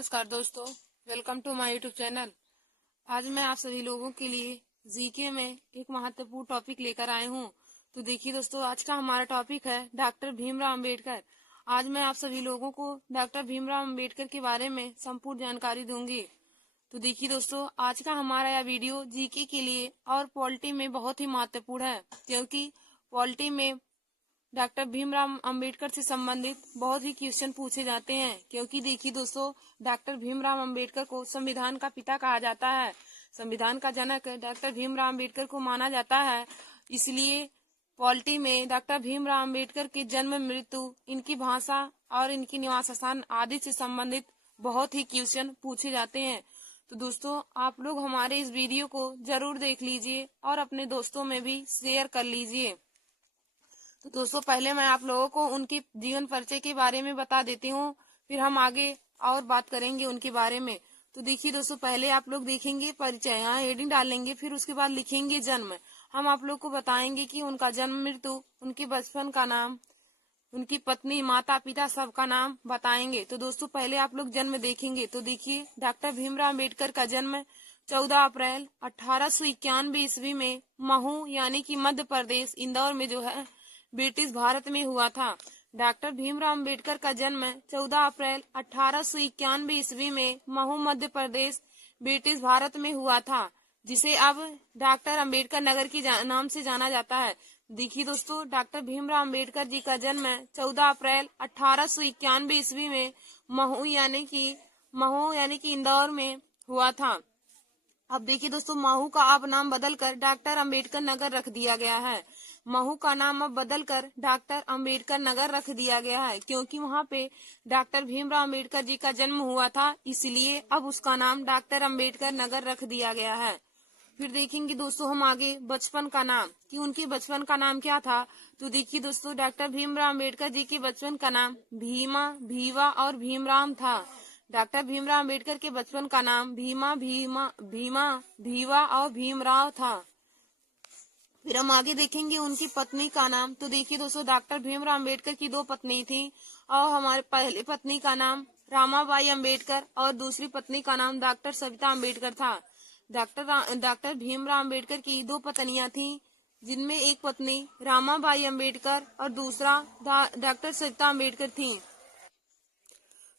नमस्कार दोस्तों, welcome to my YouTube channel. आज मैं आप सभी लोगों के लिए जीके में एक महत्वपूर्ण टॉपिक लेकर आए हूँ। तो देखिए दोस्तों, आज का हमारा टॉपिक है डॉक्टर भीमराव अंबेडकर। आज मैं आप सभी लोगों को डॉक्टर भीमराव अंबेडकर के बारे में संपूर्ण जानकारी दूंगी। तो देखिए दोस्तों, आज का हमारा यह वीडियो जीके के लिए और पॉलिटी में बहुत ही महत्वपूर्ण है, क्योंकि पॉलिटी में डॉक्टर भीमराव अंबेडकर से संबंधित बहुत ही क्वेश्चन पूछे जाते हैं। क्योंकि देखिए दोस्तों, डॉक्टर भीमराव अंबेडकर को संविधान का पिता कहा जाता है। संविधान का जनक डॉक्टर भीमराव अंबेडकर को माना जाता है। इसलिए पॉलिटी में डॉक्टर भीमराव अंबेडकर के जन्म, मृत्यु, इनकी भाषा और इनकी निवास स्थान आदि से संबंधित बहुत ही क्वेश्चन पूछे जाते हैं। तो दोस्तों, आप लोग हमारे इस वीडियो को जरूर देख लीजिए और अपने दोस्तों में भी शेयर कर लीजिए। तो दोस्तों, पहले मैं आप लोगों को उनकी जीवन परिचय के बारे में बता देती हूँ, फिर हम आगे और बात करेंगे उनके बारे में। तो देखिए दोस्तों, पहले आप लोग देखेंगे परिचय, यहाँ हेडिंग डालेंगे, फिर उसके बाद लिखेंगे जन्म। हम आप लोग को बताएंगे कि उनका जन्म, मृत्यु, उनके बचपन का नाम, उनकी पत्नी, माता पिता, सबका नाम बताएंगे। तो दोस्तों, पहले आप लोग जन्म देखेंगे। तो देखिए, डॉक्टर भीमराव अम्बेडकर का जन्म 14 अप्रैल 1891 ईस्वी में महू यानी कि मध्य प्रदेश, इंदौर में जो है ब्रिटिश भारत में हुआ था। डॉक्टर भीमराव अंबेडकर का जन्म 14 अप्रैल 1891 ईस्वी में महू, मध्य प्रदेश, ब्रिटिश भारत में हुआ था, जिसे अब डॉक्टर अंबेडकर नगर के नाम से जाना जाता है। देखिए दोस्तों, डॉक्टर भीमराव अंबेडकर जी का जन्म 14 अप्रैल 1891 ईस्वी में महू यानी कि इंदौर में हुआ था। अब देखिए दोस्तों, महू का अब नाम बदलकर डॉक्टर अंबेडकर नगर रख दिया गया है। महू का नाम अब बदलकर डॉक्टर अंबेडकर नगर रख दिया गया है, क्योंकि वहाँ पे डॉक्टर भीमराव अंबेडकर जी का जन्म हुआ था, इसलिए अब उसका नाम डॉक्टर अंबेडकर नगर रख दिया गया है। फिर देखेंगे दोस्तों हम आगे बचपन का नाम, कि उनके बचपन का नाम क्या था। तो देखिए दोस्तों, डॉक्टर भीमराव अंबेडकर जी के बचपन का नाम भीमा, भीवा और भीमराव था। डॉक्टर भीमराव अंबेडकर के बचपन का नाम भीमा, भीवा और भीमराव था। फिर हम आगे देखेंगे उनकी पत्नी का नाम। तो देखिए दोस्तों, डॉक्टर भीमराव अंबेडकर की 2 पत्नी थी, और हमारे पहली पत्नी का नाम रामाबाई अंबेडकर और दूसरी पत्नी का नाम डॉक्टर सविता अंबेडकर था। डॉक्टर भीमराव अंबेडकर की 2 पत्नियां थीं, जिनमें एक पत्नी रामाबाई अंबेडकर और दूसरा डॉक्टर सविता अंबेडकर थी।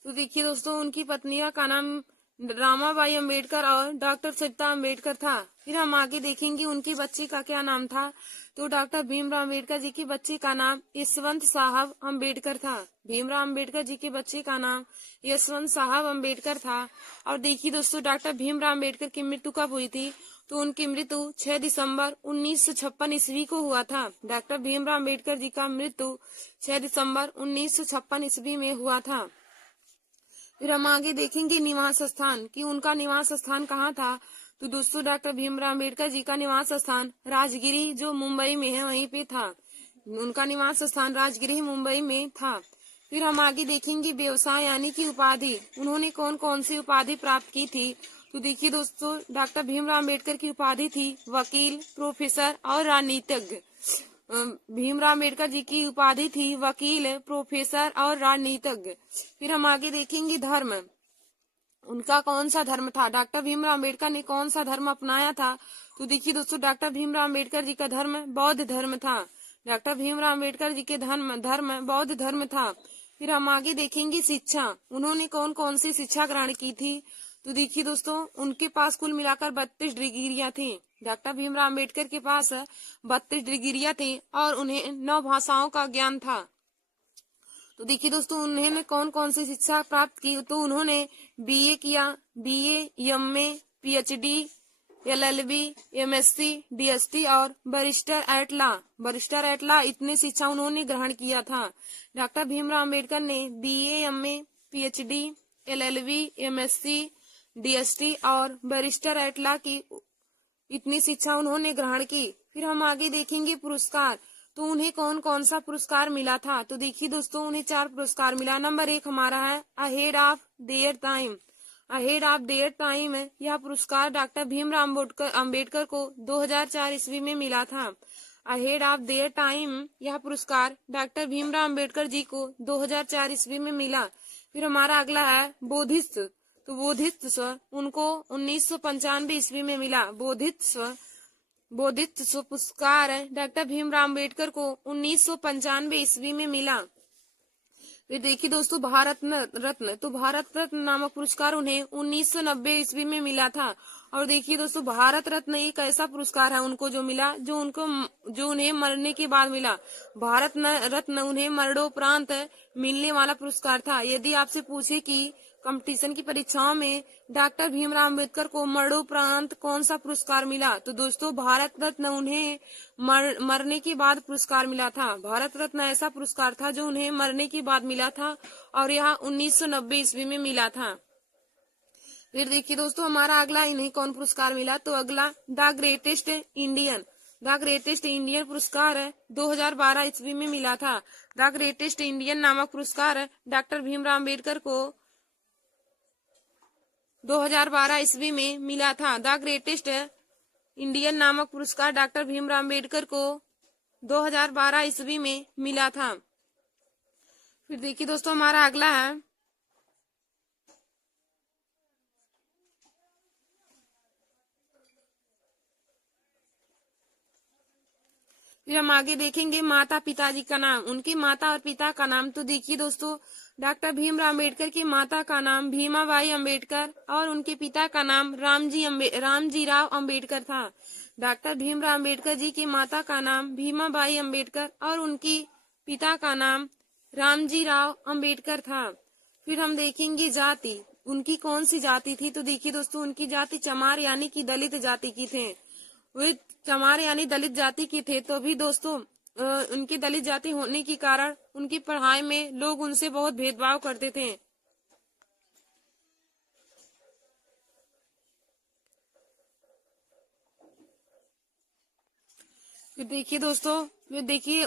तो देखिए दोस्तों, उनकी पत्नियों का नाम रामाबाई अंबेडकर और डॉक्टर सविता अंबेडकर था। फिर हम आगे देखेंगे उनके बच्चे का क्या नाम था। तो डॉक्टर भीमराव अंबेडकर जी के बच्चे का नाम यशवंत साहब अंबेडकर था। भीमराव अंबेडकर जी के बच्चे का नाम यशवंत साहब अंबेडकर था। और देखिए दोस्तों, डॉक्टर भीमराव अंबेडकर की मृत्यु कब हुई थी। तो उनकी मृत्यु 6 दिसंबर 1956 ईस्वी को हुआ था। डॉक्टर भीमराव अंबेडकर जी का मृत्यु 6 दिसंबर 1956 ईस्वी में हुआ था। फिर हम आगे देखेंगे निवास स्थान, कि उनका निवास स्थान कहाँ था। तो दोस्तों, डॉक्टर भीमराव अंबेडकर जी का निवास स्थान राजगिरी, जो मुंबई में है, वहीं पे था। उनका निवास स्थान राजगिरी, मुंबई में था। फिर हम आगे देखेंगे व्यवसाय यानी कि उपाधि, उन्होंने कौन कौन सी उपाधि प्राप्त की थी। तो देखिए दोस्तों, डॉक्टर भीमराव अंबेडकर की उपाधि थी वकील, प्रोफेसर और राजनीतिज्ञ। भीमराव अंबेडकर जी की उपाधि थी वकील, प्रोफेसर और राजनीतिज्ञ। फिर हम आगे देखेंगे धर्म, उनका कौन सा धर्म था, डॉक्टर भीमराव अंबेडकर ने कौन सा धर्म अपनाया था। तो देखिए दोस्तों, डॉक्टर भीमराव अंबेडकर जी का धर्म बौद्ध धर्म था। डॉक्टर भीमराव अंबेडकर जी के धर्म बौद्ध धर्म था। फिर हम आगे देखेंगे शिक्षा, उन्होंने कौन कौन सी शिक्षा ग्रहण की थी। तो देखिए दोस्तों, उनके पास कुल मिलाकर 32 डिग्रियां थी। डॉक्टर भीमराव अंबेडकर के पास 32 डिग्रियां थी और उन्हें 9 भाषाओं का ज्ञान था। तो देखिए दोस्तों, उन्होंने कौन कौन सी शिक्षा प्राप्त की। तो उन्होंने बीए किया, BA, MA, PhD, LLB, MSc, DST और बैरिस्टर एट लॉ इतनी शिक्षा उन्होंने ग्रहण किया था। डॉक्टर भीमराव अंबेडकर ने BA, MA, PhD, LLB, MSc, DST और बैरिस्टर एट लॉ की इतनी शिक्षा उन्होंने ग्रहण की। फिर हम आगे देखेंगे पुरस्कार, तो उन्हें कौन कौन सा पुरस्कार मिला था। तो देखिए दोस्तों, उन्हें 4 पुरस्कार मिला। नंबर 1 हमारा है ahead of their time. Ahead of their time, यह पुरस्कार डॉक्टर भीमराव अंबेडकर को 2004 ईस्वी में मिला था। अहेड ऑफ देयर टाइम, यह पुरस्कार डॉक्टर भीमराव अंबेडकर जी को 2004 ईस्वी में मिला। फिर हमारा अगला है बोधिसत्व, तो बोधिसत्व उनको 1995 ईस्वी में मिला। बोधिसत्व पुरस्कार डॉक्टर भीमराव अम्बेडकर को 1995 ईस्वी में मिला। फिर देखिए दोस्तों भारत रत्न, तो भारत रत्न नामक पुरस्कार उन्हें 1990 ईस्वी में मिला था। और देखिए दोस्तों भारत रत्न एक ऐसा पुरस्कार है उनको जो मिला, जो उन्हें मरने के बाद मिला। भारत रत्न उन्हें मरणोपरांत मिलने वाला पुरस्कार था। यदि आपसे पूछे कि कंपटीशन की परीक्षाओं में डॉक्टर भीमराव अम्बेडकर को मरणोपरांत कौन सा पुरस्कार मिला, तो दोस्तों भारत रत्न उन्हें मरने के बाद पुरस्कार मिला था। भारत रत्न ऐसा पुरस्कार था जो उन्हें मरने के बाद मिला था और यह 1990 ईस्वी में मिला था। फिर देखिए दोस्तों हमारा अगला इन्हें कौन पुरस्कार मिला, तो अगला द ग्रेटेस्ट इंडियन पुरस्कार 2012 ईस्वी में मिला था। द ग्रेटेस्ट इंडियन नामक पुरस्कार डॉक्टर भीमराव अम्बेडकर को 2012 ईस्वी में मिला था। द ग्रेटेस्ट इंडियन नामक पुरस्कार डॉक्टर भीमराव अम्बेडकर को 2012 ईस्वी में मिला था। फिर देखिए दोस्तों हमारा अगला है फिर हम आगे देखेंगे माता पिताजी का नाम, उनके माता और पिता का नाम। तो देखिए दोस्तों डॉक्टर भीमराव अम्बेडकर की माता का नाम भीमाबाई अम्बेडकर और उनके पिता का नाम रामजी राव अम्बेडकर था। डॉक्टर भीमराव अम्बेडकर जी की माता का नाम भीमाबाई अम्बेडकर और उनकी पिता का नाम रामजी राव अम्बेडकर था। फिर हम देखेंगे जाति, उनकी कौन सी जाति थी, तो देखिए दोस्तों उनकी जाति चमार यानी कि दलित जाति की थे। वे चमार यानी दलित जाति के थे। तो भी दोस्तों उनकी दलित जाति होने के कारण उनकी पढ़ाई में लोग उनसे बहुत भेदभाव करते थे। फिर देखिए दोस्तों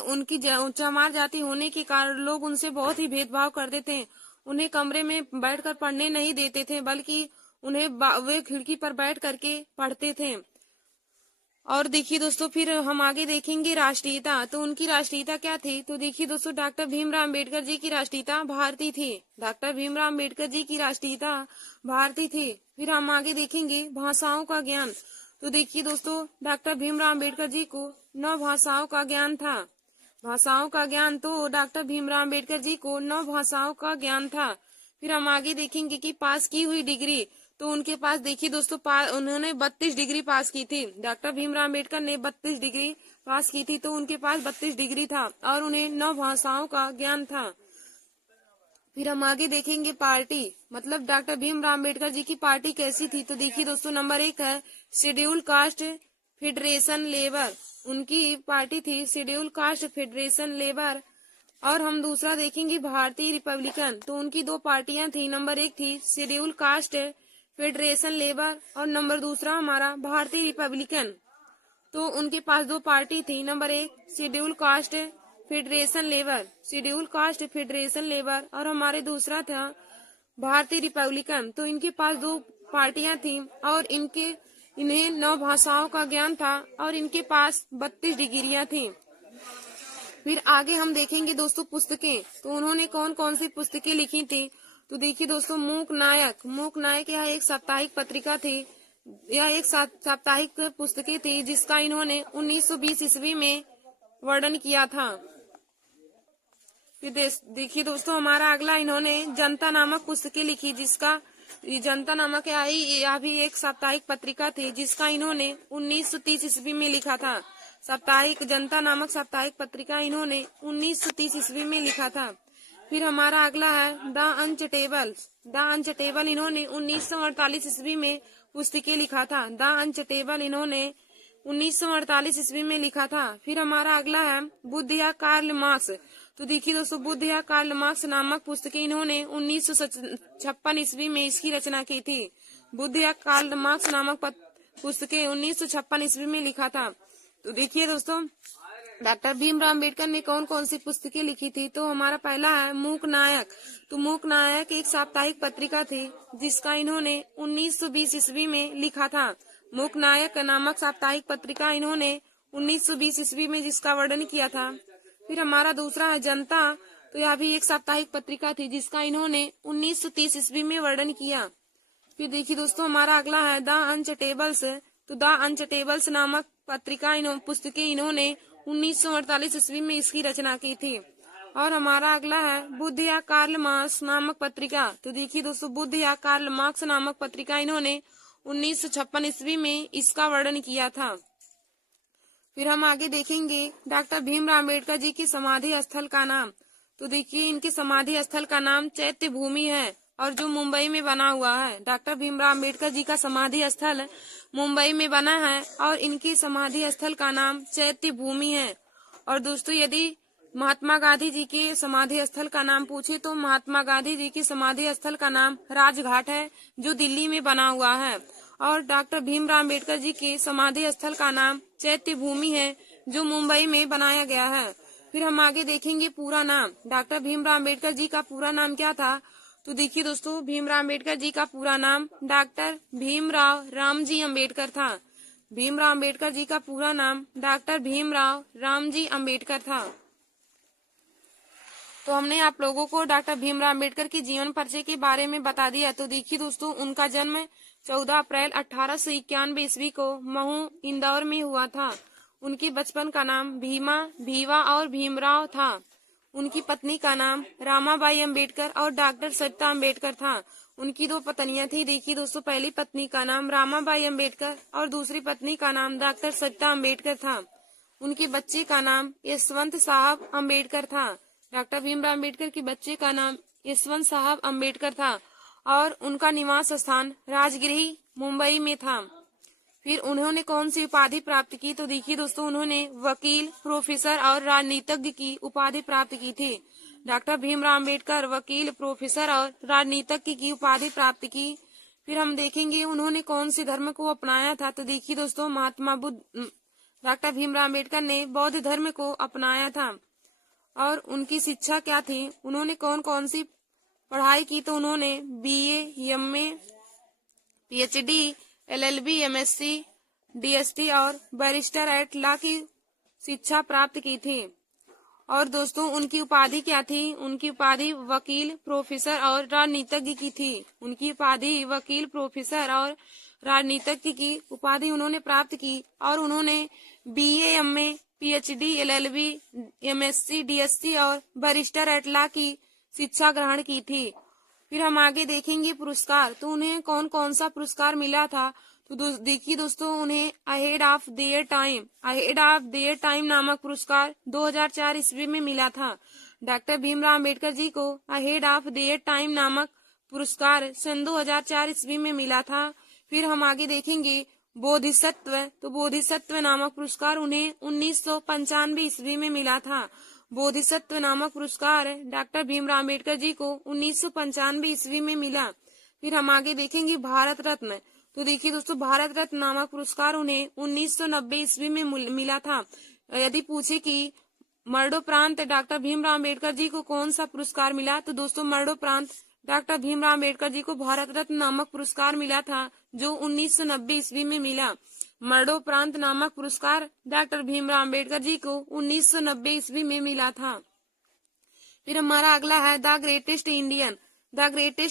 उनकी चमार जाति होने के कारण लोग उनसे बहुत ही भेदभाव करते थे। उन्हें कमरे में बैठकर पढ़ने नहीं देते थे, बल्कि उन्हें वे खिड़की पर बैठ करके पढ़ते थे। और देखिए दोस्तों फिर हम आगे देखेंगे राष्ट्रीयता, तो उनकी राष्ट्रीयता क्या थी, तो देखिए दोस्तों डॉक्टर भीमराव अम्बेडकर जी की राष्ट्रीयता भारतीय थी। डॉक्टर भीमराव अम्बेडकर जी की राष्ट्रीयता भारतीय थी। फिर हम आगे देखेंगे भाषाओं का ज्ञान, तो देखिए दोस्तों डॉक्टर भीमराव अम्बेडकर जी को 9 भाषाओं का ज्ञान था। भाषाओं का ज्ञान, तो डॉक्टर भीमराव अम्बेडकर जी को 9 भाषाओं का ज्ञान था। फिर हम आगे देखेंगे कि पास की हुई डिग्री, तो उनके पास देखिए दोस्तों उन्होंने 32 डिग्री पास की थी। डॉक्टर भीमराव अम्बेडकर ने 32 डिग्री पास की थी, तो उनके पास 32 डिग्री था और उन्हें 9 भाषाओं का ज्ञान था। फिर हम आगे देखेंगे पार्टी, मतलब डॉक्टर भीमराव अम्बेडकर जी की पार्टी कैसी थी, तो देखिए दोस्तों नंबर 1 है शेड्यूल कास्ट फेडरेशन लेबर, उनकी पार्टी थी शेड्यूल कास्ट फेडरेशन लेबर। और हम दूसरा देखेंगे भारतीय रिपब्लिकन, तो उनकी 2 पार्टियां थी। नंबर 1 थी शेड्यूल कास्ट फेडरेशन लेबर और नंबर दूसरा हमारा भारतीय रिपब्लिकन। तो उनके पास 2 पार्टी थी। Number 1 schedule caste federation labour और हमारे दूसरा था भारतीय रिपब्लिकन। तो इनके पास 2 पार्टियां थी और इन्हें 9 भाषाओं का ज्ञान था और इनके पास 32 डिग्रियां थी। फिर आगे हम देखेंगे दोस्तों पुस्तकें, तो उन्होंने कौन कौन सी पुस्तकें लिखी थी, तो देखिए दोस्तों मूक नायक यह एक साप्ताहिक पत्रिका थी। यह एक साप्ताहिक पुस्तकें थी जिसका इन्होंने 1920 ईस्वी में वर्णन किया था। फिर देखिए दोस्तों हमारा अगला इन्होंने जनता नामक पुस्तकें लिखी, जिसका जनता नामक यह भी एक साप्ताहिक पत्रिका थी जिसका इन्होंने 1930 ईस्वी में लिखा था। जनता नामक साप्ताहिक पत्रिका इन्होंने 1930 ईस्वी में लिखा था। फिर हमारा अगला है द अनचटेबल इन्होंने 1948 ईस्वी में पुस्तकें लिखा था। द अनचटेबल इन्होंने 1948 ईस्वी में लिखा था। फिर हमारा अगला है बुद्ध या कार्ल मार्क्स, तो देखिए दोस्तों बुद्ध या कार्ल मार्क्स नामक पुस्तकें इन्होंने 1956 ईस्वी में इसकी रचना की थी। बुद्ध या कार्ल मार्क्स नामक पुस्तकें 1956 ईस्वी में लिखा था। तो देखिए दोस्तों डॉक्टर भीमराव अम्बेडकर ने कौन कौन सी पुस्तकें लिखी थी, तो हमारा पहला है मूक नायक। तो मूक नायक एक साप्ताहिक पत्रिका थी जिसका इन्होंने 1920 ईस्वी में लिखा था। मूक नायक नामक साप्ताहिक पत्रिका इन्होंने 1920 ईस्वी में जिसका वर्णन किया था। फिर हमारा दूसरा है जनता, तो यह भी एक साप्ताहिक पत्रिका थी जिसका इन्होंने 1930 ईस्वी में वर्णन किया। फिर देखिए दोस्तों हमारा अगला है द अनचटेबल्स। तो द अनचटेबल्स नामक पुस्तकें इन्होंने 1948 ईस्वी में इसकी रचना की थी। और हमारा अगला है बुद्ध या कार्ल मार्क्स नामक पत्रिका। तो देखिए दोस्तों बुद्ध या कार्ल मार्क्स नामक पत्रिका इन्होंने 1956 ईस्वी में इसका वर्णन किया था। फिर हम आगे देखेंगे डॉक्टर भीमराव अम्बेडकर जी की समाधि स्थल का नाम। तो देखिए इनके समाधि स्थल का नाम चैत्य भूमि है और जो मुंबई में बना हुआ है। डॉक्टर भीमराव अम्बेडकर जी का समाधि स्थल मुंबई में बना है और इनकी समाधि स्थल का नाम चैत्य भूमि है। और दोस्तों यदि महात्मा गांधी जी के समाधि स्थल का नाम पूछे तो महात्मा गांधी जी की समाधि स्थल का नाम राजघाट है जो दिल्ली में बना हुआ है। और डॉक्टर भीमराव अम्बेडकर जी के समाधि स्थल का नाम चैत्य भूमि है जो मुंबई में बनाया गया है। फिर हम आगे देखेंगे पूरा नाम। डॉक्टर भीमराव अम्बेडकर जी का पूरा नाम क्या था। तो देखिए दोस्तों भीमराव अम्बेडकर जी का पूरा नाम डॉक्टर भीमराव रामजी अम्बेडकर था। भीमराव अम्बेडकर जी का पूरा नाम डॉक्टर भीमराव रामजी अम्बेडकर था। तो हमने आप लोगों को डॉक्टर भीमराव अम्बेडकर की जीवन परिचय के बारे में बता दिया। तो देखिए दोस्तों उनका जन्म 14 अप्रैल 1891 ईस्वी को महू इंदौर में हुआ था। उनके बचपन का नाम भीमा, भीवा और भीमराव था। उनकी पत्नी का नाम रामाबाई अम्बेडकर और डॉक्टर सविता अम्बेडकर था। उनकी दो पत्नियां थी। देखिए दोस्तों पहली पत्नी का नाम रामाबाई अम्बेडकर और दूसरी पत्नी का नाम डॉक्टर सविता अम्बेडकर था। उनके बच्चे का नाम यशवंत साहब अम्बेडकर था। डॉक्टर भीमराव अम्बेडकर के बच्चे का नाम यशवंत साहब अम्बेडकर था और उनका निवास स्थान राजगृह मुंबई में था। फिर उन्होंने कौन सी उपाधि प्राप्त की। तो देखिए दोस्तों उन्होंने वकील, प्रोफेसर और राजनीतिज्ञ की उपाधि प्राप्त की थी। डॉक्टर भीमराव अम्बेडकर वकील, प्रोफेसर और राजनीतिज्ञ की उपाधि प्राप्त की। फिर हम देखेंगे उन्होंने कौन से धर्म को अपनाया था। तो देखिए दोस्तों महात्मा बुद्ध डॉक्टर भीमराव अम्बेडकर ने बौद्ध धर्म को अपनाया था। और उनकी शिक्षा क्या थी, उन्होंने कौन कौन सी पढ़ाई की। तो उन्होंने BA, MA, PhD, LLB, MSc, DST और बैरिस्टर एट लॉ की शिक्षा प्राप्त की थी। और दोस्तों उनकी उपाधि क्या थी। उनकी उपाधि वकील, प्रोफेसर और राजनीतिज्ञ की थी। उनकी उपाधि वकील, प्रोफेसर और राजनीतिज्ञ की उपाधि उन्होंने प्राप्त की। और उन्होंने BA, MA, PhD, LLB, MSc, DST और बैरिस्टर एट लॉ की शिक्षा ग्रहण की थी। फिर हम आगे देखेंगे पुरस्कार। तो उन्हें कौन कौन सा पुरस्कार मिला था। तो देखिए दोस्तों उन्हें अहेड ऑफ देयर टाइम नामक पुरस्कार 2004 ईस्वी में मिला था। डॉक्टर भीमराव अम्बेडकर जी को अहेड ऑफ देयर टाइम नामक पुरस्कार सन 2004 ईस्वी में मिला था। फिर हम आगे देखेंगे बोधिसत्व। तो बोधिसत्व नामक पुरस्कार उन्हें 1995 ईस्वी में मिला था। बोधिसत्व नामक पुरस्कार डॉक्टर भीमराव अम्बेडकर जी को 1995 ईस्वी में मिला। फिर हम आगे देखेंगे भारत रत्न। तो देखिए दोस्तों भारत रत्न नामक पुरस्कार उन्हें 1990 ईस्वी में मिला था। यदि पूछे कि मरणोपरांत डॉक्टर भीमराव अम्बेडकर जी को कौन सा पुरस्कार मिला। तो दोस्तों मरणोपरांत डॉक्टर भीमराव अम्बेडकर जी को भारत रत्न नामक पुरस्कार मिला था जो 1990 ईस्वी में मिला। मरणोपरांत नामक पुरस्कार डॉक्टर भीमराव अम्बेडकर जी को 1990 ईस्वी में मिला था। फिर हमारा अगला है द ग्रेटेस्ट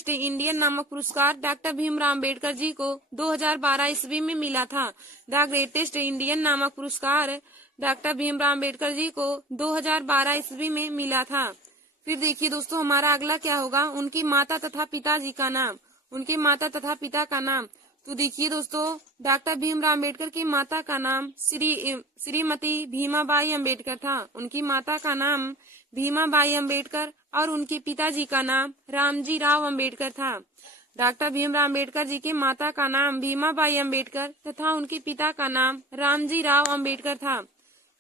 इंडियन नामक पुरस्कार डॉक्टर भीमराव अम्बेडकर जी को 2012 ईस्वी में मिला था। द ग्रेटेस्ट इंडियन नामक पुरस्कार डॉक्टर भीमराव अम्बेडकर जी को 2012 ईस्वी में मिला था। फिर देखिए दोस्तों हमारा अगला क्या होगा, उनकी माता तथा पिताजी का नाम। उनके माता तथा पिता का नाम। तो देखिए दोस्तों डॉक्टर भीमराव अम्बेडकर की माता का नाम श्रीमती भीमाबाई अम्बेडकर था। उनकी माता का नाम भीमाबाई अम्बेडकर और उनके पिताजी का नाम रामजी राव अम्बेडकर था। डॉक्टर भीमराव अम्बेडकर जी के माता का नाम भीमाबाई अम्बेडकर तथा उनके पिता का नाम रामजी राव अम्बेडकर था।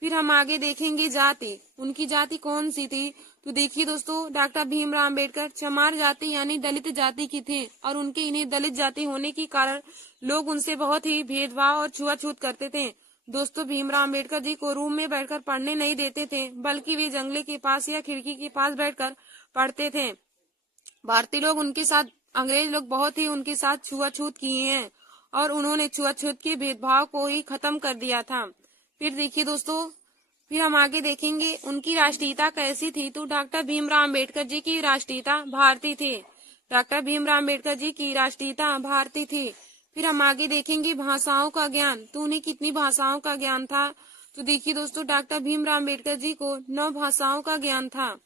फिर हम आगे देखेंगे जाति। उनकी जाति कौन सी थी। तो देखिए दोस्तों डॉक्टर भीमराव अम्बेडकर चमार जाति यानी दलित जाति की थे और उनके इन्हें दलित जाति होने के कारण लोग उनसे बहुत ही भेदभाव और छुआछूत करते थे। दोस्तों भीमराव अम्बेडकर जी को रूम में बैठकर पढ़ने नहीं देते थे बल्कि वे जंगले के पास या खिड़की के पास बैठकर पढ़ते थे। भारतीय लोग उनके साथ, अंग्रेज लोग बहुत ही उनके साथ छुआछूत किए हैं और उन्होंने छुआछूत के भेदभाव को ही खत्म कर दिया था। फिर देखिए दोस्तों फिर हम आगे देखेंगे उनकी राष्ट्रीयता कैसी थी। तो डॉक्टर भीमराव अम्बेडकर जी की राष्ट्रीयता भारतीय थी। डॉक्टर भीमराव अम्बेडकर जी की राष्ट्रीयता भारतीय थी। फिर हम आगे देखेंगे भाषाओं का ज्ञान, तो उन्हें कितनी भाषाओं का ज्ञान था। तो देखिए दोस्तों, डॉक्टर भीमराव अम्बेडकर जी को 9 भाषाओं का ज्ञान था।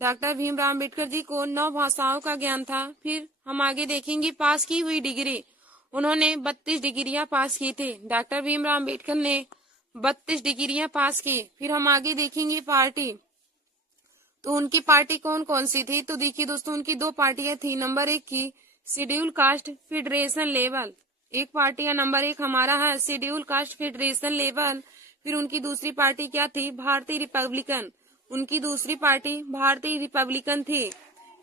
डॉक्टर भीमराव अम्बेडकर जी को 9 भाषाओं का ज्ञान था। फिर हम आगे देखेंगे पास की हुई डिग्री, उन्होंने 32 डिग्रियां पास की थी। डॉक्टर भीमराव अम्बेडकर ने 32 डिग्रियां पास की। फिर हम आगे देखेंगे पार्टी, तो उनकी पार्टी कौन कौन सी थी। तो देखिए दोस्तों, उनकी 2 पार्टियां थी। नंबर 1 की शेड्यूल कास्ट फेडरेशन लेवल, एक पार्टी नंबर 1 हमारा है शेड्यूल कास्ट फेडरेशन लेवल। फिर उनकी दूसरी पार्टी क्या थी, भारतीय रिपब्लिकन, उनकी दूसरी पार्टी भारतीय रिपब्लिकन थी।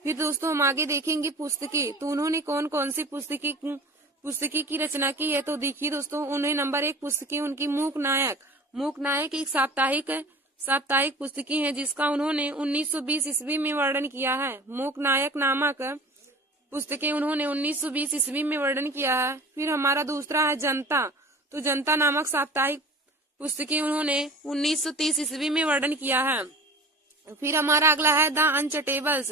फिर दोस्तों हम आगे देखेंगे पुस्तकें, तो उन्होंने कौन कौन सी पुस्तकें की रचना की है। तो देखिए दोस्तों, उन्हें नंबर 1 पुस्तकें उनकी मूक नायक एक साप्ताहिक पुस्तकें है, जिसका उन्होंने 1920 ईस्वी में वर्णन किया है। मूक नायक नामक पुस्तकें उन्होंने 1920 ईस्वी में वर्णन किया है। फिर हमारा दूसरा है जनता, तो जनता नामक साप्ताहिक पुस्तकें उन्होंने 1930 ईस्वी में वर्णन किया है। फिर हमारा अगला है द अनचटेबल्स,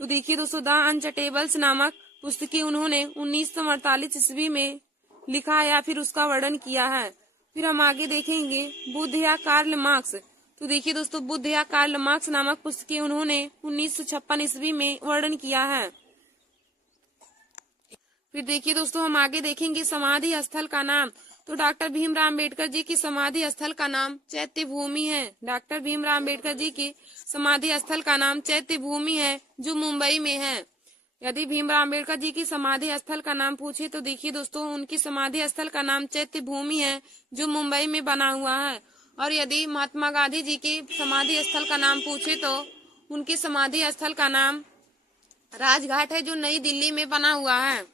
तो देखिए दोस्तों, द अनचटेबल्स नामक पुस्तकें उन्होंने 1948 ईस्वी में लिखा है या फिर उसका वर्णन किया है। फिर हम आगे देखेंगे बुद्ध या कार्ल मार्क्स, तो देखिए दोस्तों, बुद्ध या कार्ल मार्क्स नामक पुस्तकें उन्होंने 1956 ईस्वी में वर्णन किया है। फिर देखिए दोस्तों, हम आगे देखेंगे समाधि स्थल का नाम, तो डॉक्टर भीमराव अम्बेडकर जी की समाधि स्थल का नाम चैत्य भूमि है। डॉक्टर भीमराव अम्बेडकर जी की समाधि स्थल का नाम चैत्य भूमि है, जो मुंबई में है। यदि भीमराव अम्बेडकर जी की समाधि स्थल का नाम पूछे, तो देखिए दोस्तों, उनकी समाधि स्थल का नाम चैत्य भूमि है, जो मुंबई में बना हुआ है। और यदि महात्मा गांधी जी की समाधि स्थल का नाम पूछे, तो उनकी समाधि स्थल का नाम राजघाट है, जो नई दिल्ली में बना हुआ है।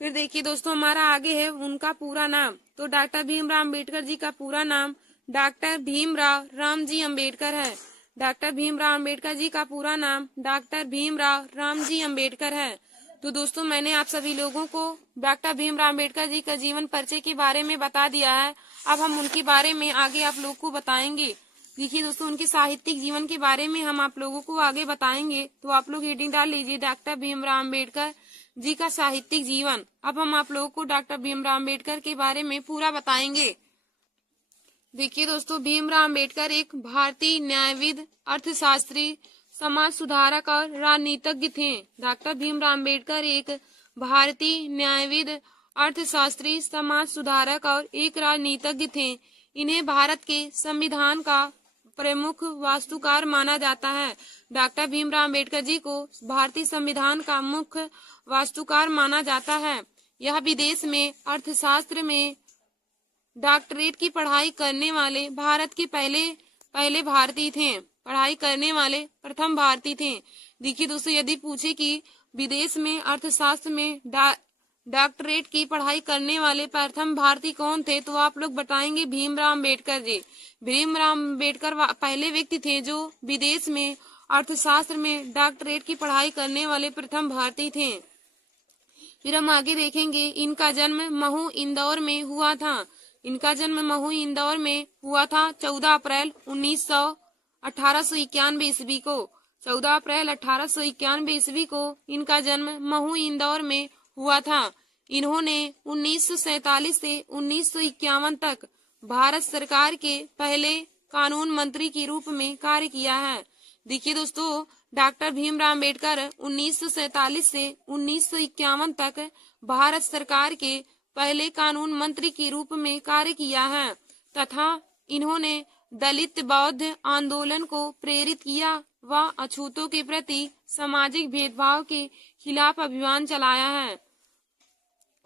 फिर देखिए दोस्तों, हमारा आगे है उनका पूरा नाम, तो डॉक्टर भीमराव अम्बेडकर जी का पूरा नाम डॉक्टर भीमराव रामजी अम्बेडकर है। डॉक्टर भीमराव अम्बेडकर जी का पूरा नाम डॉक्टर भीमराव रामजी अम्बेडकर है। तो दोस्तों, मैंने आप सभी लोगों को डॉक्टर भीमराव अम्बेडकर जी का जीवन परिचय के बारे में बता दिया है। अब हम उनके बारे में आगे आप लोग को बताएंगे। देखिए दोस्तों, उनके साहित्यिक जीवन के बारे में हम आप लोगों को आगे बताएंगे। तो आप लोग हेडिंग डाल लीजिए, डॉक्टर भीमराव अम्बेडकर जी का साहित्यिक जीवन। अब हम आप लोगों को डॉक्टर भीमराव अम्बेडकर के बारे में पूरा बताएंगे। देखिए दोस्तों, भीमराव अम्बेडकर एक भारतीय न्यायविद, अर्थशास्त्री, समाज सुधारक और राजनीतिज्ञ थे। डॉक्टर भीमराव अम्बेडकर एक भारतीय न्यायविद, अर्थशास्त्री, समाज सुधारक और एक राजनीतिज्ञ थे। इन्हें भारत के संविधान का प्रमुख वास्तुकार माना जाता है। डॉक्टर भीमराव अम्बेडकर जी को भारतीय संविधान का मुख्य वास्तुकार माना जाता है। यह विदेश में अर्थशास्त्र में डॉक्टरेट की पढ़ाई करने वाले भारत के पहले भारतीय थे, पढ़ाई करने वाले प्रथम भारतीय थे। देखिए दोस्तों, यदि पूछे कि विदेश में अर्थशास्त्र में डॉक्टरेट की पढ़ाई करने वाले प्रथम भारतीय कौन थे, तो आप लोग बताएंगे भीमराव अम्बेडकर जी। भीमराव अम्बेडकर पहले व्यक्ति थे जो विदेश में अर्थशास्त्र में डॉक्टरेट की पढ़ाई करने वाले प्रथम भारतीय थे। फिर हम आगे देखेंगे, इनका जन्म महू इंदौर में हुआ था। इनका जन्म महू इंदौर में हुआ था 14 अप्रैल 1891 ईस्वी को। 14 अप्रैल 1891 ईस्वी को इनका जन्म महू इंदौर में हुआ था। इन्होंने 1947 से 1951 तक भारत सरकार के पहले कानून मंत्री के रूप में कार्य किया है। देखिए दोस्तों, डॉक्टर भीमराव अम्बेडकर 1947 से 1951 तक भारत सरकार के पहले कानून मंत्री के रूप में कार्य किया है तथा इन्होंने दलित बौद्ध आंदोलन को प्रेरित किया व अछूतों के प्रति सामाजिक भेदभाव के खिलाफ अभियान चलाया है।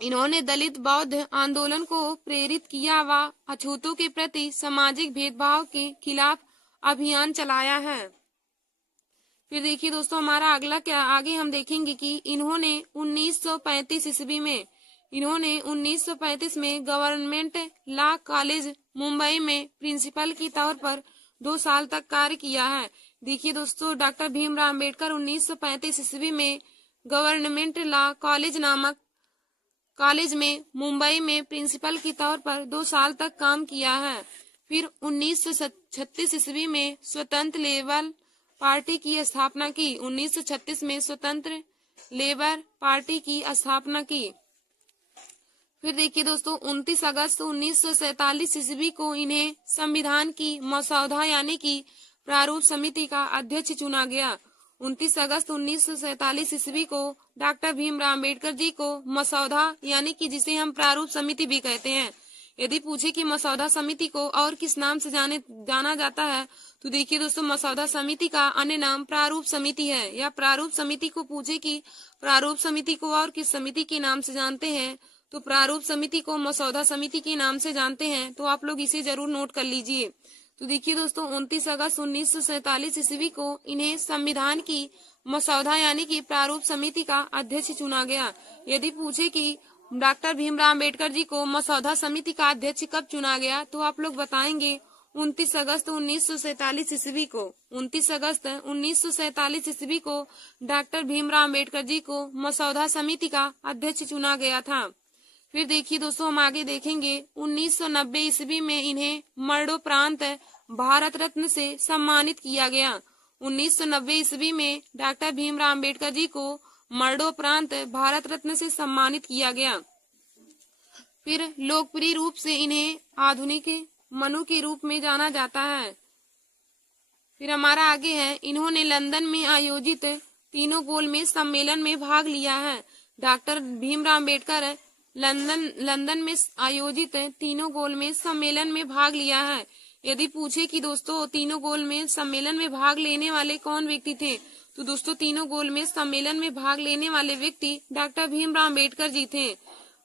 इन्होंने दलित बौद्ध आंदोलन को प्रेरित किया व अछूतों के प्रति सामाजिक भेदभाव के खिलाफ अभियान चलाया है। फिर देखिए दोस्तों, हमारा अगला क्या आगे हम देखेंगे कि इन्होंने 1935 में गवर्नमेंट लॉ कॉलेज मुंबई में प्रिंसिपल के तौर पर 2 साल तक कार्य किया है। देखिए दोस्तों, डॉक्टर भीमराव अम्बेडकर 1935 ईस्वी में गवर्नमेंट लॉ कॉलेज नामक कॉलेज में मुंबई में प्रिंसिपल के तौर पर 2 साल तक काम किया है। फिर 1936 ईस्वी में स्वतंत्र लेबर पार्टी की स्थापना की। 1936 में स्वतंत्र लेबर पार्टी की स्थापना की। फिर देखिए दोस्तों 29 अगस्त 1947 ईस्वी को इन्हें संविधान की मसौदा यानी कि प्रारूप समिति का अध्यक्ष चुना गया। 29 अगस्त 1947 ईस्वी को डॉक्टर भीमराव अम्बेडकर जी को मसौदा यानी कि जिसे हम प्रारूप समिति भी कहते हैं। यदि पूछे कि मसौदा समिति को और किस नाम से जाना जाता है तो देखिए दोस्तों मसौदा समिति का अन्य नाम प्रारूप समिति है। या प्रारूप समिति को पूछे कि प्रारूप समिति को और किस समिति के नाम से जानते हैं तो प्रारूप समिति को मसौदा समिति के नाम से जानते हैं। तो आप लोग इसे जरूर नोट कर लीजिए। तो देखिए दोस्तों 29 अगस्त 1947 ईस्वी को इन्हें संविधान की मसौदा यानी कि प्रारूप समिति का अध्यक्ष चुना गया। यदि पूछे कि डॉक्टर भीमराव अम्बेडकर जी को मसौदा समिति का अध्यक्ष कब चुना गया तो आप लोग बताएंगे 29 अगस्त 1947 ईस्वी को। 29 अगस्त 1947 ईस्वी को डॉक्टर भीमराव अम्बेडकर जी को मसौदा समिति का अध्यक्ष चुना गया था। फिर देखिए दोस्तों हम आगे देखेंगे 1990 ईस्वी में इन्हें मरणोपरांत भारत रत्न से सम्मानित किया गया। 1990 ईस्वी में डॉक्टर भीमराव अम्बेडकर जी को मरणोपरांत भारत रत्न से सम्मानित किया गया। फिर लोकप्रिय रूप से इन्हें आधुनिक मनु के रूप में जाना जाता है। फिर हमारा आगे है इन्होंने लंदन में आयोजित तीनों गोलमेज सम्मेलन में भाग लिया है। डॉक्टर भीमराव अम्बेडकर लंदन में आयोजित तीनों गोलमेज सम्मेलन में भाग लिया है। यदि पूछे कि दोस्तों तीनों गोलमेज सम्मेलन में भाग लेने वाले कौन व्यक्ति थे तो दोस्तों तीनों गोलमेज सम्मेलन में भाग लेने वाले व्यक्ति डॉक्टर भीमराव अम्बेडकर जी थे।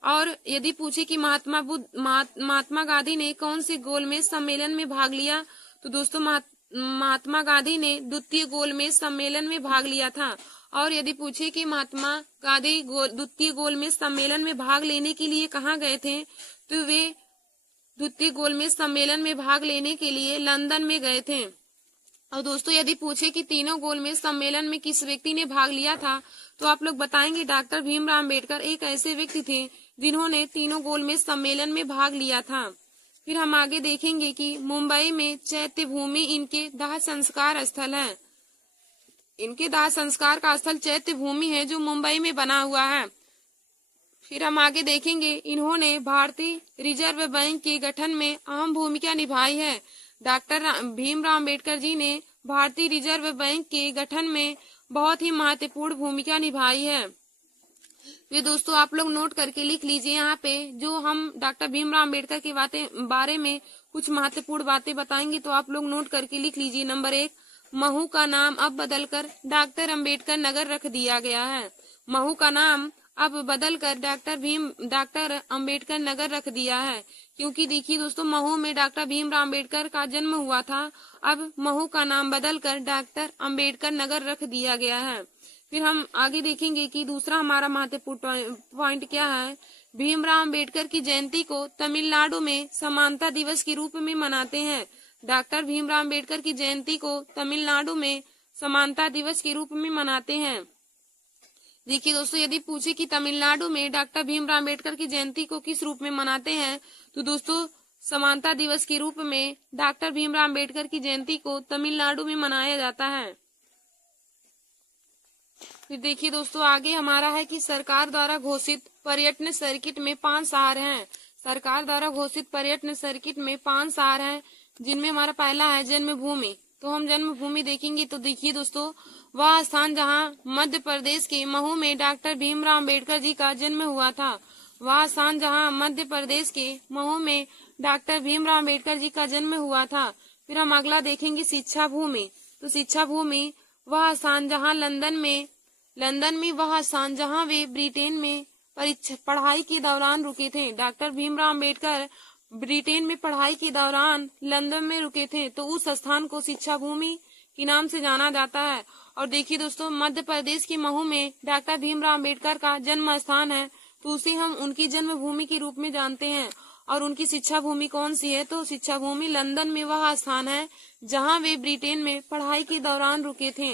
और यदि पूछे कि महात्मा गांधी ने कौन से गोलमेज सम्मेलन में भाग लिया तो दोस्तों महात्मा गांधी ने द्वितीय गोलमेज सम्मेलन में भाग लिया था। और यदि पूछे कि महात्मा गांधी द्वितीय गोलमेज सम्मेलन में भाग लेने के लिए कहाँ गए थे तो वे द्वितीय गोलमेज सम्मेलन में भाग लेने के लिए लंदन में गए थे। और दोस्तों यदि पूछे कि तीनों गोलमेज सम्मेलन में किस व्यक्ति ने भाग लिया था तो आप लोग बताएंगे डॉक्टर भीमराव अम्बेडकर एक ऐसे व्यक्ति थे जिन्होंने तीनों गोलमेज सम्मेलन में भाग लिया था। फिर हम आगे देखेंगे कि मुंबई में चैत्य भूमि इनके दाह संस्कार स्थल है। इनके दाह संस्कार का स्थल चैत्य भूमि है जो मुंबई में बना हुआ है। फिर हम आगे देखेंगे इन्होंने भारतीय रिजर्व बैंक के गठन में अहम भूमिका निभाई है। डॉक्टर भीमराव अम्बेडकर जी ने भारतीय रिजर्व बैंक के गठन में बहुत ही महत्वपूर्ण भूमिका निभाई है। ये दोस्तों आप लोग नोट करके लिख लीजिए। यहाँ पे जो हम डॉक्टर भीमराव अम्बेडकर के बारे में कुछ महत्वपूर्ण बातें बताएंगे तो आप लोग नोट करके लिख लीजिए। नंबर 1, महू का नाम अब बदलकर डॉक्टर अम्बेडकर नगर रख दिया गया है। महू का नाम अब बदलकर डॉक्टर अम्बेडकर नगर रख दिया है क्योंकि देखिए दोस्तों महू में डॉक्टर भीमराव अम्बेडकर का जन्म हुआ था। अब महू का नाम बदलकर डॉक्टर अम्बेडकर नगर रख दिया गया है। फिर हम आगे देखेंगे कि दूसरा हमारा महत्वपूर्ण पॉइंट क्या है। भीमराव अम्बेडकर की जयंती को तमिलनाडु में समानता दिवस के रूप में मनाते हैं। डॉक्टर भीमराव अम्बेडकर की जयंती को तमिलनाडु में समानता दिवस के रूप में मनाते हैं। देखिए दोस्तों यदि पूछे कि तमिलनाडु में डॉक्टर भीमराव अम्बेडकर की जयंती को किस रूप में मनाते हैं तो दोस्तों समानता दिवस के रूप में डॉक्टर भीमराव अम्बेडकर की जयंती को तमिलनाडु में मनाया जाता है। फिर देखिए दोस्तों आगे हमारा है कि सरकार द्वारा घोषित पर्यटन सर्किट में 5 शहर हैं। सरकार द्वारा घोषित पर्यटन सर्किट में 5 शहर हैं जिनमें हमारा पहला है जन्मभूमि। तो हम जन्मभूमि देखेंगे तो देखिए दोस्तों वह स्थान जहां मध्य प्रदेश के महू में डॉक्टर भीमराव अम्बेडकर जी का जन्म हुआ था। वह स्थान जहां मध्य प्रदेश के महू में डॉक्टर भीमराव अम्बेडकर जी का जन्म हुआ था। फिर हम अगला देखेंगे शिक्षा भूमि। तो शिक्षा भूमि वह स्थान जहां लंदन में वह स्थान जहां वे ब्रिटेन में पढ़ाई के दौरान रुके थे। डॉक्टर भीमराव अम्बेडकर ब्रिटेन में पढ़ाई के दौरान लंदन में रुके थे तो उस स्थान को शिक्षा भूमि के नाम से जाना जाता है। और देखिए दोस्तों मध्य प्रदेश के महू में डॉक्टर भीमराव अम्बेडकर का जन्म स्थान है तो उसे हम उनकी जन्म भूमि के रूप में जानते हैं। और उनकी शिक्षा भूमि कौन सी है तो शिक्षा भूमि लंदन में वह स्थान है जहां वे ब्रिटेन में पढ़ाई के दौरान रुके थे।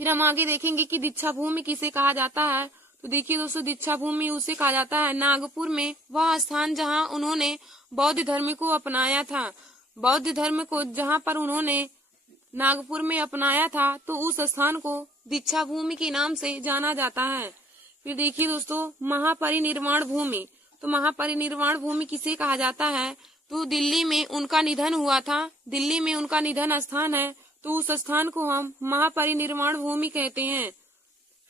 फिर हम आगे देखेंगे कि दीक्षा भूमि किसे कहा जाता है। तो देखिए दोस्तों दीक्षा भूमि उसे कहा जाता है नागपुर में वह स्थान जहां उन्होंने बौद्ध धर्म को अपनाया था। बौद्ध धर्म को जहां पर उन्होंने नागपुर में अपनाया था तो उस स्थान को दीक्षा भूमि के नाम से जाना जाता है। फिर देखिए दोस्तों, महापरिनिर्वाण भूमि। तो महापरिनिर्वाण भूमि किसे कहा जाता है? तो दिल्ली में उनका निधन हुआ था, दिल्ली में उनका निधन स्थान है, तो उस स्थान को हम महापरिनिर्वाण भूमि कहते हैं।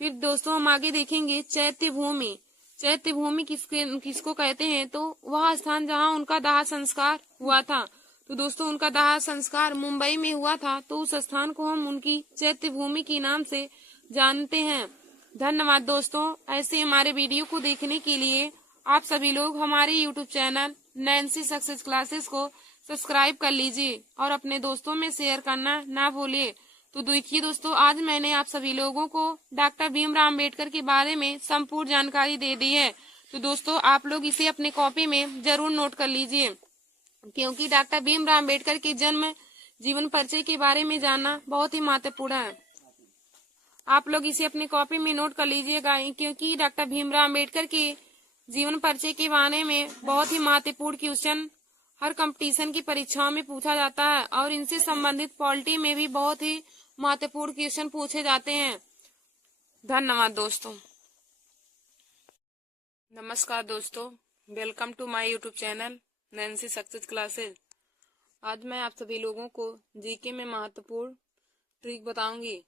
फिर दोस्तों हम आगे देखेंगे चैत्य भूमि। चैत्य भूमि किसको कहते हैं? तो वह स्थान जहाँ उनका दाह संस्कार हुआ था। तो दोस्तों उनका दाह संस्कार मुंबई में हुआ था, तो उस स्थान को हम उनकी चैत्य भूमि के नाम से जानते हैं। धन्यवाद दोस्तों। ऐसे हमारे वीडियो को देखने के लिए आप सभी लोग हमारे YouTube channel Nancy success classes को सब्सक्राइब कर लीजिए और अपने दोस्तों में शेयर करना ना भूलिए। तो देखिए दोस्तों, आज मैंने आप सभी लोगों को डॉक्टर भीमराव अम्बेडकर के बारे में संपूर्ण जानकारी दे दी है। तो दोस्तों आप लोग इसे अपने कॉपी में जरूर नोट कर लीजिए, क्योंकि डॉक्टर भीमराव अम्बेडकर के जन्म जीवन परिचय के बारे में जानना बहुत ही महत्वपूर्ण है। आप लोग इसे अपनी कॉपी में नोट कर लीजिएगा, क्योंकि डॉक्टर भीमराव अम्बेडकर के जीवन परिचय के बारे में बहुत ही महत्वपूर्ण क्वेश्चन हर कंपटीशन की परीक्षाओं में पूछा जाता है और इनसे संबंधित पॉलिटी में भी बहुत ही महत्वपूर्ण क्वेश्चन पूछे जाते हैं। धन्यवाद दोस्तों। नमस्कार दोस्तों, welcome to my YouTube channel Nancy success classes. आज मैं आप सभी लोगों को जीके में महत्वपूर्ण ट्रिक बताऊंगी।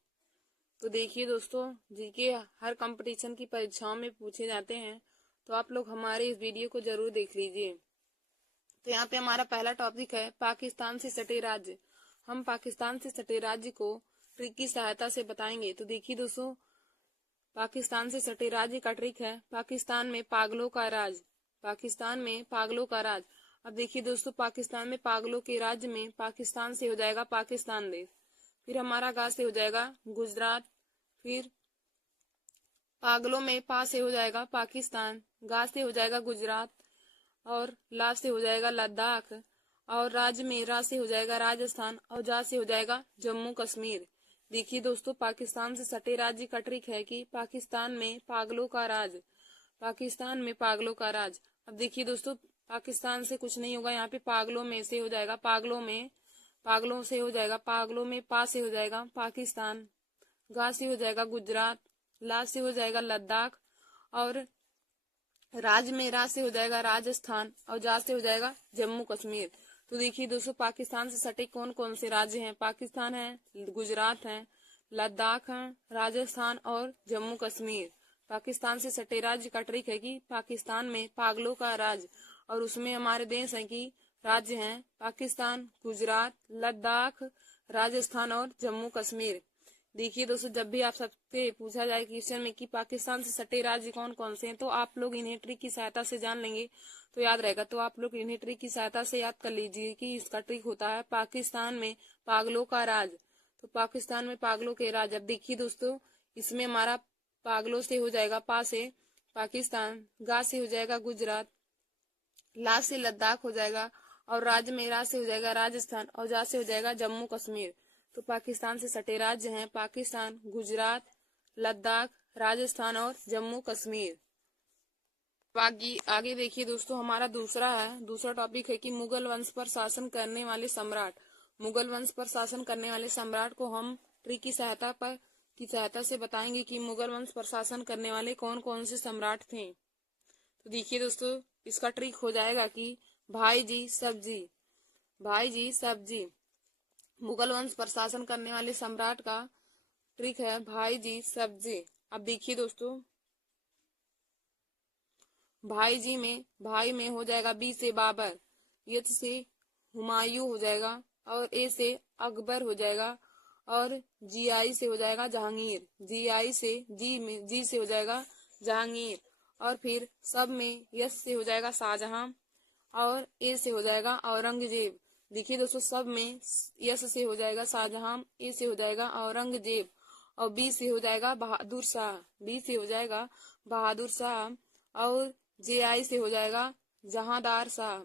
तो देखिए दोस्तों, जीके हर कंपटीशन की परीक्षाओं में पूछे जाते हैं, तो आप लोग हमारे इस वीडियो को जरूर देख लीजिए। तो यहाँ पे हमारा पहला टॉपिक है पाकिस्तान से सटे राज्य। हम पाकिस्तान से सटे राज्य को ट्रिक की सहायता से बताएंगे। तो देखिए दोस्तों, पाकिस्तान से सटे राज्य का ट्रिक है पाकिस्तान में पागलों का राज। पाकिस्तान में पागलों का राज। अब देखिए दोस्तों, पाकिस्तान में पागलों के राज्य में पाकिस्तान से हो जाएगा पाकिस्तान देश, फिर हमारा गा से हो जाएगा गुजरात, फिर पागलों में पा से हो जाएगा पाकिस्तान, गा से हो जाएगा गुजरात, और ला से हो जाएगा लद्दाख, और राज्य में रा से हो जाएगा राजस्थान, और जा से हो जाएगा जम्मू कश्मीर। देखिए दोस्तों, पाकिस्तान से सटे राज्य का ट्रिक है कि पाकिस्तान में पागलों का राज, पाकिस्तान में पागलों का राज। अब देखिए दोस्तों, पाकिस्तान से कुछ नहीं होगा, यहाँ पे पागलों में से हो जाएगा, पागलों में, पागलों से हो जाएगा, पागलों में पा से हो जाएगा पाकिस्तान, गा से हो जाएगा गुजरात, ला से हो जाएगा लद्दाख, और राज्य में रा से हो जाएगा राजस्थान, और जा से हो जाएगा जम्मू कश्मीर। तो देखिए दोस्तों, पाकिस्तान से सटे कौन कौन से राज्य हैं? पाकिस्तान है, गुजरात है, लद्दाख है, राजस्थान और जम्मू कश्मीर। पाकिस्तान से सटे राज्य का ट्रिक है कि पाकिस्तान में पागलों का राज, और उसमें हमारे देश है कि राज्य हैं पाकिस्तान, गुजरात, लद्दाख, राजस्थान और जम्मू कश्मीर। देखिए दोस्तों, जब भी आप सबसे पूछा जाए क्वेश्चन में कि पाकिस्तान से सटे राज्य कौन कौन से हैं, तो आप लोग इन्हें ट्रिक की सहायता से जान लेंगे तो याद रहेगा। तो आप लोग इन्हें ट्रिक की सहायता से याद कर लीजिए कि इसका ट्रिक होता है पाकिस्तान में पागलों का राज। तो पाकिस्तान में पागलों के राज। अब देखिए दोस्तों, इसमें हमारा पागलों से हो जाएगा पा से पाकिस्तान, गा से हो जाएगा गुजरात, ला से लद्दाख हो जाएगा, और राज्य में रा से हो जाएगा राजस्थान, और जा से हो जाएगा जम्मू कश्मीर। तो पाकिस्तान से सटे राज्य हैं पाकिस्तान, गुजरात, लद्दाख, राजस्थान और जम्मू कश्मीर। आगे देखिए दोस्तों, हमारा दूसरा टॉपिक है कि मुगल वंश पर शासन करने वाले सम्राट। मुगल वंश पर शासन करने वाले सम्राट को हम ट्रिक की सहायता से बताएंगे कि मुगल वंश पर शासन करने वाले कौन कौन से सम्राट थे। तो देखिए दोस्तों, इसका ट्रिक हो जाएगा कि भाई जी सब्जी, भाई जी सब्जी। मुगल वंश पर शासन करने वाले सम्राट का ट्रिक है भाई जी सब्जी। अब देखिए दोस्तों, भाई में हो जाएगा बी से बाबर, यच से हुमायूं हो जाएगा, और ए से अकबर हो जाएगा, और जीआई से हो जाएगा जहांगीर, जी से हो जाएगा जहांगीर, और फिर सब में यस से हो जाएगा शाहजहां, और ए से हो जाएगा औरंगजेब। देखिए दोस्तों, सब में यस से हो जाएगा शाहजहां, ए से हो जाएगा औरंगजेब, और बी से हो जाएगा बहादुर शाह, बी से हो जाएगा बहादुर शाह, और जेआई से हो जाएगा जहांदार शाह,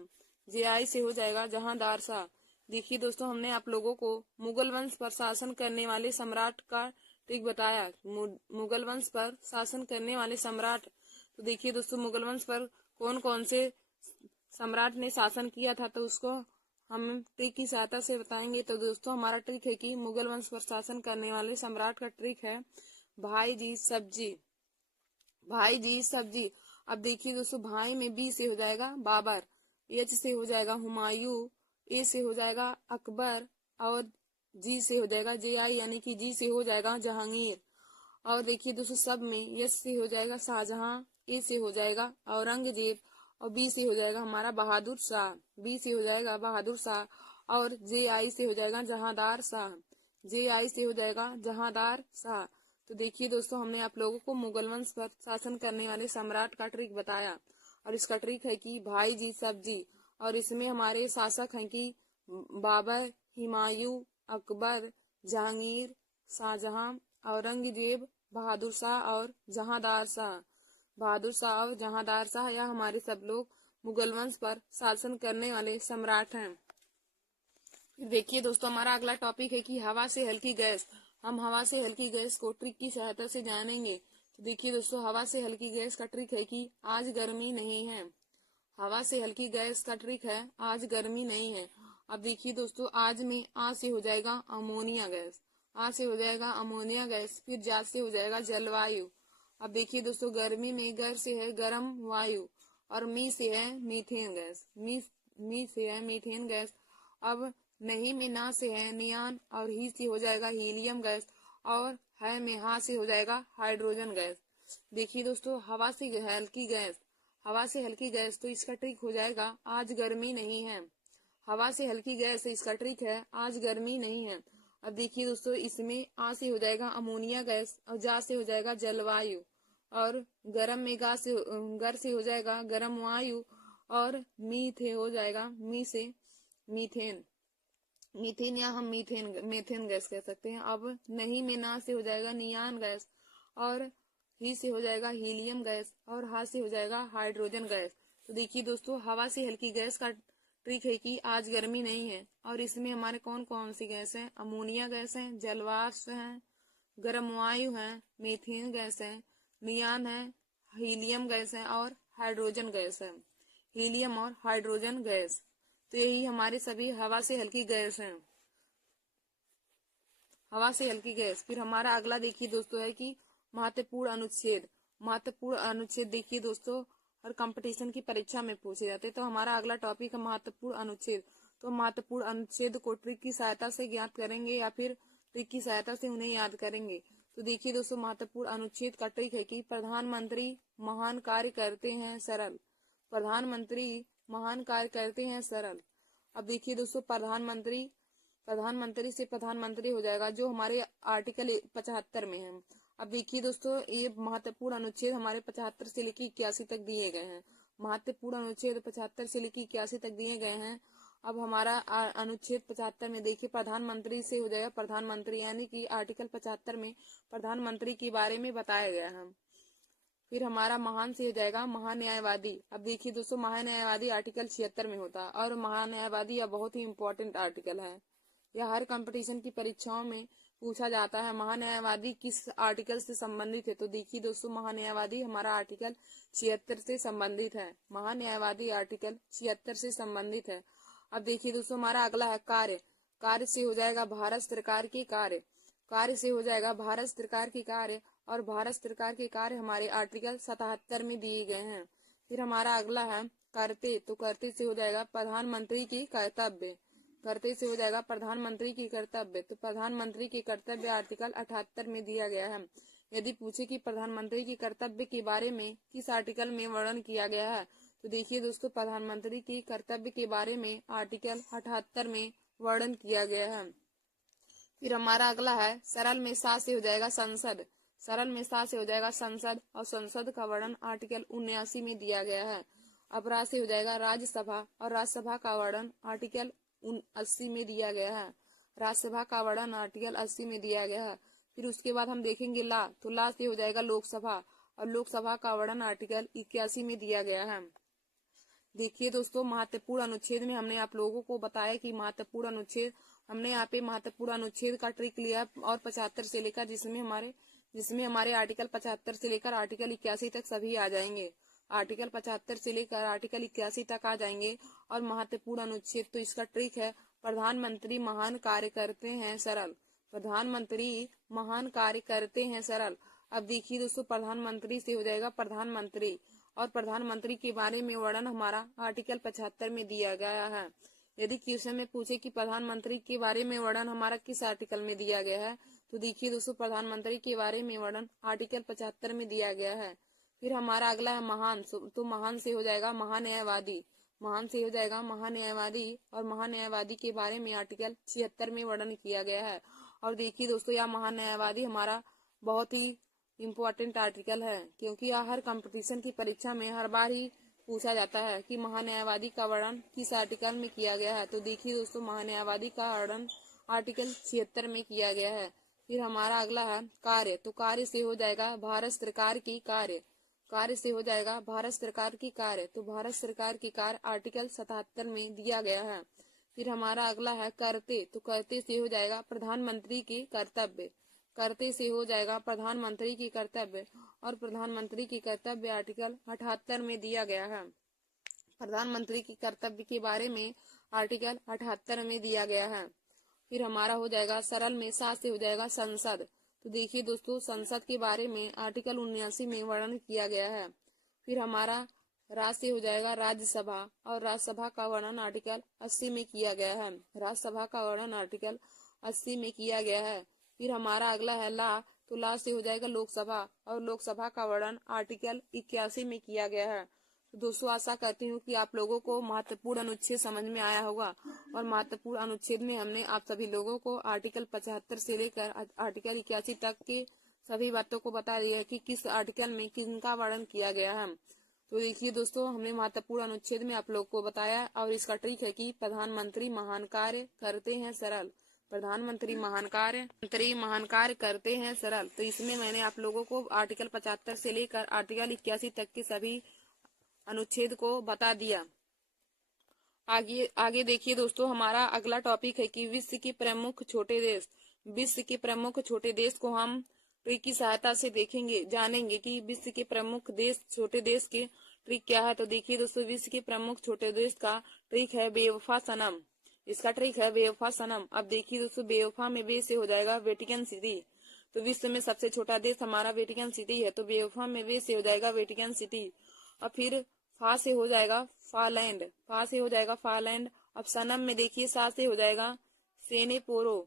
जेआई से हो जाएगा जहांदार शाह। देखिए दोस्तों, हमने आप लोगों को मुगल वंश पर शासन करने वाले सम्राट का ट्रिक बताया। मुगल वंश पर शासन करने वाले सम्राट। तो देखिए दोस्तों, मुगल वंश पर कौन कौन से सम्राट ने शासन किया था, तो उसको हम ट्रिक की सहायता से बताएंगे। तो दोस्तों, हमारा ट्रिक है कि मुगल वंश पर शासन करने वाले सम्राट का ट्रिक है भाई जी सब्जी, भाई जी सब्जी। अब देखिए दोस्तों, भाई में बी से हो जाएगा बाबर, एच से हो जाएगा हुमायूं, ए से हो जाएगा अकबर, और जी से हो जाएगा जे आई यानी कि जी से हो जाएगा जहांगीर। और देखिए दोस्तों, सब में यस से हो जाएगा शाहजहां, ए से हो जाएगा औरंगजेब, और बी से हो जाएगा हमारा बहादुर शाह, बी से हो जाएगा बहादुर शाह, और जे आई से हो जाएगा जहांदार शाह, जे आई से हो जाएगा जहांदार शाह। तो देखिए दोस्तों, हमने आप लोगों को मुगल वंश पर शासन करने वाले सम्राट का ट्रिक बताया, और इसका ट्रिक है कि भाई जी सब्जी, और इसमें हमारे शासक हैं कि बाबर, हुमायूं, अकबर, जहांगीर, शाहजहां, औरंगजेब, बहादुर शाह और जहांदार शाह। बहादुर शाह और जहांदार शाह या हमारे सब लोग मुगल वंश पर शासन करने वाले सम्राट हैं। फिर देखिए दोस्तों, हमारा अगला टॉपिक है कि हवा से हल्की गैस। हम हवा से हल्की गैस को ट्रिक की सहायता से जानेंगे। तो देखिए दोस्तों, हवा से हल्की गैस का ट्रिक है कि आज गर्मी नहीं है। हवा से हल्की गैस का ट्रिक है आज गर्मी नहीं है। अब देखिए दोस्तों, आज में आ से हो जाएगा अमोनिया गैस, आ से हो जाएगा अमोनिया गैस, फिर जा से हो जाएगा जलवायु। अब देखिए दोस्तों, गर्मी में गर से है गर्म वायु, और मी से है मीथेन गैस, मी से है मीथेन गैस। अब नहीं में ना से है नियान, और ही से हो जाएगा हीलियम गैस, और है में हा से हो जाएगा हाइड्रोजन गैस। देखिए दोस्तों, हवा से हल्की गैस, हवा से हल्की गैस, तो इसका ट्रिक हो जाएगा आज गर्मी नहीं है। हवा से हल्की गैस, इसका ट्रिक है आज गर्मी नहीं है। अब देखिए दोस्तों, इसमें आ से हो जाएगा अमोनिया गैस, और जा से हो जाएगा जलवायु, और गरम में गा से गर से हो जाएगा गरम वायु, और मी थे हो जाएगा मी से मीथेन, मीथेन या हम मीथेन गैस कह सकते हैं। अब नहीं में ना से हो जाएगा नियान गैस, और ही से हो जाएगा हीलियम गैस, और हा से हो जाएगा हाइड्रोजन गैस। तो देखिए दोस्तों, हवा से हल्की गैस का ट्रिक है कि आज गर्मी नहीं है, और इसमें हमारे कौन कौन सी गैस है, अमोनिया गैस है, जलवाष्प है, गर्म वायु है, मीथेन गैस है, नियान है, हीलियम गैस है, और हाइड्रोजन गैस है, हीलियम और हाइड्रोजन गैस। तो यही हमारे सभी हवा से हल्की गैस हैं, हवा से हल्की गैस। फिर हमारा अगला देखिए दोस्तों है कि महत्वपूर्ण अनुच्छेद। महत्वपूर्ण अनुच्छेद देखिए दोस्तों, हर कंपटीशन की परीक्षा में पूछे जाते हैं। तो हमारा अगला टॉपिक है महत्वपूर्ण अनुच्छेद। तो महत्वपूर्ण अनुच्छेद को ट्रिक की सहायता से ज्ञात करेंगे या फिर ट्रिक की सहायता से उन्हें याद करेंगे। तो देखिए दोस्तों, महत्वपूर्ण अनुच्छेद का ट्रिक है कि प्रधानमंत्री महान कार्य करते हैं सरल, प्रधानमंत्री महान कार्य करते हैं सरल। अब देखिए दोस्तों, प्रधानमंत्री, प्रधानमंत्री से प्रधानमंत्री हो जाएगा जो हमारे आर्टिकल 75 में है। अब देखिए दोस्तों, ये महत्वपूर्ण अनुच्छेद हमारे 75 से लेकर 81 तक दिए गए हैं। महत्वपूर्ण अनुच्छेद 75 से लेकर 81 तक दिए गए हैं। अब हमारा अनुच्छेद 75 में देखिए, प्रधानमंत्री से हो जाएगा प्रधानमंत्री, यानी कि आर्टिकल 75 में प्रधानमंत्री के बारे में बताया गया है। फिर हमारा महान से हो जाएगा महान्यायवादी। अब देखिए दोस्तों, महान्यायवादी आर्टिकल 76 में होता है, और महान्यायवादी यह बहुत ही इंपॉर्टेंट आर्टिकल है। यह हर कंपटीशन की परीक्षाओं में पूछा जाता है, महान्यायवादी किस आर्टिकल से संबंधित है। तो देखिए दोस्तों, महान्यायवादी हमारा आर्टिकल 76 से संबंधित है, महान्यायवादी आर्टिकल 76 से संबंधित है। अब देखिए दोस्तों, हमारा अगला है कार्य। कार्य से हो जाएगा भारत सरकार के कार्य, कार्य से हो जाएगा भारत सरकार के कार्य, और भारत सरकार के कार्य हमारे आर्टिकल 77 में दिए गए हैं। फिर हमारा अगला है करते। तो करते से हो जाएगा प्रधानमंत्री की कर्तव्य, करते से हो जाएगा प्रधानमंत्री की कर्तव्य। तो प्रधानमंत्री के कर्तव्य आर्टिकल 78 में दिया गया है। यदि पूछे कि प्रधानमंत्री की कर्तव्य के बारे में किस आर्टिकल में वर्णन किया गया है, तो देखिए दोस्तों, प्रधानमंत्री की कर्तव्य के बारे में आर्टिकल 78 में वर्णन किया गया है। फिर हमारा अगला है सरल में सा से हो जाएगा संसद, सरल में सा से हो जाएगा संसद, और संसद का वर्णन आर्टिकल 79 में दिया गया है। अब रा से हो जाएगा राज्यसभा, और राज्यसभा का वर्णन आर्टिकल 80 में दिया गया है, राज्यसभा का वर्णन आर्टिकल 80 में दिया गया है। फिर उसके बाद हम देखेंगे ला। तो ला से हो जाएगा लोकसभा, और लोकसभा का वर्णन आर्टिकल 81 में दिया गया है। देखिए दोस्तों, महत्वपूर्ण अनुच्छेद में हमने आप लोगों को बताया कि महत्वपूर्ण अनुच्छेद, हमने यहाँ पे महत्वपूर्ण अनुच्छेद का ट्रिक लिया, और 75 से लेकर जिसमें हमारे आर्टिकल 75 से लेकर आर्टिकल 81 तक सभी आ जाएंगे, आर्टिकल 75 से लेकर आर्टिकल 81 तक आ जाएंगे। और महत्वपूर्ण अनुच्छेद, तो इसका ट्रिक है प्रधानमंत्री महान कार्य करते हैं सरल, प्रधानमंत्री महान कार्य करते हैं सरल। अब देखिए दोस्तों, प्रधानमंत्री से हो जाएगा प्रधानमंत्री, और प्रधानमंत्री के बारे में वर्णन हमारा आर्टिकल 75 में दिया गया है। यदि क्वेश्चन में पूछे कि प्रधानमंत्री के बारे में वर्णन हमारा किस आर्टिकल में दिया गया है, तो देखिए दोस्तों, प्रधानमंत्री के बारे में वर्णन आर्टिकल 75 में दिया गया है। फिर हमारा अगला है महान, तो महान से हो जाएगा महान्यायवादी, महान से हो जाएगा महान्यायवादी, और महान्यायवादी के बारे में आर्टिकल 76 में वर्णन किया गया है। और देखिए दोस्तों, यह महान्यायवादी हमारा बहुत ही इम्पोर्टेंट आर्टिकल है, क्योंकि यह हर कंपटीशन की परीक्षा में हर बार ही पूछा जाता है कि महान्यायवादी का वर्णन किस आर्टिकल में किया गया है। तो देखिए दोस्तों, महान्यायवादी का वर्णन आर्टिकल 76 में किया गया है। फिर हमारा अगला है कार्य, तो कार्य से हो जाएगा भारत सरकार की कार्य, कार्य से हो जाएगा भारत सरकार की कार्य, तो भारत सरकार की कार्य आर्टिकल 77 में दिया गया है। फिर हमारा अगला है करते, तो करते से हो जाएगा प्रधानमंत्री के कर्तव्य, करते से हो जाएगा प्रधानमंत्री की कर्तव्य, और प्रधानमंत्री की कर्तव्य आर्टिकल 78 में दिया गया है। प्रधानमंत्री की कर्तव्य के बारे में आर्टिकल 78 में दिया गया है। फिर हमारा हो जाएगा सरल में सा से हो जाएगा संसद, तो देखिए दोस्तों, संसद के बारे में आर्टिकल 79 में वर्णन किया गया है। फिर हमारा राज से हो जाएगा राज्यसभा, और राज्यसभा का वर्णन आर्टिकल 80 में किया गया है, राज्यसभा का वर्णन आर्टिकल 80 में किया गया है। फिर हमारा अगला है ला, तो ला से हो जाएगा लोकसभा, और लोकसभा का वर्णन आर्टिकल 81 में किया गया है। तो दोस्तों, आशा करती हूँ कि आप लोगों को महत्वपूर्ण अनुच्छेद समझ में आया होगा, और महत्वपूर्ण अनुच्छेद में हमने आप सभी लोगों को आर्टिकल 75 से लेकर आर्टिकल 81 तक के सभी बातों को बता दिया है कि किस आर्टिकल में किनका वर्णन किया गया है। तो देखिए दोस्तों, हमने महत्वपूर्ण अनुच्छेद में आप लोग को बताया, और इसका ट्रिक है कि प्रधानमंत्री महान कार्य करते हैं सरल, प्रधानमंत्री महान कार्य करते हैं सरल। तो इसमें मैंने आप लोगों को आर्टिकल 75 से लेकर आर्टिकल 81 तक के सभी अनुच्छेद को बता दिया। आगे देखिए दोस्तों, हमारा अगला टॉपिक है कि विश्व के प्रमुख छोटे देश, विश्व के प्रमुख छोटे देश को हम ट्रिक की सहायता से देखेंगे, जानेंगे कि विश्व के प्रमुख देश छोटे देश के ट्रिक क्या है। तो देखिए दोस्तों, विश्व के प्रमुख छोटे देश का ट्रिक है बेवफा सनम, इसका ट्रिक है बेवफा सनम। अब देखिए दोस्तों, बेवफा में बे से हो जाएगा वेटिकन सिटी, तो विश्व में सबसे छोटा देश हमारा वेटिकन सिटी है, तो बेवफा में बे से हो जाएगा वेटिकन सिटी। और फिर फा से हो जाएगा फालैंड, फा से हो जाएगा फालैंड। अब सनम में देखिए सा से हो जाएगा सेनेपोरो,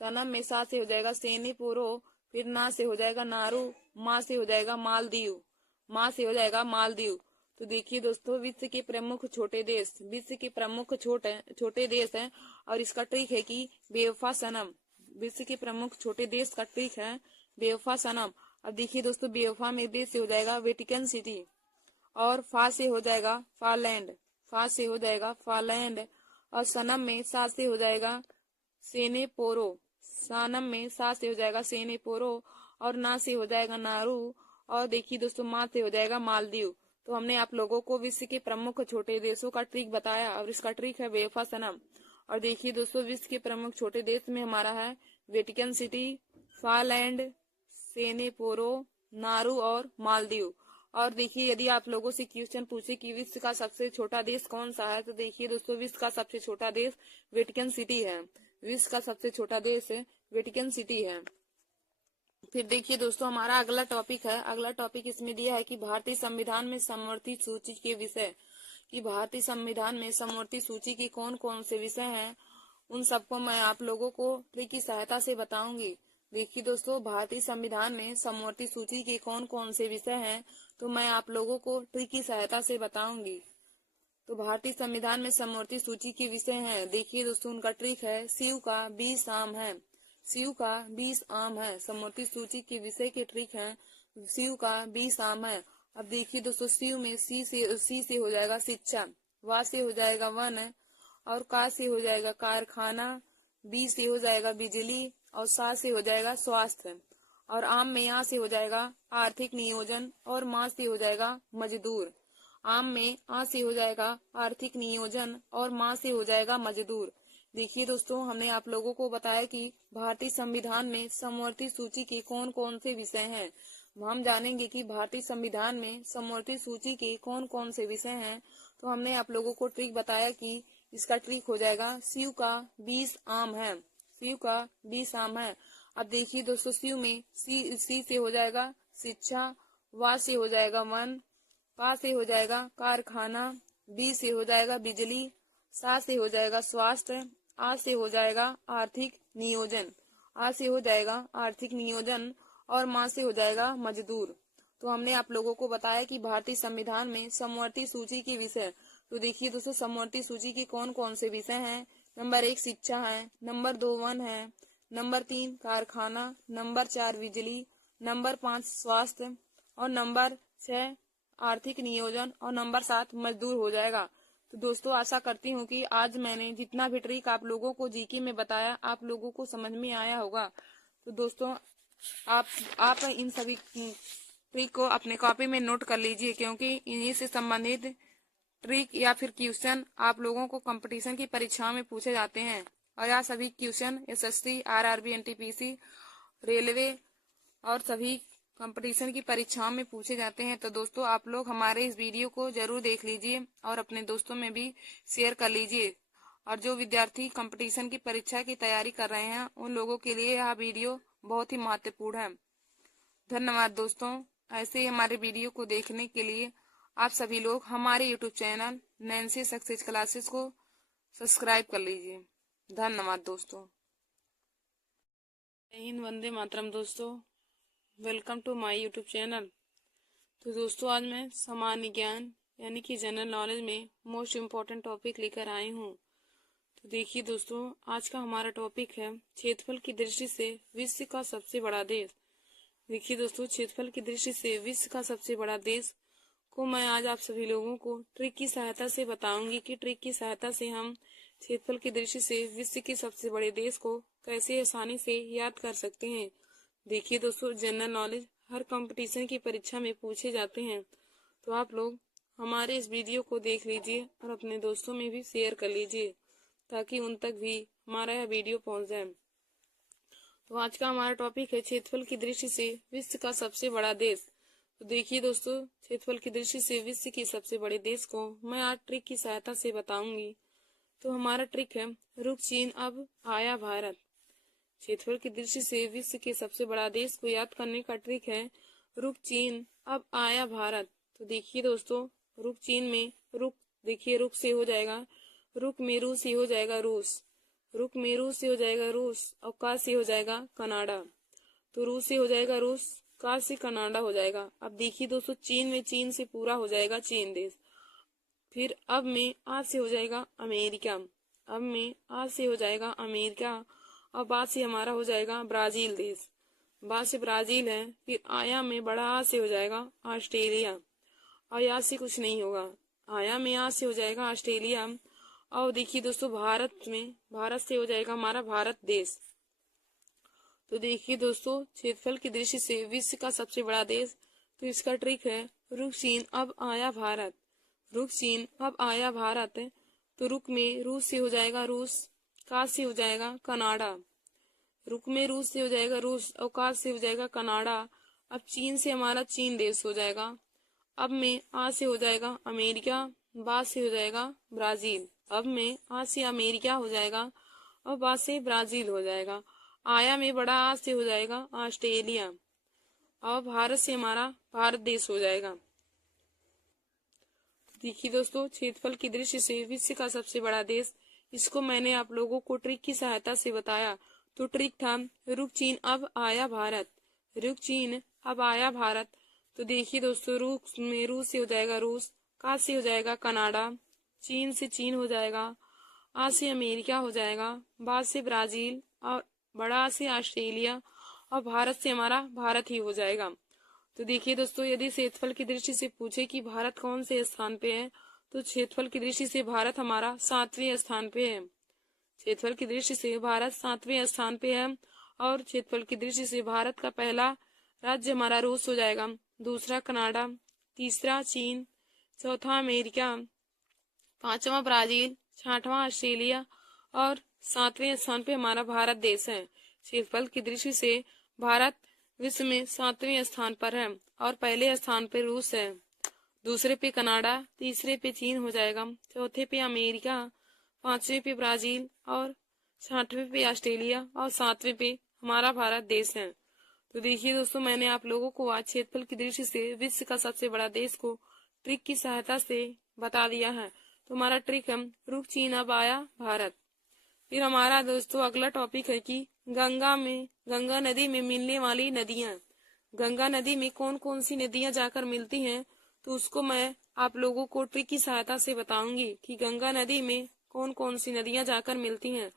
सनम में सा से हो जाएगा सेनेपोरो। फिर ना से हो जाएगा नारू, माँ से हो जाएगा मालदीव, माँ से हो जाएगा मालदीव। तो देखिए दोस्तों, विश्व के प्रमुख छोटे देश, विश्व के प्रमुख छोटे देश हैं, और इसका ट्रिक है कि बेवफा सनम, विश्व के प्रमुख छोटे देश का ट्रिक है बेवफा सनम। अब देखिए दोस्तों, बेवफा में बे से हो जाएगा वेटिकन सिटी, और फा से हो जाएगा फालैंड, फा से हो जाएगा फालैंड। और सनम में सा से हो जाएगा सेनेपोरो, सनम में सा से हो जाएगा सेनेपोरो, और ना से हो जाएगा नारू, और देखिए दोस्तों, माँ से हो जाएगा मालदीव। तो हमने आप लोगों को विश्व के प्रमुख छोटे देशों का ट्रिक बताया, और इसका ट्रिक है बेवफा सनम। और देखिए दोस्तों, विश्व के प्रमुख छोटे देश में हमारा है वेटिकन सिटी, फालैंड, सेनेपोरो, नारू और मालदीव। और देखिए, यदि आप लोगों से क्वेश्चन पूछे कि विश्व का सबसे छोटा देश कौन सा है, तो देखिए दोस्तों, विश्व का सबसे छोटा देश वेटिकन सिटी है, विश्व का सबसे छोटा देश वेटिकन सिटी है। फिर देखिए दोस्तों, हमारा अगला टॉपिक है, अगला टॉपिक इसमें दिया है कि भारतीय संविधान में समवर्ती सूची के विषय, कि भारतीय संविधान में समवर्ती सूची के कौन कौन से विषय हैं, उन सबको मैं आप लोगों को ट्रिक की सहायता से बताऊंगी। देखिए दोस्तों, भारतीय संविधान में समवर्ती सूची के कौन कौन से विषय हैं, तो मैं आप लोगों को ट्रिक की सहायता से बताऊंगी। तो भारतीय संविधान में समवर्ती सूची के विषय हैं, देखिए दोस्तों, उनका ट्रिक है शिव का 20 आम है, शिव का 20 आम है। समवर्ती सूची के विषय के ट्रिक है शिव का 20 आम है। अब देखिए दोस्तों, शिव में सी से हो जाएगा शिक्षा, वा से हो जाएगा वन, और का से हो जाएगा कारखाना, बी से हो जाएगा बिजली, और सा से हो जाएगा स्वास्थ्य, और आम में यहाँ से हो जाएगा आर्थिक नियोजन, और माँ से हो जाएगा मजदूर। आम में आ से हो जाएगा आर्थिक नियोजन, और माँ से हो जाएगा मजदूर। देखिए दोस्तों, हमने आप लोगों को बताया कि भारतीय संविधान में समवर्ती सूची के कौन कौन से विषय हैं। हम जानेंगे कि भारतीय संविधान में समवर्ती सूची के कौन कौन से विषय हैं। तो हमने आप लोगों को ट्रिक बताया कि इसका ट्रिक हो जाएगा शिव का 20 आम है, शिव का 20 आम है। अब देखिए दोस्तों, सी में सी से हो जाएगा शिक्षा, वा से हो जाएगा वन, का से हो जाएगा कारखाना, बी से हो जाएगा बिजली, सा से हो जाएगा स्वास्थ्य, आ से हो जाएगा आर्थिक नियोजन, आ से हो जाएगा आर्थिक नियोजन और माँ से हो जाएगा मजदूर। तो हमने आप लोगों को बताया कि भारतीय संविधान में समवर्ती सूची के विषय। तो देखिए दोस्तों, समवर्ती सूची के कौन कौन से विषय हैं। नंबर 1 शिक्षा है, नंबर 2 वन है, नंबर 3 कारखाना, नंबर 4 बिजली, नंबर 5 स्वास्थ्य और नंबर 6 आर्थिक नियोजन और नंबर 7 मजदूर हो जाएगा। तो दोस्तों, आशा करती हूँ कि आज मैंने जितना भी ट्रिक आप लोगों को जीके में बताया आप लोगों को समझ में आया होगा। तो दोस्तों, आप इन सभी ट्रिक को अपने कॉपी में नोट कर लीजिए, क्योंकि इन्हीं से संबंधित ट्रिक या फिर क्वेश्चन आप लोगों को कंपटीशन की परीक्षाओं में पूछे जाते हैं। और यह सभी question SSC, RRB, NTPC, railway और सभी कंपटीशन की परीक्षाओं में पूछे जाते हैं। तो दोस्तों, आप लोग हमारे इस वीडियो को जरूर देख लीजिए और अपने दोस्तों में भी शेयर कर लीजिए। और जो विद्यार्थी कंपटीशन की परीक्षा की तैयारी कर रहे हैं उन लोगों के लिए यह वीडियो बहुत ही महत्वपूर्ण है। धन्यवाद दोस्तों। ऐसे ही हमारे वीडियो को देखने के लिए आप सभी लोग हमारे YouTube channel Nancy success classes को सब्सक्राइब कर लीजिए। धन्यवाद दोस्तों। जय हिंद, वंदे मातरम। दोस्तों, welcome to my YouTube channel. तो दोस्तों, आज मैं सामान्य ज्ञान यानी कि जनरल नॉलेज में मोस्ट इम्पोर्टेंट टॉपिक लेकर आई हूँ। तो देखिए दोस्तों, आज का हमारा टॉपिक है क्षेत्रफल की दृष्टि से विश्व का सबसे बड़ा देश। देखिए दोस्तों, क्षेत्रफल की दृष्टि से विश्व का सबसे बड़ा देश को मैं आज आप सभी लोगों को ट्रिक की सहायता से बताऊंगी कि ट्रिक की सहायता से हम क्षेत्रफल की दृष्टि से विश्व के सबसे बड़े देश को कैसे आसानी से याद कर सकते हैं। देखिए दोस्तों, जनरल नॉलेज हर कंपटीशन की परीक्षा में पूछे जाते हैं। तो आप लोग हमारे इस वीडियो को देख लीजिए और अपने दोस्तों में भी शेयर कर लीजिए, ताकि उन तक भी हमारा यह वीडियो पहुंच जाए। तो आज का हमारा टॉपिक है क्षेत्रफल की दृष्टि से विश्व का सबसे बड़ा देश। तो देखिए दोस्तों, क्षेत्रफल की दृष्टि से विश्व के सबसे बड़े देश को मैं आज ट्रिक की सहायता से बताऊंगी। तो हमारा ट्रिक है रुक चीन अब आया भारत। क्षेत्रफल की दृष्टि से विश्व के सबसे बड़ा देश को याद करने का ट्रिक है रुक चीन अब आया भारत। तो देखिए दोस्तों, रुक चीन में रुक, देखिए रुक से हो जाएगा, रुक में रू से हो जाएगा रूस, रुक में रूस से हो जाएगा रूस और का से हो जाएगा कनाडा। तो रूस से हो जाएगा रूस, का से कनाडा हो जाएगा। अब देखिए दोस्तों, चीन में चीन से पूरा हो जाएगा चीन देश। फिर अब में आ से हो जाएगा अमेरिका, अब में आ से हो जाएगा अमेरिका और बाद से हमारा हो जाएगा ब्राजील देश, बाद से ब्राजील है। फिर आया में बड़ा आ से हो जाएगा ऑस्ट्रेलिया और यहाँ से कुछ नहीं होगा, आया में आ से हो जाएगा ऑस्ट्रेलिया। और देखिए दोस्तों, भारत में भारत से हो जाएगा हमारा भारत देश। तो देखिए दोस्तों, क्षेत्रफल की दृष्टि से विश्व का सबसे बड़ा देश, तो इसका ट्रिक है रुक चीन अब आया भारत, रुक चीन अब आया भारत। तो रुक में रूस से हो जाएगा रूस, का से हो जाएगा कनाडा, रुक में रूस से हो जाएगा रूस और का से हो जाएगा कनाडा। अब चीन से हमारा चीन देश हो जाएगा। अब में आ से हो जाएगा अमेरिका, बाद से हो जाएगा ब्राजील, अब में आ से अमेरिका हो जाएगा और बाद से ब्राजील हो जाएगा। आया में बड़ा आ से हो जाएगा ऑस्ट्रेलिया और भारत से हमारा भारत देश हो जाएगा। देखिए दोस्तों, क्षेत्रफल की दृष्टि से विश्व का सबसे बड़ा देश, इसको मैंने आप लोगों को ट्रिक की सहायता से बताया। तो ट्रिक था रुक चीन अब आया भारत, रुक चीन अब आया भारत। तो देखिए दोस्तों, रूस में रूस से हो जाएगा रूस, का से हो जाएगा कनाडा, चीन से चीन हो जाएगा, आ से अमेरिका हो जाएगा, बाद से ब्राजील और बड़ा से ऑस्ट्रेलिया और भारत से हमारा भारत ही हो जाएगा। तो देखिए दोस्तों, यदि क्षेत्रफल की दृष्टि से पूछे कि भारत कौन से स्थान पे है, तो क्षेत्रफल की दृष्टि से भारत हमारा 7वें स्थान पे है। क्षेत्रफल की दृष्टि से भारत 7वें स्थान पे है। और क्षेत्रफल की दृष्टि से भारत का पहला राज्य हमारा रूस हो जाएगा, दूसरा कनाडा, तीसरा चीन, चौथा अमेरिका, पांचवा ब्राजील, छठवां ऑस्ट्रेलिया और 7वें स्थान पे हमारा भारत देश है। क्षेत्रफल की दृष्टि से भारत विश्व में 7वें स्थान पर है और पहले स्थान पे रूस है, दूसरे पे कनाडा, तीसरे पे चीन हो जाएगा, चौथे पे अमेरिका, पांचवें पे ब्राजील और छठवें पे ऑस्ट्रेलिया और 7वें पे हमारा भारत देश है। तो देखिए दोस्तों, मैंने आप लोगों को आज क्षेत्रफल की दृष्टि से विश्व का सबसे बड़ा देश को ट्रिक की सहायता से बता दिया है। तो हमारा ट्रिक है रुक चीन अब आया भारत। फिर हमारा दोस्तों अगला टॉपिक है कि गंगा नदी में मिलने वाली नदियां। गंगा नदी में कौन कौन सी नदियां जाकर मिलती हैं, तो उसको मैं आप लोगों को ट्रिक की सहायता से बताऊंगी कि गंगा नदी में कौन कौन सी नदियां जाकर मिलती हैं।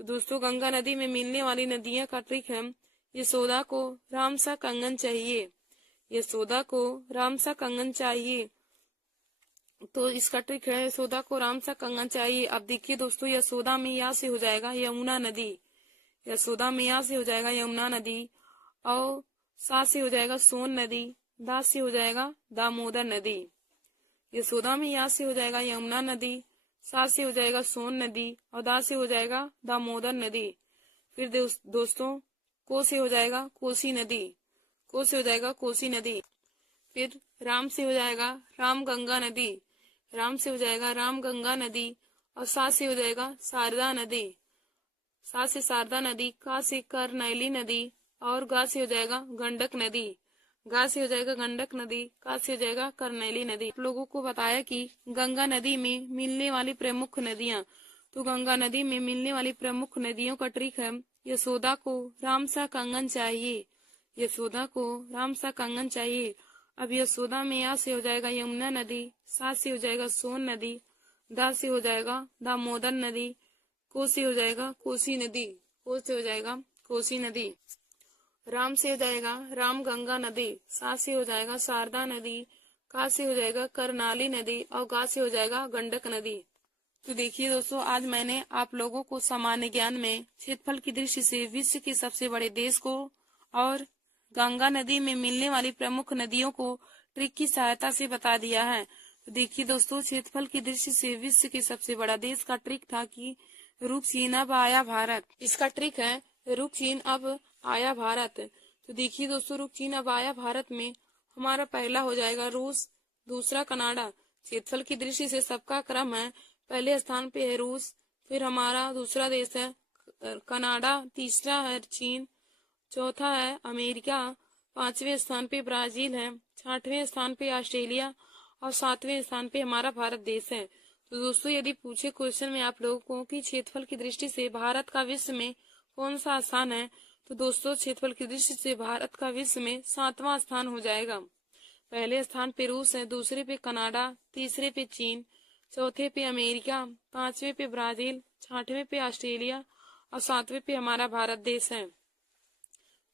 तो दोस्तों, गंगा नदी में मिलने वाली नदियां का ट्रिक है यशोदा को राम सा कंगन चाहिए। यशोदा को राम सा कंगन चाहिए। तो इसका ट्रिक है यशोदा को राम सा कंगन चाहिए। अब देखिए दोस्तों, यशोदा में या से हो जाएगा यमुना नदी। यशोदा में या से हो जाएगा यमुना नदी, और सा से हो जाएगा सोन नदी, दा से हो जाएगा दामोदर नदी। यशोदा में या से हो जाएगा यमुना नदी, सा से हो जाएगा सोन नदी, और दा से हो जाएगा दामोदर नदी। फिर दोस्तों, को से हो जाएगा कोसी नदी। को से हो जाएगा कोसी नदी। फिर राम से हो जाएगा राम गंगा नदी। राम से हो जाएगा राम गंगा नदी, और सा से हो जाएगा शारदा नदी। सा से शारदा नदी, का से करनैली नदी, और गा से हो जाएगा गंडक नदी। गा से हो जाएगा गंडक नदी, का से हो जाएगा करनैली नदी। आप लोगों को बताया कि गंगा नदी में मिलने वाली प्रमुख नदियां। तो गंगा नदी में मिलने वाली प्रमुख नदियों का ट्रिक है यशोदा को राम सा कंगन चाहिए। यशोदा को राम सा कंगन चाहिए। अब यशोदा में या से हो जाएगा यमुना नदी, सा से हो जाएगा सोन नदी, दा से हो जाएगा दामोदर नदी, को से हो जाएगा कोसी नदी। को से हो जाएगा कोसी नदी। राम से हो जाएगा राम गंगा नदी, सा से हो जाएगा शारदा नदी, का से हो जाएगा करनाली नदी, और गा से हो जाएगा गंडक नदी। तो देखिए दोस्तों, आज मैंने आप लोगों को सामान्य ज्ञान में क्षेत्रफल की दृष्टि से विश्व के सबसे बड़े देश को और गंगा नदी में मिलने वाली प्रमुख नदियों को ट्रिक की सहायता से बता दिया है। तो देखिए दोस्तों, क्षेत्रफल की दृष्टि से विश्व के सबसे बड़ा देश का ट्रिक था कि रुक चीन अब आया भारत। इसका ट्रिक है रुक चीन अब आया भारत। तो देखिए दोस्तों, रुक चीन अब आया भारत में हमारा पहला हो जाएगा रूस, दूसरा कनाडा। क्षेत्रफल की दृष्टि से सबका क्रम है, पहले स्थान पे है रूस, फिर हमारा दूसरा देश है कनाडा, तीसरा है चीन, चौथा है अमेरिका, पांचवें स्थान पे ब्राजील है, छठवें स्थान पे ऑस्ट्रेलिया, और सातवें स्थान पे हमारा भारत देश है। तो दोस्तों, यदि पूछे क्वेश्चन में आप लोगों को कि क्षेत्रफल की दृष्टि से भारत का विश्व में कौन सा स्थान है, तो दोस्तों क्षेत्रफल की दृष्टि से भारत का विश्व में 7वां स्थान हो जाएगा। पहले स्थान पे रूस है, दूसरे पे कनाडा, तीसरे पे चीन, चौथे पे अमेरिका, पांचवे पे ब्राजील, छठवें पे ऑस्ट्रेलिया, और सातवें पे हमारा भारत देश है।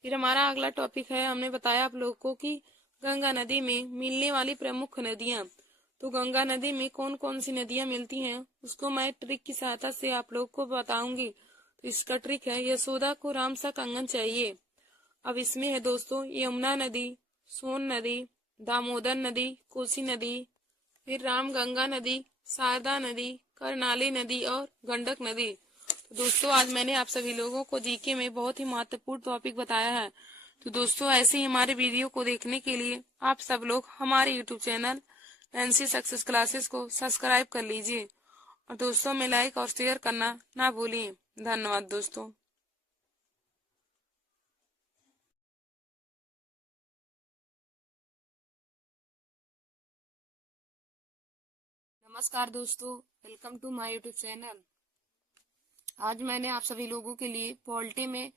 फिर हमारा अगला टॉपिक है, हमने बताया आप लोगों को कि गंगा नदी में मिलने वाली प्रमुख नदियां। तो गंगा नदी में कौन कौन सी नदियां मिलती हैं, उसको मैं ट्रिक की सहायता से आप लोग को बताऊंगी। तो इसका ट्रिक है यशोदा को राम सा कंगन चाहिए। अब इसमें है दोस्तों यमुना नदी, सोन नदी, दामोदर नदी, कोसी नदी, फिर राम गंगा नदी, शारदा नदी, करनाली नदी, और गंडक नदी। तो दोस्तों, आज मैंने आप सभी लोगों को जीके में बहुत ही महत्वपूर्ण टॉपिक बताया है। तो दोस्तों, ऐसे ही हमारे वीडियो को देखने के लिए आप सब लोग हमारे YouTube channel Nancy success classes को सब्सक्राइब कर लीजिए, और दोस्तों में लाइक और शेयर करना ना भूलिए। धन्यवाद दोस्तों। नमस्कार दोस्तों, welcome to my YouTube channel. आज मैंने आप सभी लोगों के लिए पॉलिटी में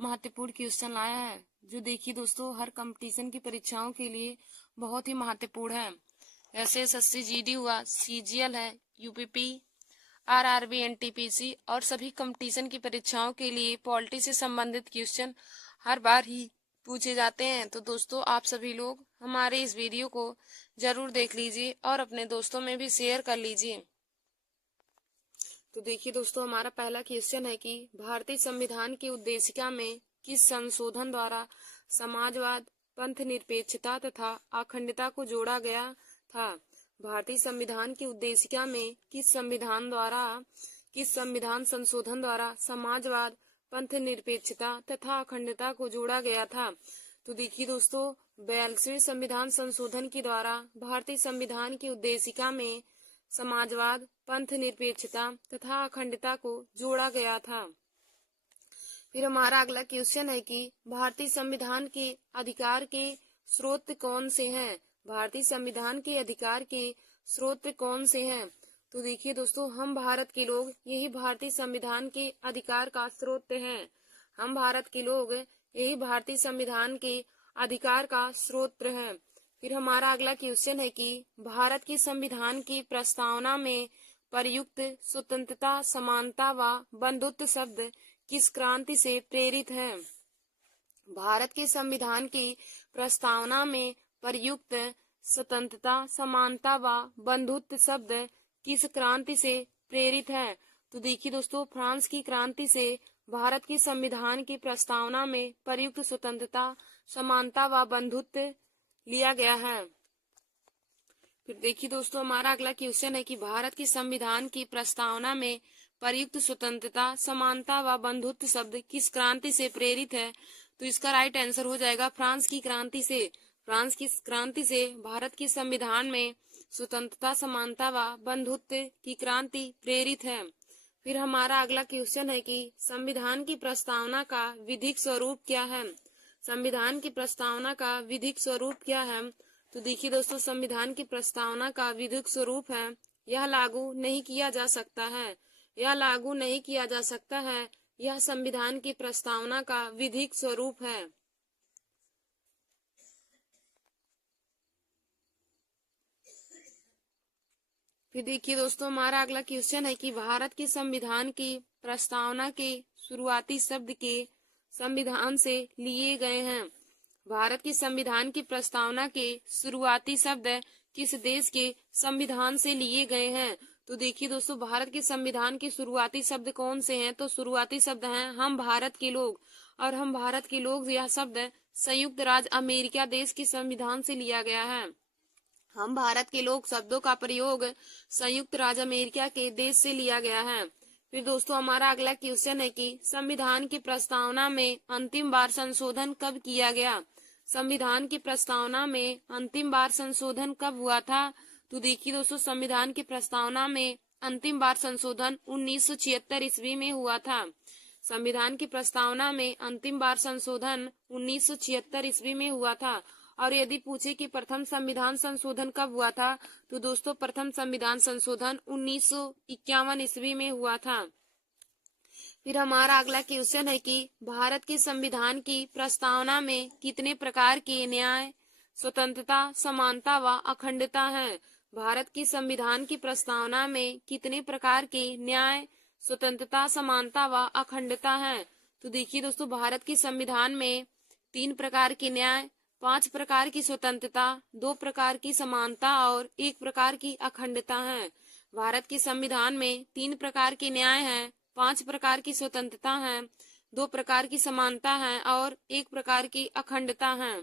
महत्वपूर्ण क्वेश्चन लाया है, जो देखिए दोस्तों हर कंपटीशन की परीक्षाओं के लिए बहुत ही महत्वपूर्ण है। जैसे एसएससी जीडी हुआ, सीजीएल है, यूपीपी, आरआरबी, एनटीपीसी और सभी कंपटीशन की परीक्षाओं के लिए पॉलिटी से संबंधित क्वेश्चन हर बार ही पूछे जाते हैं। तो दोस्तों, आप सभी लोग हमारे इस वीडियो को जरूर देख लीजिए और अपने दोस्तों में भी शेयर कर लीजिए। तो देखिए दोस्तों, हमारा पहला क्वेश्चन है कि भारतीय संविधान की उद्देशिका में किस संशोधन द्वारा समाजवाद, पंथ निरपेक्षता तथा अखंडता को जोड़ा गया था। भारतीय संविधान की उद्देशिका में किस संविधान संशोधन द्वारा समाजवाद, पंथ निरपेक्षता तथा अखंडता को जोड़ा गया था। तो देखिए दोस्तों, 42वें संविधान संशोधन के द्वारा भारतीय संविधान की उद्देशिका में समाजवाद, पंथ निरपेक्षता तथा अखंडता को जोड़ा गया था। फिर हमारा अगला क्वेश्चन है कि भारतीय संविधान के अधिकार के स्रोत कौन से हैं। भारतीय संविधान के अधिकार के स्रोत कौन से हैं। तो देखिए दोस्तों, हम भारत के लोग यही भारतीय संविधान के अधिकार का स्रोत हैं। हम भारत के लोग यही भारतीय संविधान के अधिकार का स्रोत हैं। फिर हमारा अगला क्वेश्चन है कि भारत के संविधान की प्रस्तावना में प्रयुक्त स्वतंत्रता, समानता व बंधुत्व शब्द किस क्रांति से प्रेरित है। भारत के संविधान की प्रस्तावना में प्रयुक्त स्वतंत्रता, समानता व बंधुत्व शब्द किस क्रांति से प्रेरित है। तो देखिए दोस्तों, फ्रांस की क्रांति से भारत की संविधान की प्रस्तावना में प्रयुक्त स्वतंत्रता, समानता व बंधुत्व लिया गया है। फिर देखिए दोस्तों, हमारा अगला क्वेश्चन है कि भारत की संविधान की प्रस्तावना में प्रयुक्त स्वतंत्रता, समानता व बंधुत्व शब्द किस क्रांति से प्रेरित है। तो इसका राइट आंसर हो जाएगा फ्रांस की क्रांति से। फ्रांस की क्रांति से भारत की संविधान में स्वतंत्रता, समानता व बंधुत्व की क्रांति प्रेरित है। फिर हमारा अगला क्वेश्चन है कि संविधान की प्रस्तावना का विधिक स्वरूप क्या है। संविधान की प्रस्तावना का विधिक स्वरूप क्या है। तो देखिए दोस्तों, संविधान की प्रस्तावना का विधिक स्वरूप है यह लागू नहीं किया जा सकता है। यह लागू नहीं किया जा सकता है, यह संविधान की प्रस्तावना का विधिक स्वरूप है। फिर देखिए दोस्तों, हमारा अगला क्वेश्चन है कि भारत के संविधान की प्रस्तावना के शुरुआती शब्द के संविधान से लिए गए हैं। भारत के संविधान की प्रस्तावना के शुरुआती शब्द किस देश के संविधान से लिए गए हैं। तो देखिए दोस्तों, भारत के संविधान के शुरुआती शब्द कौन से हैं। तो शुरुआती शब्द हैं हम भारत के लोग, और हम भारत के लोग यह शब्द संयुक्त राज्य अमेरिका देश के संविधान से लिया गया है। हम भारत के लोग शब्दों का प्रयोग संयुक्त राज्य अमेरिका के देश से लिया गया है। फिर दोस्तों, हमारा अगला क्वेश्चन है कि संविधान की प्रस्तावना में अंतिम बार संशोधन कब किया गया। संविधान की प्रस्तावना में अंतिम बार संशोधन कब हुआ था। तो देखिए दोस्तों, संविधान की प्रस्तावना में अंतिम बार संशोधन 1976 ईस्वी में हुआ था। संविधान की प्रस्तावना में अंतिम बार संशोधन 1976 ईस्वी में हुआ था। और यदि पूछे कि प्रथम संविधान संशोधन कब हुआ था, तो दोस्तों प्रथम संविधान संशोधन 1951 ईस्वी में हुआ था। फिर हमारा अगला क्वेश्चन है कि भारत के संविधान की प्रस्तावना में कितने प्रकार के न्याय, स्वतंत्रता, समानता व अखंडता है। भारत की संविधान की प्रस्तावना में कितने प्रकार के न्याय, स्वतंत्रता, समानता व अखंडता है। तो देखिए दोस्तों, भारत की संविधान में 3 प्रकार के न्याय, 5 प्रकार की स्वतंत्रता, 2 प्रकार की समानता और 1 प्रकार की अखंडता है। भारत के संविधान में 3 प्रकार के न्याय हैं, 5 प्रकार की स्वतंत्रता है, 2 प्रकार की समानता है और 1 प्रकार की अखंडता है।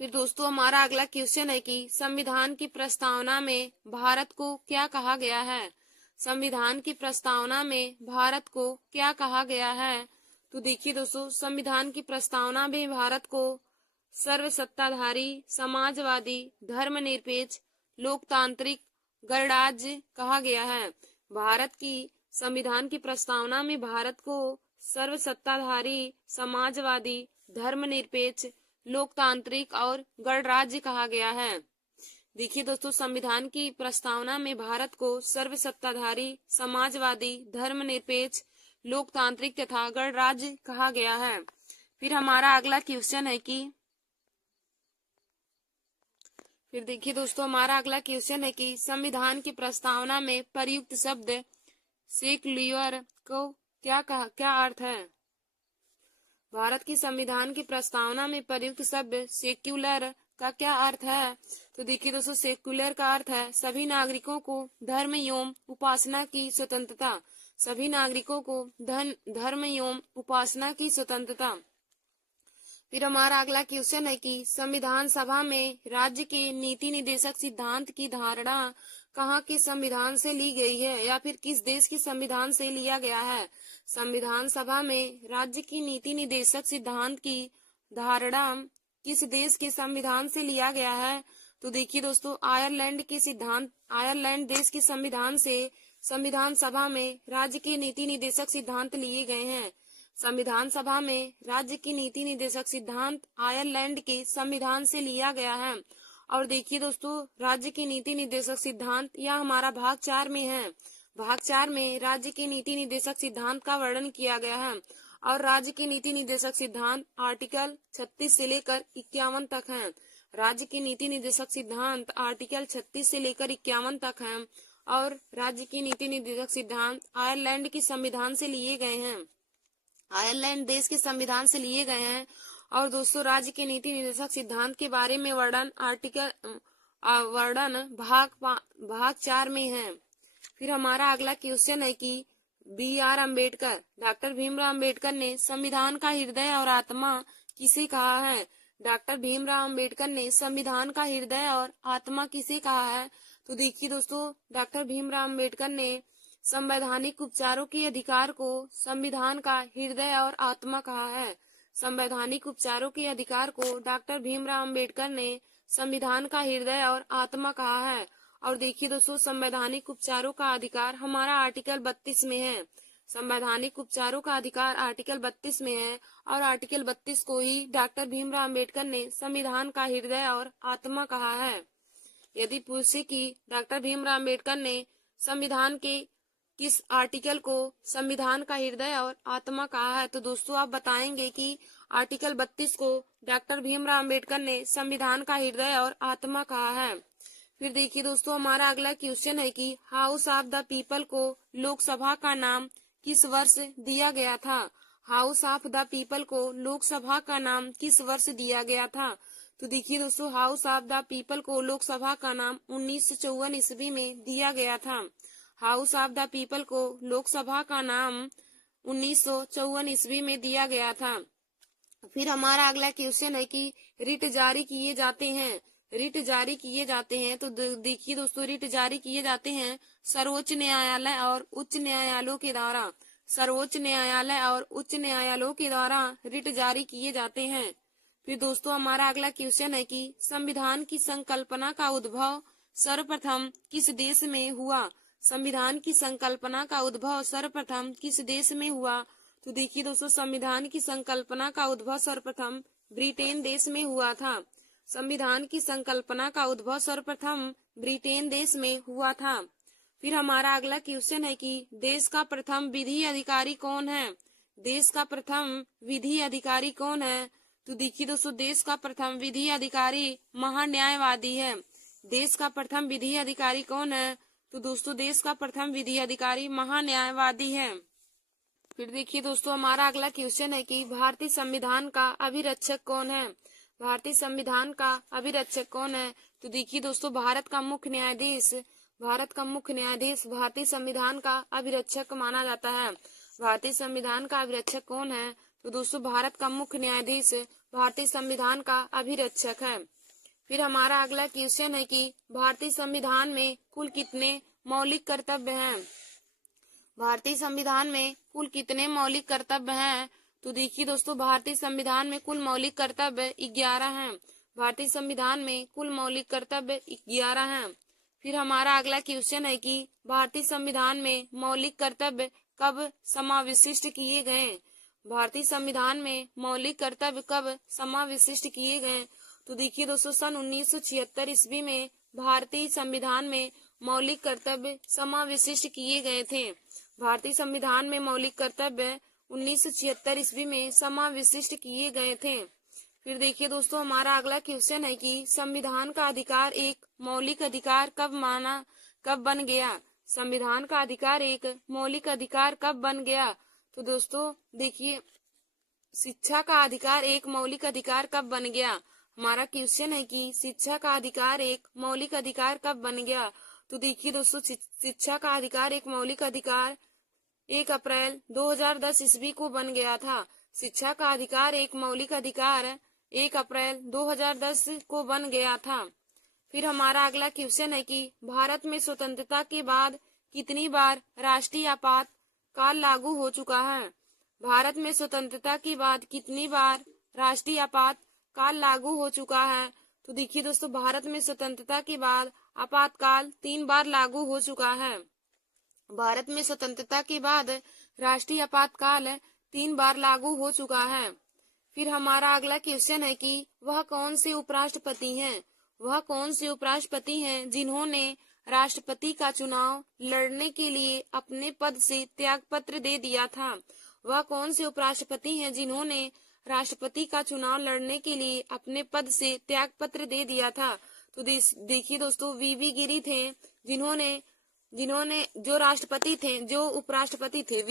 फिर दोस्तों, हमारा अगला क्वेश्चन है कि संविधान की प्रस्तावना में भारत को क्या कहा गया है। संविधान की प्रस्तावना में भारत को क्या कहा गया है। तो देखिए दोस्तों, संविधान की प्रस्तावना में भारत को सर्वसत्ताधारी, समाजवादी, धर्मनिरपेक्ष, लोकतांत्रिक गणराज्य कहा गया है। भारत की संविधान की प्रस्तावना में भारत को सर्वसत्ताधारी, समाजवादी, धर्मनिरपेक्ष, लोकतांत्रिक और गणराज्य कहा गया है। देखिए दोस्तों, संविधान की प्रस्तावना में भारत को सर्वसत्ताधारी, समाजवादी, धर्मनिरपेक्ष, लोकतांत्रिक तथा गणराज्य कहा गया है। फिर हमारा अगला क्वेश्चन है कि फिर देखिए दोस्तों, हमारा अगला क्वेश्चन है कि संविधान की प्रस्तावना में प्रयुक्त शब्द सेक्युलर को क्या अर्थ है। भारत की संविधान की प्रस्तावना में प्रयुक्त शब्द सेक्युलर का क्या अर्थ है। तो देखिए दोस्तों, सेक्युलर का अर्थ है सभी नागरिकों को धर्म एवं उपासना की स्वतंत्रता। सभी नागरिकों को धर्म एवं उपासना की स्वतंत्रता। फिर हमारा अगला क्वेश्चन है कि संविधान सभा में राज्य के नीति निदेशक सिद्धांत की धारणा कहाँ के संविधान से ली गई है, या फिर किस देश के संविधान से लिया गया है। संविधान सभा में राज्य की नीति निदेशक सिद्धांत की धारणा किस देश के संविधान से लिया गया है। तो देखिए दोस्तों, आयरलैंड देश के संविधान से संविधान सभा में राज्य के नीति निदेशक सिद्धांत लिए गए हैं। संविधान सभा में राज्य की नीति निर्देशक सिद्धांत आयरलैंड के संविधान से लिया गया है। और देखिए दोस्तों, राज्य की नीति निर्देशक सिद्धांत यह हमारा भाग 4 में है। भाग 4 में राज्य की नीति निर्देशक सिद्धांत का वर्णन किया गया है। और राज्य की नीति निर्देशक सिद्धांत आर्टिकल 36 से लेकर 51 तक है। राज्य की नीति निर्देशक सिद्धांत आर्टिकल 36 से लेकर 51 तक है। और राज्य की नीति निर्देशक सिद्धांत आयरलैंड के संविधान से लिए गए हैं। आयरलैंड देश के संविधान से लिए गए हैं। और दोस्तों, राज्य के नीति निर्देशक सिद्धांत के बारे में वर्णन भाग 4 में है। फिर हमारा अगला क्वेश्चन है कि B.R. अम्बेडकर, डॉक्टर भीमराव अम्बेडकर ने संविधान का हृदय और आत्मा किसे कहा है? डॉक्टर भीमराव अम्बेडकर ने संविधान का हृदय और आत्मा किसे कहा है? तो देखिए दोस्तों, डॉक्टर भीमराव अम्बेडकर ने संवैधानिक उपचारों के अधिकार को संविधान का हृदय और आत्मा कहा है। संवैधानिक उपचारों के अधिकार को डॉक्टर भीमराव अम्बेडकर ने संविधान का हृदय और आत्मा कहा है। और देखिए दोस्तों, संवैधानिक उपचारों का अधिकार हमारा आर्टिकल 32 में है। संवैधानिक उपचारों का अधिकार आर्टिकल 32 में है। और आर्टिकल 32 को ही डॉक्टर भीमराव अम्बेडकर ने संविधान का हृदय और आत्मा कहा है। यदि पूछे कि डॉक्टर भीमराव अम्बेडकर ने संविधान के किस आर्टिकल को संविधान का हृदय और आत्मा कहा है, तो दोस्तों आप बताएंगे कि आर्टिकल 32 को डॉक्टर भीमराव अम्बेडकर ने संविधान का हृदय और आत्मा कहा है। फिर देखिए दोस्तों, हमारा अगला क्वेश्चन है कि हाउस ऑफ द पीपल को लोकसभा का नाम किस वर्ष दिया गया था? हाउस ऑफ द पीपल को लोकसभा का नाम किस वर्ष दिया गया था? तो देखिए दोस्तों, हाउस ऑफ द पीपल को लोकसभा का नाम 1954 ईस्वी में दिया गया था। हाउस ऑफ द पीपल को लोकसभा का नाम 1954 ईस्वी में दिया गया था। फिर हमारा अगला क्वेश्चन है कि रिट जारी किए जाते हैं। रिट जारी किए जाते हैं, तो देखिए दोस्तों, रिट जारी किए जाते हैं सर्वोच्च न्यायालय और उच्च न्यायालयों के द्वारा। सर्वोच्च न्यायालय और उच्च न्यायालयों के द्वारा रिट जारी किए जाते हैं। फिर दोस्तों, हमारा अगला क्वेश्चन है कि संविधान की संकल्पना का उद्भव सर्वप्रथम किस देश में हुआ? संविधान की संकल्पना का उद्भव सर्वप्रथम किस देश में हुआ? तो देखिए दोस्तों, संविधान की संकल्पना का उद्भव सर्वप्रथम ब्रिटेन देश में हुआ था। संविधान की संकल्पना का उद्भव सर्वप्रथम ब्रिटेन देश में हुआ था। फिर हमारा अगला क्वेश्चन है कि देश का प्रथम विधि अधिकारी कौन है? देश का प्रथम विधि अधिकारी कौन है? तो देखिए दोस्तों, देश का प्रथम विधि अधिकारी महान्यायवादी है। देश का प्रथम विधि अधिकारी कौन है? तो दोस्तों, देश का प्रथम विधि अधिकारी महान्यायवादी है। फिर देखिए दोस्तों, हमारा अगला क्वेश्चन है कि भारतीय संविधान का अभिरक्षक कौन है? भारतीय संविधान का अभिरक्षक कौन है? तो देखिए दोस्तों, भारत का मुख्य न्यायाधीश भारतीय संविधान का अभिरक्षक माना जाता है। भारतीय संविधान का अभिरक्षक कौन है? तो दोस्तों, भारत का मुख्य न्यायाधीश भारतीय संविधान का अभिरक्षक है। फिर हमारा अगला क्वेश्चन है कि भारतीय संविधान में कुल कितने मौलिक कर्तव्य हैं? भारतीय संविधान में कुल कितने मौलिक कर्तव्य हैं? तो देखिए दोस्तों, भारतीय संविधान में कुल मौलिक कर्तव्य 11 हैं। भारतीय संविधान में कुल मौलिक कर्तव्य 11 हैं। फिर हमारा अगला क्वेश्चन है कि भारतीय संविधान में मौलिक कर्तव्य कब समाविष्ट किए गए? भारतीय संविधान में मौलिक कर्तव्य कब समाविष्ट किए गए? तो देखिए दोस्तों, सन 1976 ईस्वी में भारतीय संविधान में मौलिक कर्तव्य समाविष्ट किए गए थे। भारतीय संविधान में मौलिक कर्तव्य 1976 ईस्वी में समाविष्ट किए गए थे। फिर देखिए दोस्तों, हमारा अगला क्वेश्चन है कि संविधान का अधिकार एक मौलिक अधिकार कब बन गया? संविधान का अधिकार एक मौलिक अधिकार कब बन गया? तो दोस्तों देखिए, शिक्षा का अधिकार एक मौलिक अधिकार कब बन गया? हमारा क्वेश्चन है कि शिक्षा का अधिकार एक मौलिक अधिकार कब बन गया? तो देखिए दोस्तों, शिक्षा का अधिकार एक मौलिक अधिकार 1 अप्रैल 2010 ईस्वी को बन गया था। शिक्षा का अधिकार एक मौलिक अधिकार 1 अप्रैल 2010 को बन गया था। फिर हमारा अगला क्वेश्चन है कि भारत में स्वतंत्रता के बाद कितनी बार राष्ट्रीय आपातकाल लागू हो चुका है? भारत में स्वतंत्रता के बाद कितनी बार राष्ट्रीय आपातकाल लागू हो चुका है? तो देखिए दोस्तों, भारत में स्वतंत्रता के बाद आपातकाल 3 बार लागू हो चुका है। भारत में स्वतंत्रता के बाद राष्ट्रीय आपातकाल 3 बार लागू हो चुका है। फिर हमारा अगला क्वेश्चन है कि वह कौन से उपराष्ट्रपति हैं? वह कौन से उपराष्ट्रपति हैं जिन्होंने राष्ट्रपति का चुनाव लड़ने के लिए अपने पद से त्याग पत्र दे दिया था? वह कौन से उपराष्ट्रपति हैं जिन्होंने राष्ट्रपति का चुनाव लड़ने के लिए अपने पद से त्याग पत्र दे दिया था? तो देखिए दोस्तों, वीवी गिरी थे जिन्होंने जिन्होंने जो राष्ट्रपति थे, जो उपराष्ट्रपति थे,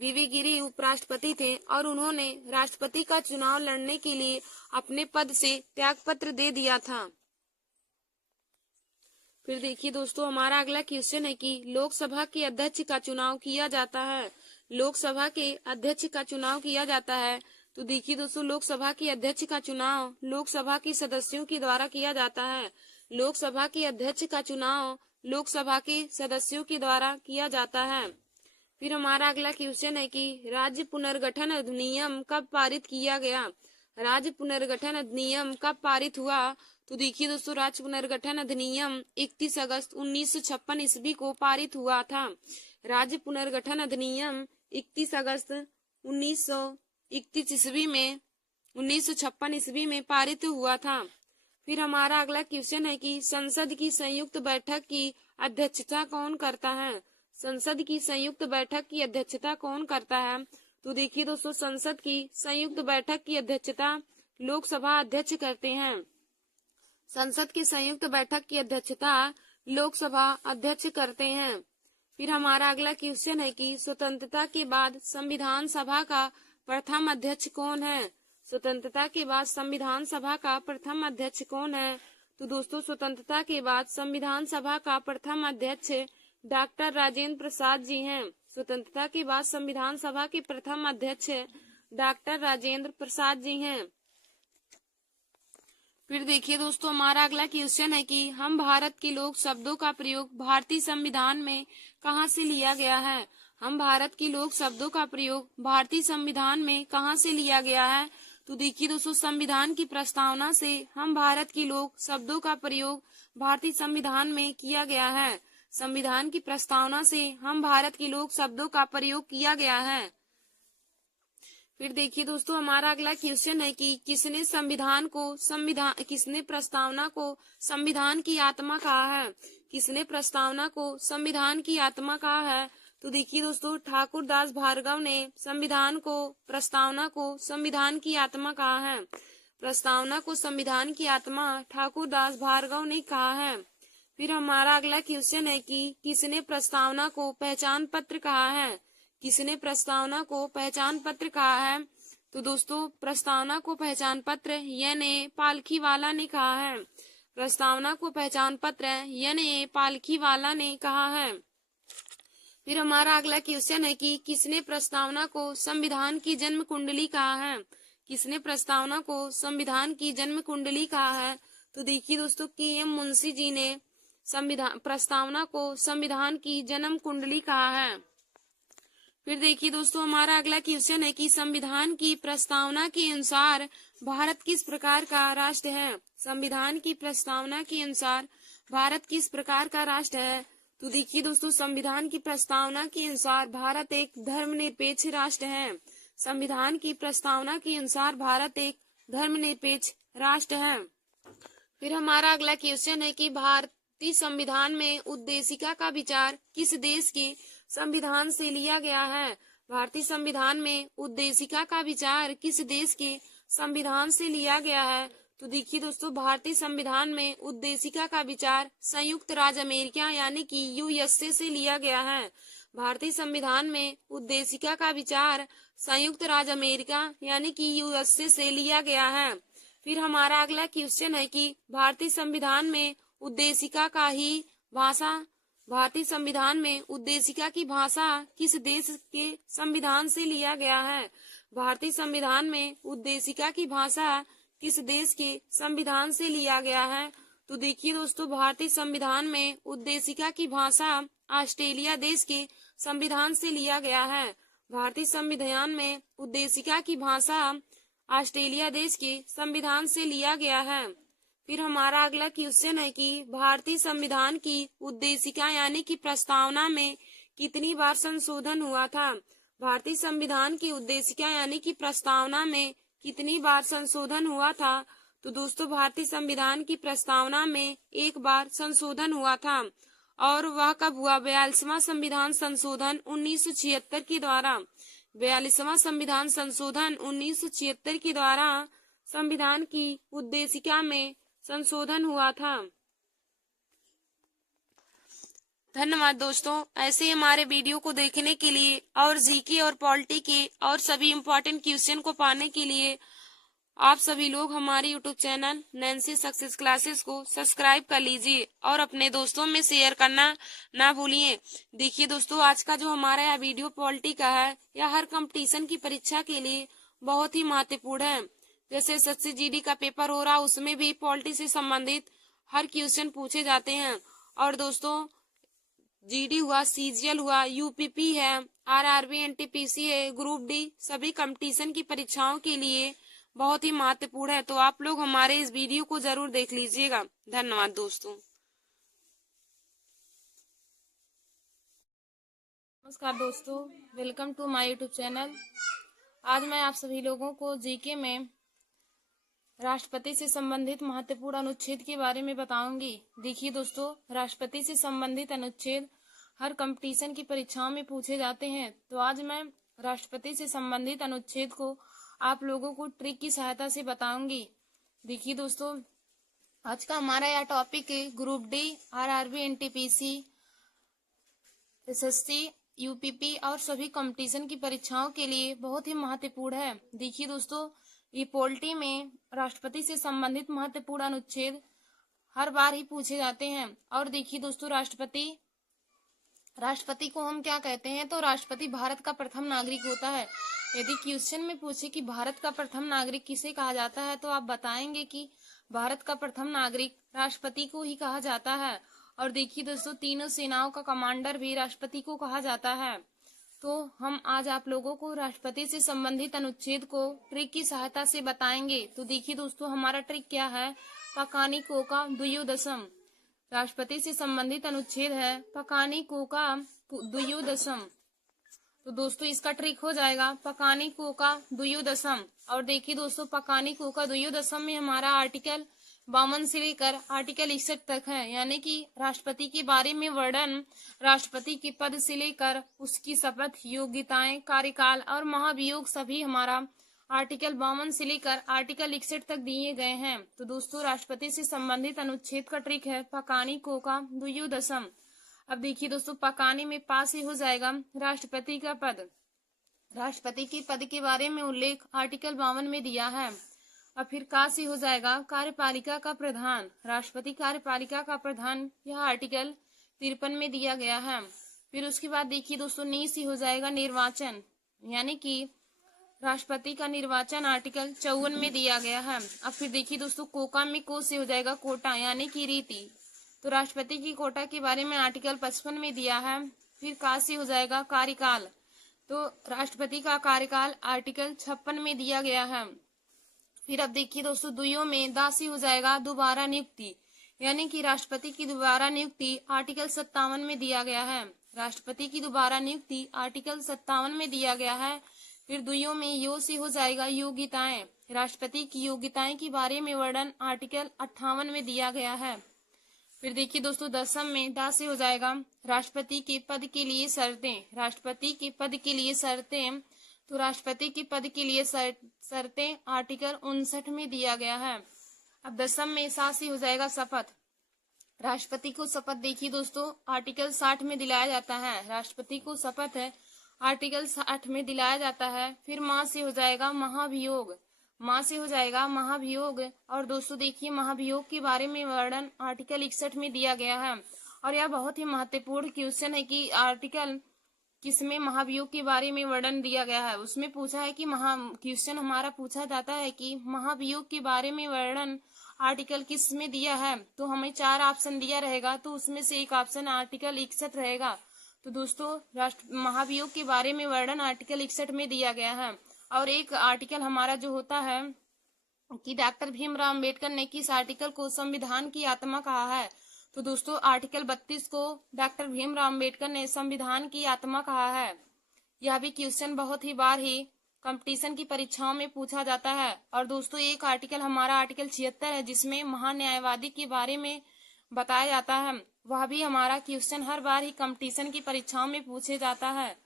वीवी गिरी उपराष्ट्रपति थे और उन्होंने राष्ट्रपति का चुनाव लड़ने के लिए अपने पद से त्याग पत्र दे दिया था। फिर देखिए दोस्तों, हमारा अगला क्वेश्चन है कि लोकसभा के अध्यक्ष का चुनाव किया जाता है। लोकसभा के अध्यक्ष का चुनाव किया जाता है। तो देखिए दोस्तों, लोकसभा के अध्यक्ष का चुनाव लोकसभा के सदस्यों के द्वारा किया जाता है। लोकसभा के अध्यक्ष का चुनाव लोकसभा के सदस्यों के द्वारा किया जाता है। फिर हमारा अगला क्वेश्चन है कि राज्य पुनर्गठन अधिनियम कब पारित किया गया? राज्य पुनर्गठन अधिनियम कब पारित हुआ? तो देखिए दोस्तों, राज्य पुनर्गठन अधिनियम 31 अगस्त 1956 ईस्वी को पारित हुआ था। राज्य पुनर्गठन अधिनियम 31 अगस्त 1931 ईस्वी में 1956 ईस्वी में पारित हुआ था। फिर हमारा अगला क्वेश्चन है कि संसद की संयुक्त बैठक की अध्यक्षता कौन करता है? संसद की संयुक्त बैठक की अध्यक्षता कौन करता है? तो देखिए दोस्तों, संसद की संयुक्त बैठक की अध्यक्षता लोकसभा अध्यक्ष करते हैं। संसद की संयुक्त बैठक की अध्यक्षता लोकसभा अध्यक्ष करते हैं। फिर हमारा अगला क्वेश्चन है कि स्वतंत्रता के बाद संविधान सभा का प्रथम अध्यक्ष कौन है? स्वतंत्रता के बाद संविधान सभा का प्रथम अध्यक्ष कौन है? तो दोस्तों, स्वतंत्रता के बाद संविधान सभा का प्रथम अध्यक्ष डॉक्टर राजेंद्र प्रसाद जी हैं। स्वतंत्रता के बाद संविधान सभा के प्रथम अध्यक्ष डॉक्टर राजेंद्र प्रसाद जी हैं। फिर देखिए दोस्तों, हमारा अगला क्वेश्चन है कि हम भारत के लोग शब्दों का प्रयोग भारतीय संविधान में कहां से लिया गया है? हम भारत के लोग शब्दों का प्रयोग भारतीय संविधान में कहां से लिया गया है? तो देखिए दोस्तों, संविधान की प्रस्तावना से हम भारत के लोग शब्दों का प्रयोग भारतीय संविधान में किया गया है। संविधान की प्रस्तावना से हम भारत के लोग शब्दों का प्रयोग किया गया है। फिर देखिए दोस्तों, हमारा अगला क्वेश्चन है कि किसने प्रस्तावना को संविधान की आत्मा कहा है? किसने प्रस्तावना को संविधान की आत्मा कहा है? तो देखिए दोस्तों, ठाकुर दास भार्गव ने प्रस्तावना को संविधान की आत्मा कहा है। प्रस्तावना को संविधान की आत्मा ठाकुर दास भार्गव ने कहा है। फिर हमारा अगला क्वेश्चन है कि किसने प्रस्तावना को पहचान पत्र कहा है? किसने प्रस्तावना को पहचान पत्र कहा है? तो दोस्तों, प्रस्तावना को पहचान पत्र यानी पालखीवाला ने कहा है। प्रस्तावना को पहचान पत्र यानी पालखीवाला ने कहा है। फिर हमारा अगला क्वेश्चन है कि किसने प्रस्तावना को संविधान की जन्म कुंडली कहा है? किसने प्रस्तावना को संविधान की जन्म कुंडली कहा है? तो देखिए दोस्तों, के.एम. मुंशी जी ने प्रस्तावना को संविधान की जन्म कुंडली कहा है। फिर देखिए दोस्तों, हमारा अगला क्वेश्चन है कि संविधान की प्रस्तावना के अनुसार भारत किस प्रकार का राष्ट्र है? संविधान की प्रस्तावना के अनुसार भारत किस प्रकार का राष्ट्र है? तो देखिए दोस्तों, संविधान की प्रस्तावना के अनुसार भारत एक धर्मनिरपेक्ष राष्ट्र है। संविधान की प्रस्तावना के अनुसार भारत एक धर्मनिरपेक्ष राष्ट्र है। फिर हमारा अगला क्वेश्चन है कि भारतीय संविधान में उद्देशिका का विचार किस देश के संविधान से लिया गया है? भारतीय संविधान में उद्देशिका का विचार किस देश के संविधान से लिया गया है? तो देखिए दोस्तों, भारतीय संविधान में उद्देशिका का विचार संयुक्त राज्य अमेरिका यानी कि यूएसए से लिया गया है। भारतीय संविधान में उद्देशिका का विचार संयुक्त राज्य अमेरिका यानी कि यूएसए से लिया गया है। फिर हमारा अगला क्वेश्चन है कि भारतीय संविधान में उद्देशिका की भाषा किस देश के संविधान से लिया गया है? भारतीय संविधान में उद्देशिका की भाषा किस देश के संविधान से लिया गया है? तो देखिए दोस्तों, भारतीय संविधान में उद्देशिका की भाषा ऑस्ट्रेलिया देश के संविधान से लिया गया है। भारतीय संविधान में उद्देशिका की भाषा ऑस्ट्रेलिया देश के संविधान से लिया गया है। फिर हमारा अगला क्वेश्चन है कि भारतीय संविधान की उद्देशिका यानी कि प्रस्तावना में कितनी बार संशोधन हुआ था? भारतीय संविधान की उद्देशिका यानी कि प्रस्तावना में कितनी बार संशोधन हुआ था? तो दोस्तों भारतीय संविधान की प्रस्तावना में एक बार संशोधन हुआ था। और वह कब हुआ? 42वां संविधान संशोधन 1976 के द्वारा। 42वां संविधान संशोधन 1976 के द्वारा संविधान की उद्देशिका में संशोधन हुआ था। धन्यवाद दोस्तों। ऐसे ही हमारे वीडियो को देखने के लिए और जीके और पॉलिटी के और सभी इम्पोर्टेंट क्वेश्चन को पाने के लिए आप सभी लोग हमारे YouTube channel Nancy success classes को सब्सक्राइब कर लीजिए और अपने दोस्तों में शेयर करना ना भूलिए। देखिए दोस्तों, आज का जो हमारा यह वीडियो पॉलिटी का है, यह हर कंपटीशन की परीक्षा के लिए बहुत ही महत्वपूर्ण है। जैसे एसएससी जीडी का पेपर हो रहा, उसमें भी पॉलिटी से संबंधित हर क्वेश्चन पूछे जाते हैं। और दोस्तों जीडी हुआ, सीजीएल हुआ, यूपीपी है, आरआरबी, एनटीपीसी है, ग्रुप डी, सभी कंपटीशन की परीक्षाओं के लिए बहुत ही महत्वपूर्ण है। तो आप लोग हमारे इस वीडियो को जरूर देख लीजिएगा। धन्यवाद दोस्तों। नमस्कार दोस्तों, welcome to my YouTube channel. आज मैं आप सभी लोगों को जीके में राष्ट्रपति से संबंधित महत्वपूर्ण अनुच्छेद के बारे में बताऊंगी। देखिए दोस्तों, राष्ट्रपति से संबंधित अनुच्छेद हर कंपटीशन की परीक्षाओं में पूछे जाते हैं। तो आज मैं राष्ट्रपति से संबंधित अनुच्छेद को आप लोगों को ट्रिक की सहायता से बताऊंगी। देखिए दोस्तों, आज का हमारा यह टॉपिक है group D, RRB, NTPC, SSC, UPP और सभी कंपटीशन की परीक्षाओं के लिए बहुत ही महत्वपूर्ण है। देखिए दोस्तों, ये पॉलिटी में राष्ट्रपति से संबंधित महत्वपूर्ण अनुच्छेद हर बार ही पूछे जाते हैं। और देखिए दोस्तों, राष्ट्रपति को हम क्या कहते हैं? तो राष्ट्रपति भारत का प्रथम नागरिक होता है। यदि क्वेश्चन में पूछे कि भारत का प्रथम नागरिक किसे कहा जाता है, तो आप बताएंगे कि भारत का प्रथम नागरिक राष्ट्रपति को ही कहा जाता है। और देखिए दोस्तों, तीनों सेनाओं का कमांडर भी राष्ट्रपति को कहा जाता है। तो हम आज आप लोगों को राष्ट्रपति से संबंधित अनुच्छेद को ट्रिक की सहायता से बताएंगे। तो देखिए दोस्तों, हमारा ट्रिक क्या है? पकानी कोका द्वयोदशम। राष्ट्रपति से संबंधित अनुच्छेद है पकानी कोका द्वयोदशम। तो दोस्तों इसका ट्रिक हो जाएगा पकानी कोका द्वयोदशम। और देखिए दोस्तों, पकानी कोका द्वयोदशम में हमारा आर्टिकल 52 से लेकर आर्टिकल 61 तक है, यानी कि राष्ट्रपति के बारे में वर्णन, राष्ट्रपति के पद से लेकर उसकी शपथ, योग्यताएं, कार्यकाल और महाभियोग सभी हमारा आर्टिकल 52 से लेकर आर्टिकल 61 तक दिए गए हैं। तो दोस्तों, राष्ट्रपति से संबंधित अनुच्छेद का ट्रिक है पकानी कोका द्वयोदशम। अब देखिए दोस्तों, पकानी में पास ही हो जाएगा राष्ट्रपति का पद। राष्ट्रपति के पद के बारे में उल्लेख आर्टिकल 52 में दिया है। और फिर का से हो जाएगा कार्यपालिका का प्रधान। राष्ट्रपति कार्यपालिका का प्रधान, यह आर्टिकल 53 में दिया गया है। फिर उसके बाद देखिए दोस्तों, नी से हो जाएगा निर्वाचन, यानी कि राष्ट्रपति का निर्वाचन आर्टिकल 54 में दिया गया है। अब फिर देखिए दोस्तों, कोका में को से हो जाएगा कोटा, यानी कि रीति। तो राष्ट्रपति की कोटा के बारे में आर्टिकल 55 में दिया है। फिर का से हो जाएगा कार्यकाल। तो राष्ट्रपति का कार्यकाल आर्टिकल 56 में दिया गया है। फिर अब देखिए दोस्तों, दुइयों में दा से हो जाएगा दोबारा नियुक्ति, यानी कि राष्ट्रपति की दोबारा नियुक्ति आर्टिकल 57 में दिया गया है। राष्ट्रपति की दोबारा नियुक्ति आर्टिकल 57 में दिया गया है। फिर दुइयों में यो से हो जाएगा योग्यताएं। राष्ट्रपति की योग्यताएं के बारे में वर्णन आर्टिकल 58 में दिया गया है। फिर देखिए दोस्तों, दसम में दा से हो जाएगा राष्ट्रपति के पद के लिए शर्तें। राष्ट्रपति के पद के लिए शर्तें, तो राष्ट्रपति के पद के लिए शर्तें आर्टिकल 59 में दिया गया है। अब दसम में सा से हो जाएगा शपथ। राष्ट्रपति को शपथ देखिए दोस्तों आर्टिकल 60 में दिलाया जाता है। राष्ट्रपति को शपथ है आर्टिकल 60 में दिलाया जाता है। फिर माँ से हो जाएगा महाभियोग। माँ से हो जाएगा महाभियोग। और दोस्तों देखिए, महाभियोग के बारे में वर्णन आर्टिकल 61 में दिया गया है। और यह बहुत ही महत्वपूर्ण क्वेश्चन है कि आर्टिकल किसमें महाभियोग के बारे में वर्णन दिया गया है। उसमें पूछा है कि क्वेश्चन हमारा पूछा जाता है कि महाभियोग के बारे में वर्णन आर्टिकल किस में दिया है। तो हमें 4 ऑप्शन दिया रहेगा, तो उसमें से एक ऑप्शन आर्टिकल 61 रहेगा। तो दोस्तों, महाभियोग के बारे में वर्णन आर्टिकल 61 में दिया गया है। और एक आर्टिकल हमारा जो होता है कि डॉक्टर भीमराव अम्बेडकर ने किस आर्टिकल को संविधान की आत्मा कहा है। तो दोस्तों, आर्टिकल 32 को डॉक्टर भीमराव अम्बेडकर ने संविधान की आत्मा कहा है। यह भी क्वेश्चन बहुत ही बार ही कंपटीशन की परीक्षाओं में पूछा जाता है। और दोस्तों एक आर्टिकल हमारा आर्टिकल 76 है, जिसमें महान्यायवादी के बारे में बताया जाता है। वह भी हमारा क्वेश्चन हर बार ही कंपटीशन की परीक्षाओं में पूछे जाता है।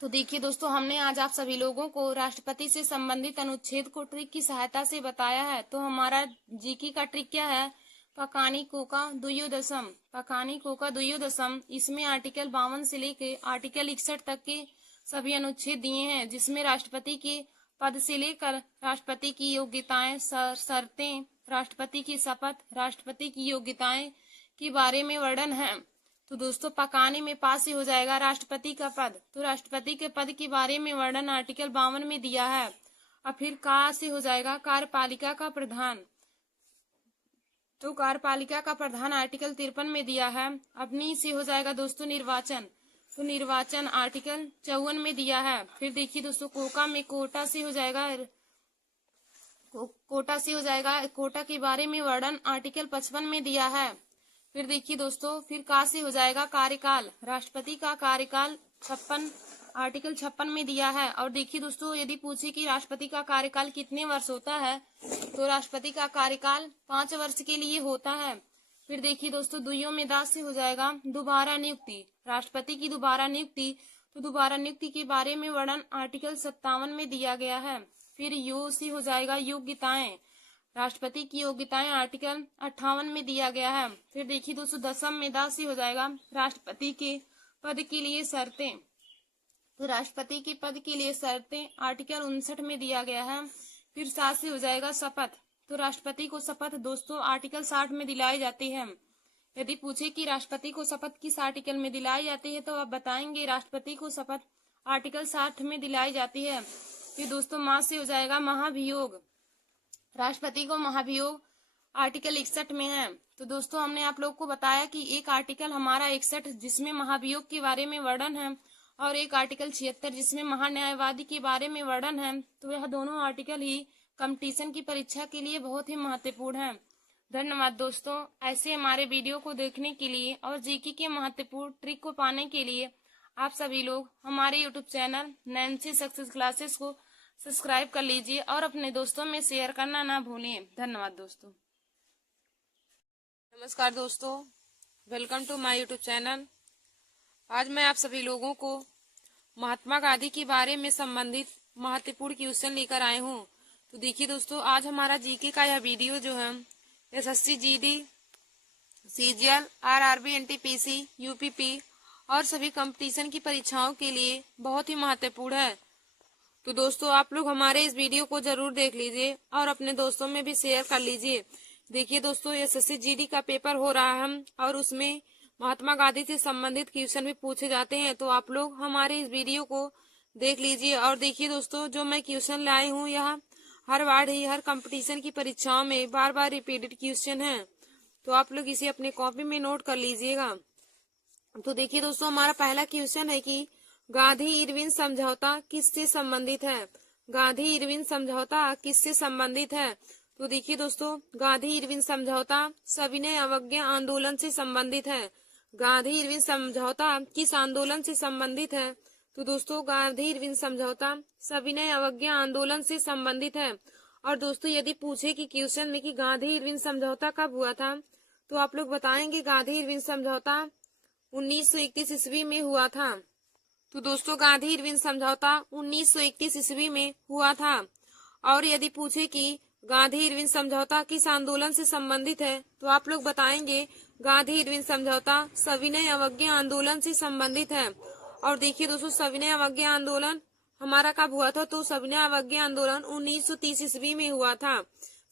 तो देखिए दोस्तों, हमने आज आप सभी लोगों को राष्ट्रपति से संबंधित अनुच्छेद को ट्रिक की सहायता से बताया है। तो हमारा जीके का ट्रिक क्या है? पकानी कोका दुयोदशम। पकानी कोका दुयोदशम, इसमें आर्टिकल 52 से लेकर आर्टिकल 61 तक के सभी अनुच्छेद दिए हैं, जिसमें राष्ट्रपति के पद से लेकर राष्ट्रपति की योग्यताएं, शर्तें, राष्ट्रपति की शपथ, राष्ट्रपति की योग्यताएं के बारे में वर्णन है। तो दोस्तों पकाने में पास से हो जाएगा राष्ट्रपति का पद। तो राष्ट्रपति के पद के बारे में वर्णन आर्टिकल 52 में दिया है। और फिर का से हो जाएगा कार्यपालिका का प्रधान। तो कार्यपालिका का प्रधान आर्टिकल 53 में दिया है। अपनी से हो जाएगा दोस्तों निर्वाचन। तो निर्वाचन आर्टिकल 54 में दिया है। फिर देखिए दोस्तों कोका में कोटा से हो जाएगा, कोटा के बारे में वर्णन आर्टिकल 55 में दिया है। फिर देखिए दोस्तों फिर का से हो जाएगा कार्यकाल। राष्ट्रपति का कार्यकाल आर्टिकल 56 में दिया है। और देखिए दोस्तों यदि पूछे कि राष्ट्रपति का कार्यकाल कितने वर्ष होता है, तो राष्ट्रपति का कार्यकाल 5 वर्ष के लिए होता है। फिर देखिए दोस्तों दुइयों में दास से हो जाएगा दोबारा नियुक्ति। राष्ट्रपति की दोबारा नियुक्ति, तो दोबारा नियुक्ति के बारे में वर्णन आर्टिकल 57 में दिया गया है। फिर यो से हो जाएगा योग्यताएं। राष्ट्रपति की योग्यताएं आर्टिकल 58 में दिया गया है। फिर देखिए दोस्तों दसम में दा से हो जाएगा राष्ट्रपति के पद के लिए शर्तें। तो राष्ट्रपति के पद के लिए शर्तें आर्टिकल 59 में दिया गया है। फिर 7 से हो जाएगा शपथ। तो राष्ट्रपति को शपथ दोस्तों आर्टिकल 60 में दिलाई जाती है। यदि पूछे कि राष्ट्रपति को शपथ किस आर्टिकल में दिलाई जाती है, तो आप बताएंगे राष्ट्रपति को शपथ आर्टिकल 60 में दिलाई जाती है। फिर दोस्तों मां से हो जाएगा महाभियोग। राष्ट्रपति को महाभियोग आर्टिकल 61 में है। तो दोस्तों हमने आप लोग को बताया कि एक आर्टिकल हमारा 61 जिसमें महाभियोग के बारे में वर्णन है, और एक आर्टिकल 76 जिसमें महान्यायवादी के बारे में वर्णन है। तो यह दोनों आर्टिकल ही कंपटीशन की परीक्षा के लिए बहुत ही महत्वपूर्ण है। धन्यवाद दोस्तों। ऐसे हमारे वीडियो को देखने के लिए और जीके के महत्वपूर्ण ट्रिक को पाने के लिए आप सभी लोग हमारे YouTube channel Nancy success classes को सब्सक्राइब कर लीजिए और अपने दोस्तों में शेयर करना ना भूलें। धन्यवाद दोस्तों। नमस्कार दोस्तों, welcome to my YouTube channel. आज मैं आप सभी लोगों को महात्मा गांधी के बारे में संबंधित महत्वपूर्ण क्वेश्चन लेकर आए हूँ। तो देखिए दोस्तों आज हमारा जीके का यह वीडियो जो है SSC GD, CGL, RRB, NTPC, UPP और सभी कंपटीशन की परीक्षाओं के लिए बहुत ही महत्वपूर्ण है। तो दोस्तों आप लोग हमारे इस वीडियो को जरूर देख लीजिए और अपने दोस्तों में भी शेयर कर लीजिए। देखिए दोस्तों एसएससी जीडी का पेपर हो रहा है और उसमें महात्मा गांधी से संबंधित क्वेश्चन भी पूछे जाते हैं। तो आप लोग हमारे इस वीडियो को देख लीजिए। और देखिए दोस्तों जो मैं क्वेश्चन लाई हूँ यह हर बार ही हर कंपटीशन की परीक्षाओं में बार बार रिपीटेड क्वेश्चन है। तो आप लोग इसे अपने कॉपी में नोट कर लीजिएगा। तो देखिए दोस्तों हमारा पहला क्वेश्चन है कि गांधी इरविन समझौता किससे संबंधित है? गांधी इरविन समझौता किससे संबंधित है? तो देखिए दोस्तों गांधी इरविन समझौता सविनय अवज्ञा आंदोलन से संबंधित है। गांधी इरविन समझौता किस आंदोलन से संबंधित है? तो दोस्तों गांधी इरविन समझौता सविनय अवज्ञा आंदोलन से संबंधित है। और दोस्तों यदि पूछे कि क्वेश्चन में कि गांधी इरविन समझौता कब हुआ था, तो आप लोग बताएंगे गांधी इरविन समझौता 1931 ईस्वी में हुआ था। तो दोस्तों गांधी इरविन समझौता 1931 ईस्वी में हुआ था। और यदि पूछे कि गांधी इरविन समझौता किस आंदोलन से संबंधित है, तो आप लोग बताएंगे गांधी इरविन समझौता सविनय अवज्ञा आंदोलन से संबंधित है। और देखिए दोस्तों सविनय अवज्ञा आंदोलन हमारा कब हुआ था? तो सविनय अवज्ञा आंदोलन 1930 ईस्वी में हुआ था।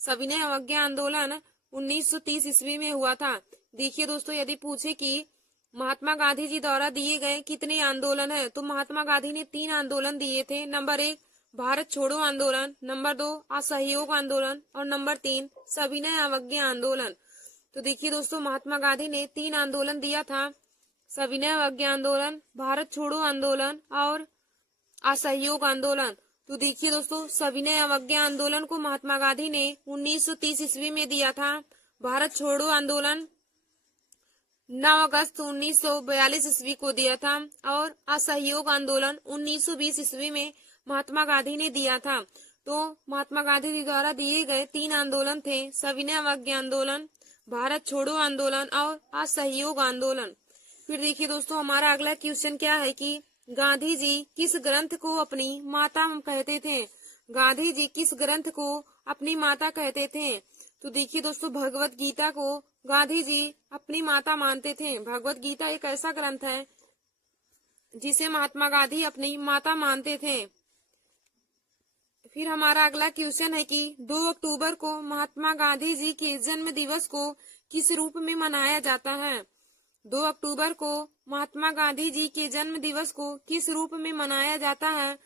सविनय अवज्ञा आंदोलन 1930 ईस्वी में हुआ था। देखिए दोस्तों यदि पूछे कि महात्मा गांधी जी द्वारा दिए गए कितने आंदोलन है, तो महात्मा गांधी ने 3 आंदोलन दिए थे। नंबर 1 भारत छोड़ो आंदोलन, नंबर 2 असहयोग आंदोलन और नंबर 3 सविनय अवज्ञा आंदोलन। तो देखिए दोस्तों महात्मा गांधी ने 3 आंदोलन दिया था, सविनय अवज्ञा आंदोलन, भारत छोड़ो आंदोलन और असहयोग आंदोलन। तो देखिए दोस्तों सविनय अवज्ञा आंदोलन को महात्मा गांधी ने 1930 ईस्वी में दिया था। भारत छोड़ो आंदोलन 9 अगस्त 1942 ईस्वी को दिया था और असहयोग आंदोलन 1920 ईस्वी में महात्मा गांधी ने दिया था। तो महात्मा गांधी जी द्वारा दिए गए 3 आंदोलन थे, सविनय अवज्ञा आंदोलन, भारत छोड़ो आंदोलन और असहयोग आंदोलन। फिर देखिए दोस्तों, हमारा अगला क्वेश्चन क्या है कि गांधी जी किस ग्रंथ को अपनी माता कहते थे। गांधी जी किस ग्रंथ को अपनी माता कहते थे। तो देखिए दोस्तों, भगवत गीता को गांधी जी अपनी माता मानते थे। भगवत गीता एक ऐसा ग्रंथ है जिसे महात्मा गांधी अपनी माता मानते थे। फिर हमारा अगला क्वेश्चन है कि 2 अक्टूबर को महात्मा गांधी जी के जन्म दिवस को किस रूप में मनाया जाता है। 2 अक्टूबर को महात्मा गांधी जी के जन्म दिवस को किस रूप में मनाया जाता है।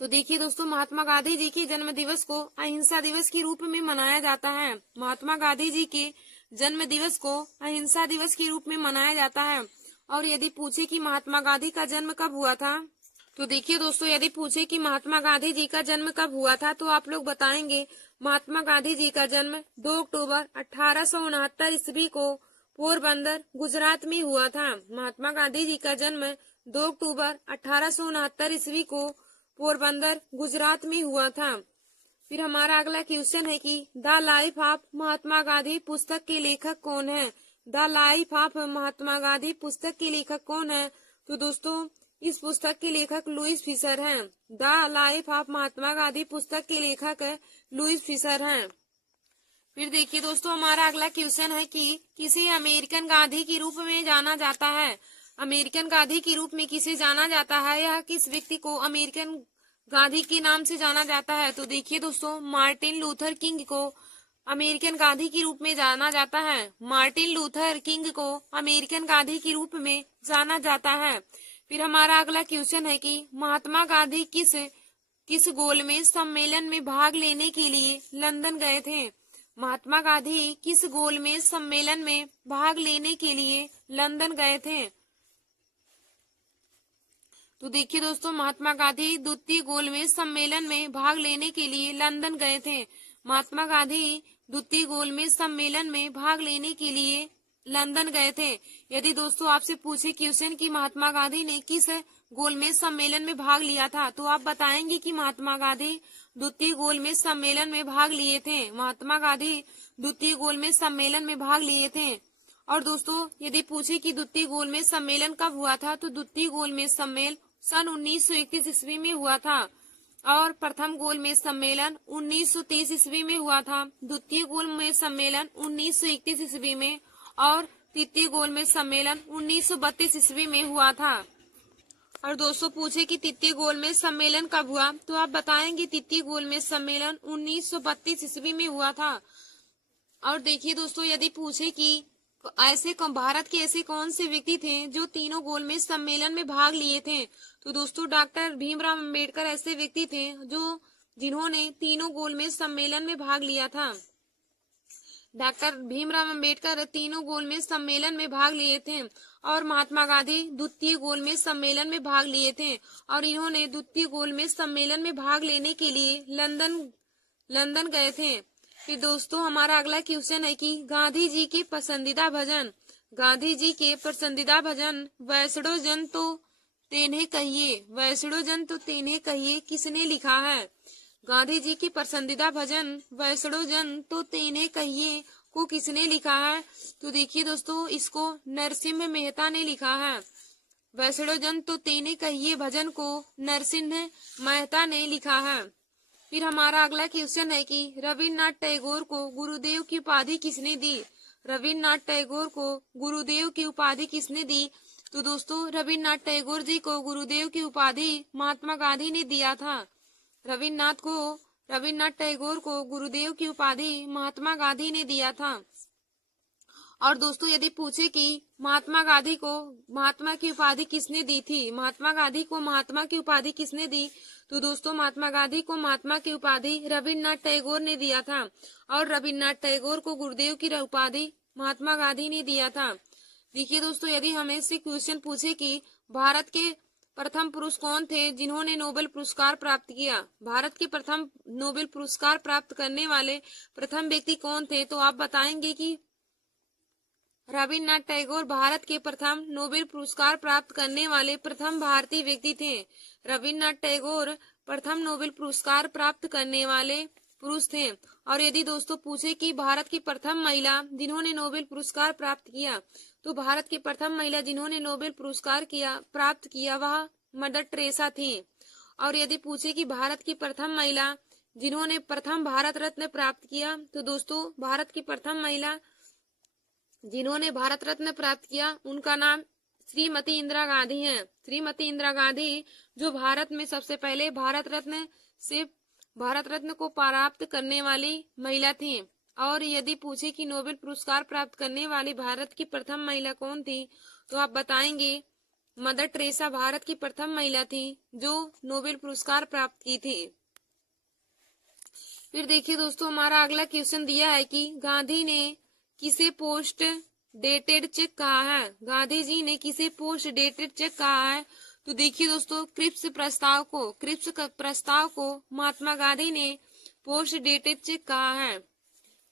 तो देखिए दोस्तों, महात्मा गांधी जी के जन्म दिवस को अहिंसा दिवस के रूप में मनाया जाता है। महात्मा गांधी जी के जन्म दिवस को अहिंसा दिवस के रूप में मनाया जाता है। और यदि पूछे कि महात्मा गांधी का जन्म कब हुआ था, तो देखिए दोस्तों, यदि पूछे कि महात्मा गांधी जी का जन्म कब हुआ था, तो आप लोग बताएंगे महात्मा गांधी जी का जन्म 2 अक्टूबर 1869 ईस्वी को पोरबंदर गुजरात में हुआ था। महात्मा गांधी जी का जन्म 2 अक्टूबर 1869 ईस्वी को पोरबंदर गुजरात में हुआ था। फिर हमारा अगला क्वेश्चन है कि the life of Mahatma Gandhi पुस्तक के लेखक कौन है। The life of Mahatma Gandhi पुस्तक के लेखक कौन है। तो दोस्तों, इस पुस्तक के लेखक लुईस फिशर हैं। The life of Mahatma Gandhi पुस्तक के लेखक लुईस फिशर हैं। फिर देखिए दोस्तों, हमारा अगला क्वेश्चन है कि किसे अमेरिकन गांधी के रूप में जाना जाता है। अमेरिकन गांधी के रूप में किसे जाना जाता है, या किस व्यक्ति को अमेरिकन गांधी के नाम से जाना जाता है। तो देखिए दोस्तों, मार्टिन लूथर किंग को अमेरिकन गांधी के रूप में जाना जाता है। मार्टिन लूथर किंग को अमेरिकन गांधी के रूप में जाना जाता है। फिर हमारा अगला क्वेश्चन है कि महात्मा गांधी किस गोलमेज सम्मेलन में भाग लेने के लिए लंदन गए थे। महात्मा गांधी किस गोलमेज सम्मेलन में भाग लेने के लिए लंदन गए थे। तो देखिए दोस्तों, महात्मा गांधी द्वितीय गोलमेज सम्मेलन में भाग लेने के लिए लंदन गए थे। महात्मा गांधी द्वितीय गोलमेज सम्मेलन में भाग लेने के लिए लंदन गए थे। यदि दोस्तों आपसे पूछे क्वेश्चन कि महात्मा गांधी ने किस गोलमेज सम्मेलन में भाग लिया था, तो आप बताएंगे कि महात्मा गांधी द्वितीय गोलमेज सम्मेलन में भाग लिए थे। महात्मा गांधी द्वितीय गोलमेज सम्मेलन में भाग लिए थे। और दोस्तों, यदि पूछे कि द्वितीय गोलमेज सम्मेलन कब हुआ था, तो द्वितीय गोलमेज सम्मेलन सन 1931 ईस्वी में हुआ था और प्रथम गोलमेज सम्मेलन 1930 ईस्वी में हुआ था। द्वितीय गोलमेज सम्मेलन 1931 ईस्वी में और तृतीय गोलमेज सम्मेलन 1932 ईस्वी में हुआ था। और दोस्तों, पूछे कि तृतीय गोलमेज सम्मेलन कब हुआ, तो आप बताएंगे तृतीय गोलमेज सम्मेलन 1932 ईस्वी में हुआ था। और देखिए दोस्तों, यदि पूछे कि भारत के ऐसे कौन से व्यक्ति थे जो तीनों गोलमेज सम्मेलन में भाग लिए थे, तो दोस्तों डॉक्टर भीमराव अंबेडकर ऐसे व्यक्ति थे जिन्होंने तीनों गोलमेज सम्मेलन में भाग लिया था। डॉक्टर भीमराव अंबेडकर तीनों गोलमेज सम्मेलन में भाग लिए थे और महात्मा गांधी द्वितीय गोलमेज सम्मेलन में भाग लिए थे और इन्होंने द्वितीय गोलमेज सम्मेलन में भाग लेने के लिए लंदन गए थे। फिर दोस्तों, हमारा अगला क्वेश्चन है कि गांधी जी के पसंदीदा भजन। गांधी जी के पसंदीदा भजन वैष्णो जन तो तेन्हे कहिए, वैष्णो जन तो तेन्हे कहिए किसने लिखा है। गांधी जी के पसंदीदा भजन वैष्णो जन तो तेन्हे कहिए को किसने लिखा है। तो देखिए दोस्तों, इसको नरसिंह मेहता ने लिखा है। वैष्णो जन तो तेन्हे कहिए भजन को नरसिंह मेहता ने लिखा है। फिर हमारा अगला क्वेश्चन है कि रविन्द्रनाथ टैगोर को गुरुदेव की उपाधि किसने दी। रविन्द्रनाथ टैगोर को गुरुदेव की उपाधि किसने दी। तो दोस्तों, रविन्द्रनाथ टैगोर जी को गुरुदेव की उपाधि महात्मा गांधी ने दिया था। रविन्द्रनाथ टैगोर को गुरुदेव की उपाधि महात्मा गांधी ने दिया था। और दोस्तों, यदि पूछे कि महात्मा गांधी को महात्मा की उपाधि किसने दी थी, महात्मा गांधी को महात्मा की उपाधि किसने दी, तो दोस्तों महात्मा गांधी को महात्मा की उपाधि रविन्द्रनाथ टैगोर ने दिया था और रविन्द्रनाथ टैगोर को गुरुदेव की उपाधि महात्मा गांधी ने दिया था। देखिए दोस्तों, यदि हमें से क्वेश्चन पूछे कि भारत के प्रथम पुरुष कौन थे जिन्होंने नोबेल पुरस्कार प्राप्त किया, भारत के प्रथम नोबेल पुरस्कार प्राप्त करने वाले प्रथम व्यक्ति कौन थे, तो आप बताएंगे कि रविन्द्रनाथ टैगोर भारत के प्रथम नोबेल पुरस्कार प्राप्त करने वाले प्रथम भारतीय व्यक्ति थे। रविन्द्रनाथ टैगोर प्रथम नोबेल पुरस्कार प्राप्त करने वाले पुरुष थे। और यदि दोस्तों पूछे कि भारत की प्रथम महिला जिन्होंने नोबेल पुरस्कार प्राप्त किया, तो भारत की प्रथम महिला जिन्होंने नोबेल पुरस्कार प्राप्त किया वह मदर टेरेसा थी। और यदि पूछे कि भारत की प्रथम महिला जिन्होंने प्रथम भारत रत्न प्राप्त किया, तो दोस्तों भारत की प्रथम महिला जिन्होंने भारत रत्न प्राप्त किया उनका नाम श्रीमती इंदिरा गांधी है। श्रीमती इंदिरा गांधी जो भारत में सबसे पहले भारत रत्न को प्राप्त करने वाली महिला थी। और यदि पूछे कि नोबेल पुरस्कार प्राप्त करने वाली भारत की प्रथम महिला कौन थी, तो आप बताएंगे मदर टेरेसा भारत की प्रथम महिला थी जो नोबेल पुरस्कार प्राप्त की थी। फिर देखिए दोस्तों हमारा अगला क्वेश्चन दिया है कि गांधी ने किसे पोस्ट डेटेड चेक कहा है। गांधी जी ने किसे पोस्ट डेटेड चेक कहा है, तो देखिए दोस्तों क्रिप्स प्रस्ताव को महात्मा गांधी ने पोस्ट डेटेड चेक कहा है।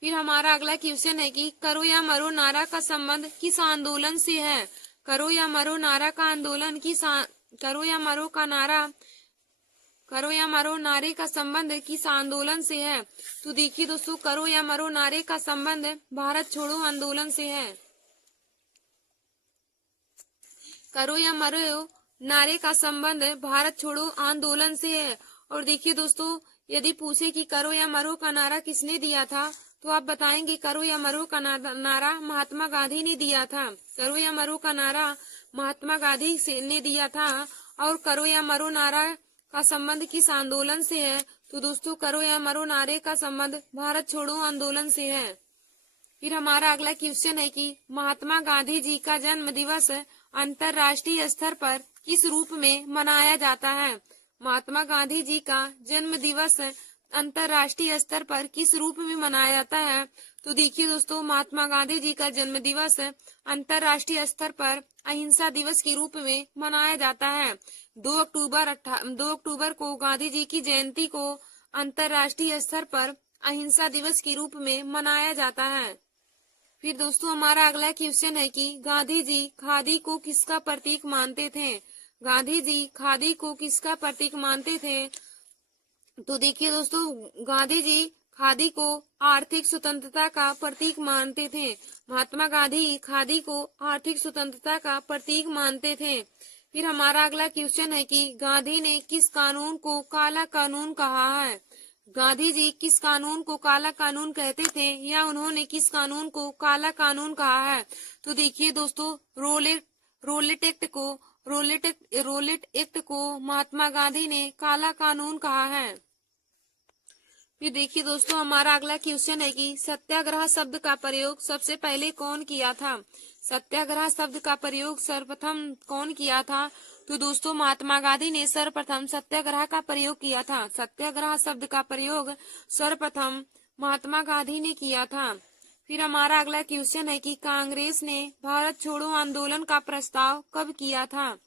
फिर हमारा अगला क्वेश्चन है कि करो या मरो नारा का संबंध किस आंदोलन से है। करो या मरो नारा का आंदोलन करो या मरो नारे का संबंध किस आंदोलन से है, तो देखिए दोस्तों करो या मरो नारे का संबंध भारत छोड़ो आंदोलन से है। करो या मरो नारे का संबंध भारत छोड़ो आंदोलन से है। और देखिए दोस्तों यदि पूछे कि करो या मरो का नारा किसने दिया था, तो आप बताएंगे करो या मरो का नारा महात्मा गांधी ने दिया था। करो या मरो का नारा महात्मा गांधी ने दिया था। और करो या मरो नारा का संबंध किस आंदोलन से है, तो दोस्तों करो या मरो नारे का संबंध भारत छोड़ो आंदोलन से है। फिर हमारा अगला क्वेश्चन है कि महात्मा गांधी जी का जन्म दिवस अंतर्राष्ट्रीय स्तर पर किस रूप में मनाया जाता है। महात्मा गांधी जी का जन्म दिवस अंतर्राष्ट्रीय स्तर पर किस रूप में मनाया जाता है, तो देखिए दोस्तों महात्मा गांधी जी का जन्म दिवस अंतर्राष्ट्रीय स्तर पर अहिंसा दिवस के रूप में मनाया जाता है। 2 अक्टूबर को गांधी जी की जयंती को अंतर्राष्ट्रीय स्तर पर अहिंसा दिवस के रूप में मनाया जाता है। फिर दोस्तों हमारा अगला क्वेश्चन है कि गांधी जी खादी को किसका प्रतीक मानते थे। गांधी जी खादी को किसका प्रतीक मानते थे, तो देखिए दोस्तों गांधी जी खादी को आर्थिक स्वतंत्रता का प्रतीक मानते थे। महात्मा गांधी खादी को आर्थिक स्वतंत्रता का प्रतीक मानते थे। फिर हमारा अगला क्वेश्चन है कि गांधी ने किस कानून को काला कानून कहा है। गांधी जी किस कानून को काला कानून कहते थे या उन्होंने किस कानून को काला कानून कहा है, तो देखिए दोस्तों रोलेट एक्ट को महात्मा गांधी ने काला कानून कहा है। फिर देखिए दोस्तों हमारा अगला क्वेश्चन है कि सत्याग्रह शब्द का प्रयोग सबसे पहले कौन किया था। सत्याग्रह शब्द का प्रयोग सर्वप्रथम कौन किया था, तो दोस्तों महात्मा गांधी ने सर्वप्रथम सत्याग्रह का प्रयोग किया था। सत्याग्रह शब्द का प्रयोग सर्वप्रथम महात्मा गांधी ने किया था। फिर हमारा अगला क्वेश्चन है कि कांग्रेस ने भारत छोड़ो आंदोलन का प्रस्ताव कब किया था।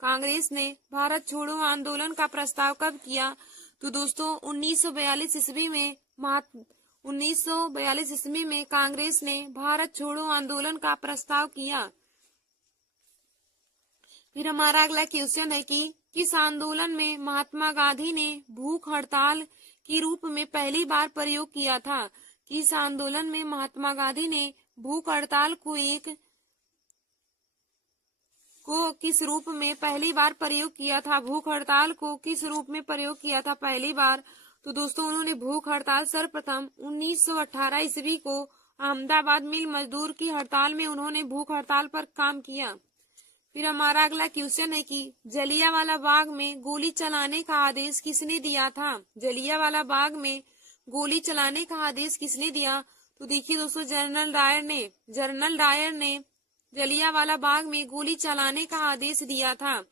कांग्रेस ने भारत छोड़ो आंदोलन का प्रस्ताव कब किया, तो दोस्तों 1942 ईस्वी में कांग्रेस ने भारत छोड़ो आंदोलन का प्रस्ताव किया। फिर हमारा अगला क्वेश्चन है कि किस आंदोलन में महात्मा गांधी ने भूख हड़ताल के रूप में पहली बार प्रयोग किया था। किस आंदोलन में महात्मा गांधी ने भूख हड़ताल को किस रूप में पहली बार प्रयोग किया था। भूख हड़ताल को किस रूप में प्रयोग किया था पहली बार, तो दोस्तों उन्होंने भूख हड़ताल सर्वप्रथम 1918 ईस्वी को अहमदाबाद मिल मजदूर की हड़ताल में उन्होंने भूख हड़ताल पर काम किया। फिर हमारा अगला क्वेश्चन है कि जलियांवाला बाग में गोली चलाने का आदेश किसने दिया था। जलियांवाला बाग में गोली चलाने का आदेश किसने दिया, तो देखिए दोस्तों जनरल डायर ने जलियांवाला बाग में गोली चलाने का आदेश दिया था।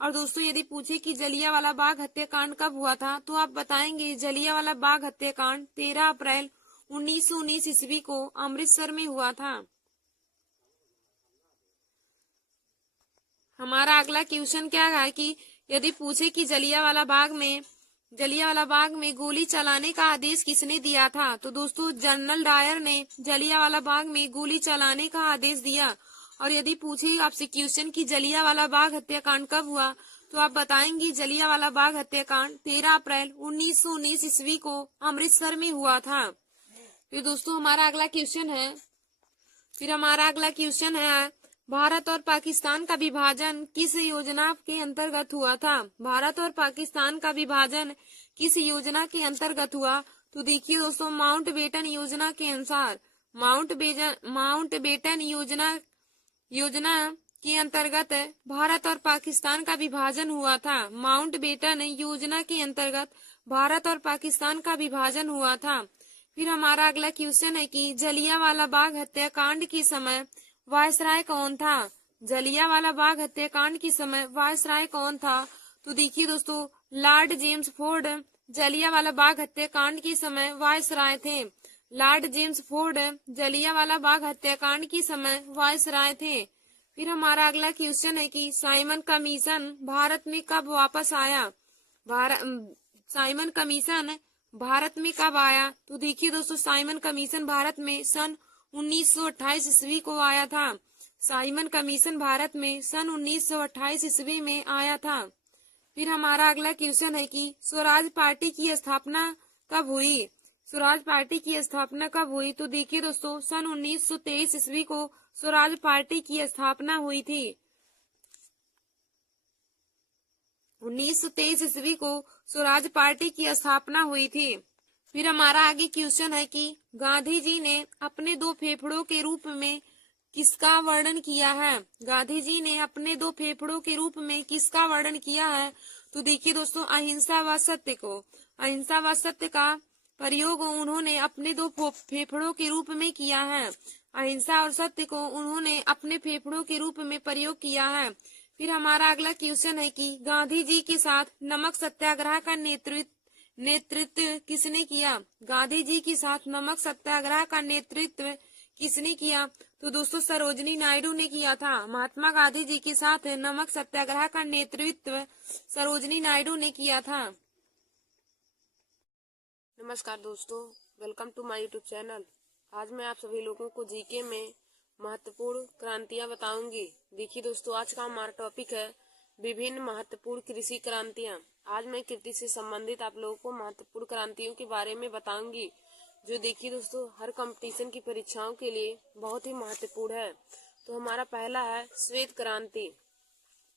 और दोस्तों यदि पूछे कि जलियांवाला बाग हत्याकांड कब हुआ था, तो आप बताएंगे जलियांवाला बाग हत्याकांड 13 अप्रैल 1919 ईस्वी को अमृतसर में हुआ था। हमारा अगला क्वेश्चन क्या है कि यदि पूछे कि जलियांवाला बाग में जलियांवाला बाग में गोली चलाने का आदेश किसने दिया था? तो दोस्तों जनरल डायर ने जलियांवाला बाग में गोली चलाने का आदेश दिया। और यदि पूछे आपसे क्वेश्चन कि जलियांवाला बाग हत्याकांड कब हुआ, तो आप बताएंगे जलियांवाला बाग हत्याकांड 13 अप्रैल 1919 ईस्वी को अमृतसर में हुआ था। फिर दोस्तों हमारा अगला क्वेश्चन है भारत और पाकिस्तान का विभाजन किस योजना के अंतर्गत हुआ था? भारत और पाकिस्तान का विभाजन किस योजना के अंतर्गत हुआ? तो देखिए दोस्तों माउंटबेटन योजना के अनुसार माउंटबेटन योजना के अंतर्गत भारत और पाकिस्तान का विभाजन हुआ था। माउंटबेटन योजना के अंतर्गत भारत और पाकिस्तान का विभाजन हुआ था। फिर हमारा अगला क्वेश्चन है कि जलियांवाला बाग हत्याकांड के समय वायसराय कौन था? जलियांवाला बाग हत्याकांड के समय वायसराय कौन था? तो देखिए दोस्तों Lord James Ford Jallianwala Bagh हत्याकांड के समय वायसराय थे। Lord James Ford Jallianwala Bagh हत्याकांड के समय वायसराय थे। फिर हमारा अगला क्वेश्चन है कि साइमन कमीशन भारत में कब वापस आया? साइमन कमीशन भारत में कब आया? तो देखिए दोस्तों साइमन कमीशन भारत में सन 1928 ईस्वी को आया था। साइमन कमीशन भारत में सन 1928 ईस्वी में आया था। फिर हमारा अगला क्वेश्चन है कि स्वराज पार्टी की स्थापना कब हुई? स्वराज पार्टी की स्थापना कब हुई? तो देखिए दोस्तों सन 1923 ईस्वी को स्वराज पार्टी की स्थापना हुई थी। 1923 ईस्वी को स्वराज पार्टी की स्थापना हुई थी। फिर हमारा आगे क्वेश्चन है कि गांधी जी ने अपने दो फेफड़ों के रूप में किसका वर्णन किया है? गांधी जी ने अपने दो फेफड़ों के रूप में किसका वर्णन किया है? तो देखिए दोस्तों अहिंसा व सत्य को। अहिंसा व सत्य का प्रयोग उन्होंने अपने दो फेफड़ों के रूप में किया है। अहिंसा और सत्य को उन्होंने अपने फेफड़ों के रूप में प्रयोग किया है। फिर हमारा अगला क्वेश्चन है कि गांधी जी के साथ नमक सत्याग्रह का नेतृत्व किसने किया? गांधी जी के साथ नमक सत्याग्रह का नेतृत्व किसने किया? तो दोस्तों सरोजिनी नायडू ने किया था। महात्मा गांधी जी के साथ नमक सत्याग्रह का नेतृत्व सरोजिनी नायडू ने किया था। नमस्कार दोस्तों, welcome to my YouTube channel. आज मैं आप सभी लोगों को जीके में महत्वपूर्ण क्रांतियां बताऊंगी। देखिए दोस्तों आज का हमारा टॉपिक है विभिन्न महत्वपूर्ण कृषि क्रांतियां। आज मैं कृषि से संबंधित आप लोगों को महत्वपूर्ण क्रांतियों के बारे में बताऊंगी, जो देखिए दोस्तों हर कंपटीशन की परीक्षाओं के लिए बहुत ही महत्वपूर्ण है। तो हमारा पहला है श्वेत क्रांति।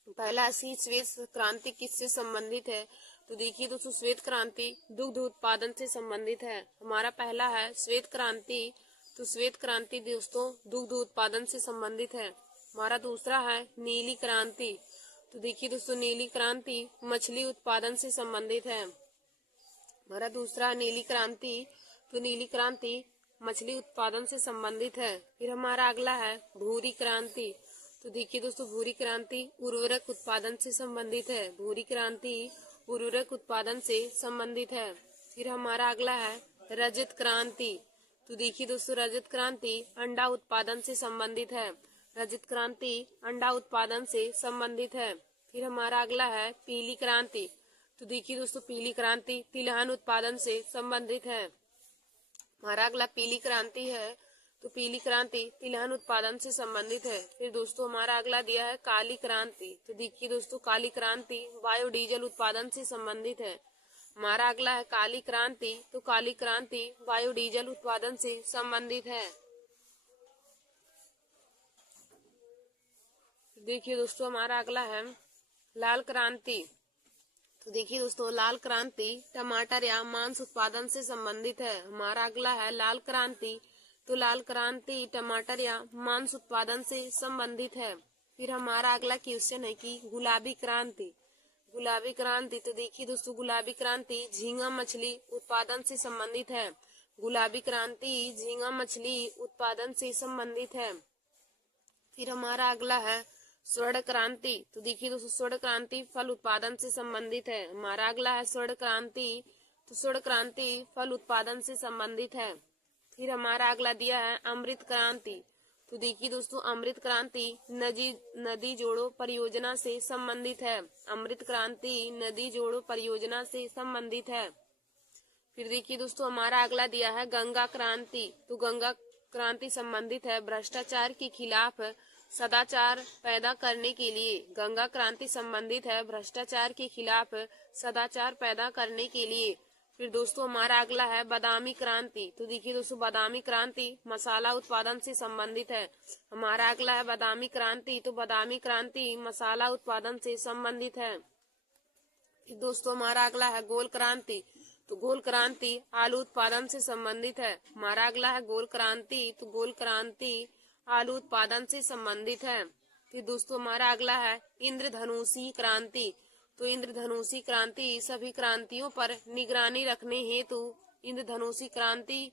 पहला श्वेत क्रांति किससे संबंधित है? तो देखिए दोस्तों श्वेत क्रांति दुग्ध उत्पादन से संबंधित है। हमारा पहला है श्वेत क्रांति, तो श्वेत क्रांति दोस्तों दुग्ध उत्पादन से संबंधित है। हमारा दूसरा है नीली क्रांति, तो देखिए दोस्तों नीली क्रांति मछली उत्पादन से संबंधित है। हमारा दूसरा नीली क्रांति, तो नीली क्रांति मछली उत्पादन से संबंधित है। फिर हमारा अगला है भूरी क्रांति, तो देखिए दोस्तों भूरी क्रांति उर्वरक उत्पादन से संबंधित है। भूरी क्रांति उर्वरक उत्पादन से संबंधित है। फिर हमारा अगला है रजत क्रांति, तो देखिए दोस्तों रजत क्रांति अंडा उत्पादन से संबंधित है। रजत क्रांति अंडा उत्पादन से संबंधित है। फिर हमारा अगला है पीली क्रांति, तो देखिए दोस्तों पीली क्रांति तिलहन उत्पादन से संबंधित है। हमारा अगला पीली क्रांति है, तो पीली क्रांति तिलहन उत्पादन से संबंधित है। फिर दोस्तों हमारा अगला दिया है काली क्रांति, तो देखिए दोस्तों काली क्रांति बायोडीजल उत्पादन से संबंधित है। हमारा अगला है काली क्रांति, तो काली क्रांति बायोडीजल उत्पादन से संबंधित है। देखिए दोस्तों हमारा अगला है लाल क्रांति, तो देखिए दोस्तों लाल क्रांति टमाटर या मांस उत्पादन से संबंधित है। हमारा अगला है लाल क्रांति, तो लाल क्रांति टमाटर या मांस उत्पादन से संबंधित है। फिर हमारा अगला क्वेश्चन है कि गुलाबी क्रांति। गुलाबी क्रांति, तो देखिए दोस्तों गुलाबी क्रांति झींगा मछली उत्पादन से संबंधित है। गुलाबी क्रांति झींगा मछली उत्पादन से संबंधित है। फिर हमारा अगला है स्वर्ण क्रांति, तो देखिए दोस्तों स्वर्ण क्रांति फल उत्पादन से संबंधित है। हमारा अगला है स्वर्ण क्रांति, तो स्वर्ण क्रांति फल उत्पादन से संबंधित है। फिर हमारा अगला दिया है अमृत क्रांति, तो देखिए दोस्तों, अमृत क्रांति नदी जोड़ो परियोजना से संबंधित है। अमृत क्रांति नदी जोड़ो परियोजना से संबंधित है। फिर देखिए दोस्तों, हमारा अगला दिया है गंगा क्रांति। तो गंगा क्रांति संबंधित है भ्रष्टाचार के खिलाफ सदाचार पैदा करने के लिए। गंगा क्रांति संबंधित है भ्रष्टाचार के खिलाफ सदाचार पैदा करने के लिए। फिर दोस्तों, हमारा अगला है बादामी क्रांति। तो देखिए दोस्तों, बादामी क्रांति मसाला उत्पादन से संबंधित है। हमारा अगला है बादामी क्रांति। तो बादामी क्रांति मसाला उत्पादन से संबंधित है। फिर दोस्तों, हमारा अगला है गोल क्रांति। तो गोल क्रांति आलू उत्पादन से संबंधित है। हमारा अगला है गोल क्रांति। तो गोल क्रांति आलू उत्पादन से संबंधित है। फिर दोस्तों, हमारा अगला है इंद्रधनुषी क्रांति। तो इंद्रधनुषी क्रांति सभी क्रांतियों पर निगरानी रखने हेतु इंद्रधनुषी क्रांति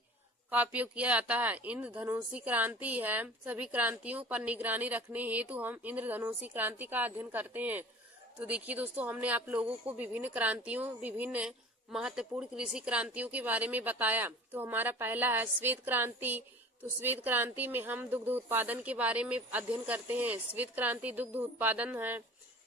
का उपयोग किया जाता है। इंद्रधनुषी क्रांति है सभी क्रांतियों पर निगरानी रखने हेतु हम इंद्रधनुषी क्रांति का अध्ययन करते हैं। तो देखिए दोस्तों, हमने आप लोगों को विभिन्न क्रांतियों, विभिन्न महत्वपूर्ण कृषि क्रांतियों के बारे में बताया। तो हमारा पहला है श्वेत क्रांति। तो श्वेत क्रांति में हम दुग्ध उत्पादन के बारे में अध्ययन करते हैं। श्वेत क्रांति दुग्ध उत्पादन है।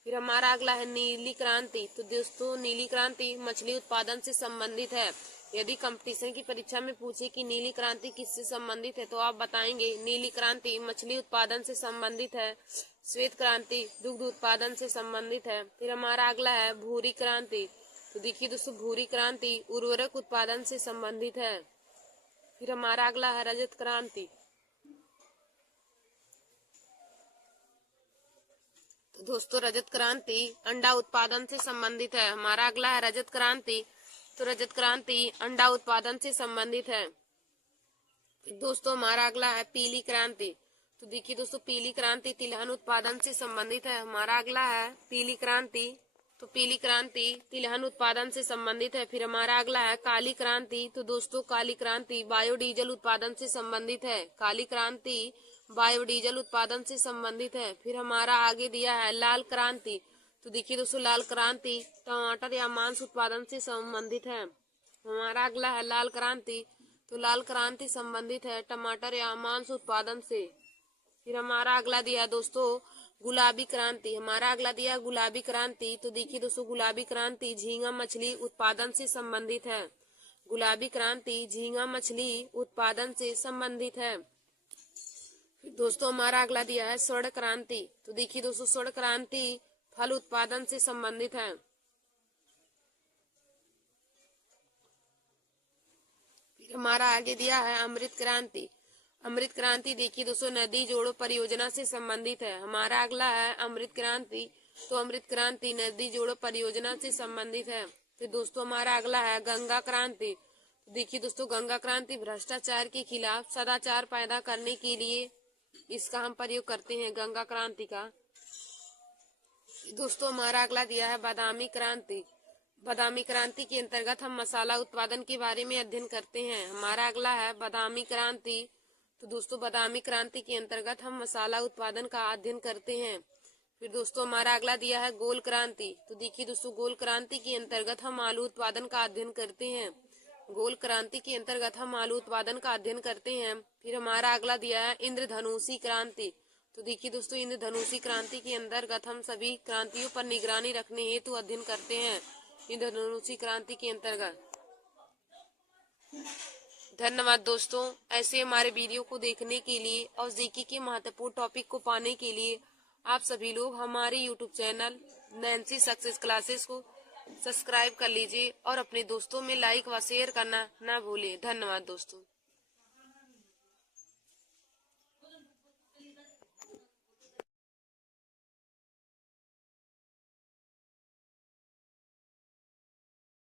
फिर हमारा अगला है नीली क्रांति। तो दोस्तों, नीली क्रांति मछली उत्पादन से संबंधित है। यदि कंपटीशन की परीक्षा में पूछे कि नीली क्रांति किससे संबंधित है, तो आप बताएंगे नीली क्रांति मछली उत्पादन से संबंधित है। श्वेत क्रांति दुग्ध उत्पादन से संबंधित है। फिर हमारा अगला है भूरी क्रांति। तो देखिए दोस्तों, भूरी क्रांति उर्वरक उत्पादन से संबंधित है। फिर हमारा अगला है रजत क्रांति। तो दोस्तों, रजत क्रांति अंडा उत्पादन से संबंधित है। हमारा अगला है रजत क्रांति। तो रजत क्रांति अंडा उत्पादन से संबंधित है। दोस्तों, हमारा अगला है पीली क्रांति। तो देखिए दोस्तों, पीली क्रांति तिलहन उत्पादन से संबंधित है। हमारा अगला है पीली क्रांति। तो पीली क्रांति तिलहन उत्पादन से संबंधित है। फिर हमारा अगला है काली क्रांति। तो दोस्तों, काली क्रांति बायोडीजल उत्पादन से संबंधित है। काली क्रांति बायोडीजल उत्पादन से संबंधित है। फिर हमारा आगे दिया है लाल क्रांति। तो देखिए दोस्तों, लाल क्रांति टमाटर या मांस उत्पादन से संबंधित है। हमारा अगला है लाल क्रांति। तो लाल क्रांति संबंधित है टमाटर या मांस उत्पादन से। फिर हमारा अगला दिया दोस्तों गुलाबी क्रांति। हमारा अगला दिया गुलाबी क्रांति। तो देखिए दोस्तों, गुलाबी क्रांति झींगा मछली उत्पादन से संबंधित है। गुलाबी क्रांति झींगा मछली उत्पादन से संबंधित है। दोस्तों, हमारा अगला दिया है स्वर्ण क्रांति। तो देखिए दोस्तों, स्वर्ण क्रांति फल उत्पादन से संबंधित है। फिर हमारा आगे दिया है अमृत क्रांति। अमृत क्रांति देखिए दोस्तों, नदी जोड़ो परियोजना से संबंधित है। हमारा अगला है अमृत क्रांति। तो अमृत क्रांति नदी जोड़ो परियोजना से संबंधित है। फिर दोस्तों, हमारा अगला है गंगा क्रांति। देखिए दोस्तों, गंगा क्रांति भ्रष्टाचार के खिलाफ सदाचार पैदा करने के लिए इसका हम प्रयोग करते हैं, गंगा क्रांति का। दोस्तों, हमारा अगला दिया है बादामी क्रांति। बादामी क्रांति के अंतर्गत हम मसाला उत्पादन के बारे में अध्ययन करते हैं। हमारा अगला है बादामी क्रांति। तो दोस्तों, बादामी क्रांति के अंतर्गत हम मसाला उत्पादन का अध्ययन करते हैं। फिर दोस्तों, हमारा अगला दिया है गोल क्रांति। तो देखिए दोस्तों, गोल क्रांति के अंतर्गत हम आलू उत्पादन का अध्ययन करते हैं। गोल क्रांति के अंतर्गत हम आलू उत्पादन का अध्ययन करते हैं। फिर हमारा अगला दिया है इंद्रधनुषी क्रांति। तो देखिए दोस्तों, इंद्रधनुषी क्रांति के अंतर्गत हम सभी क्रांतियों पर निगरानी रखने हेतु अध्ययन करते हैं, इंद्रधनुषी क्रांति के अंतर्गत। धन्यवाद दोस्तों। ऐसे हमारे वीडियो को देखने के लिए और जीके के महत्वपूर्ण टॉपिक को पाने के लिए आप सभी लोग हमारे YouTube channel Nancy success classes को सब्सक्राइब कर लीजिए और अपने दोस्तों में लाइक व शेयर करना ना भूलें। धन्यवाद दोस्तों।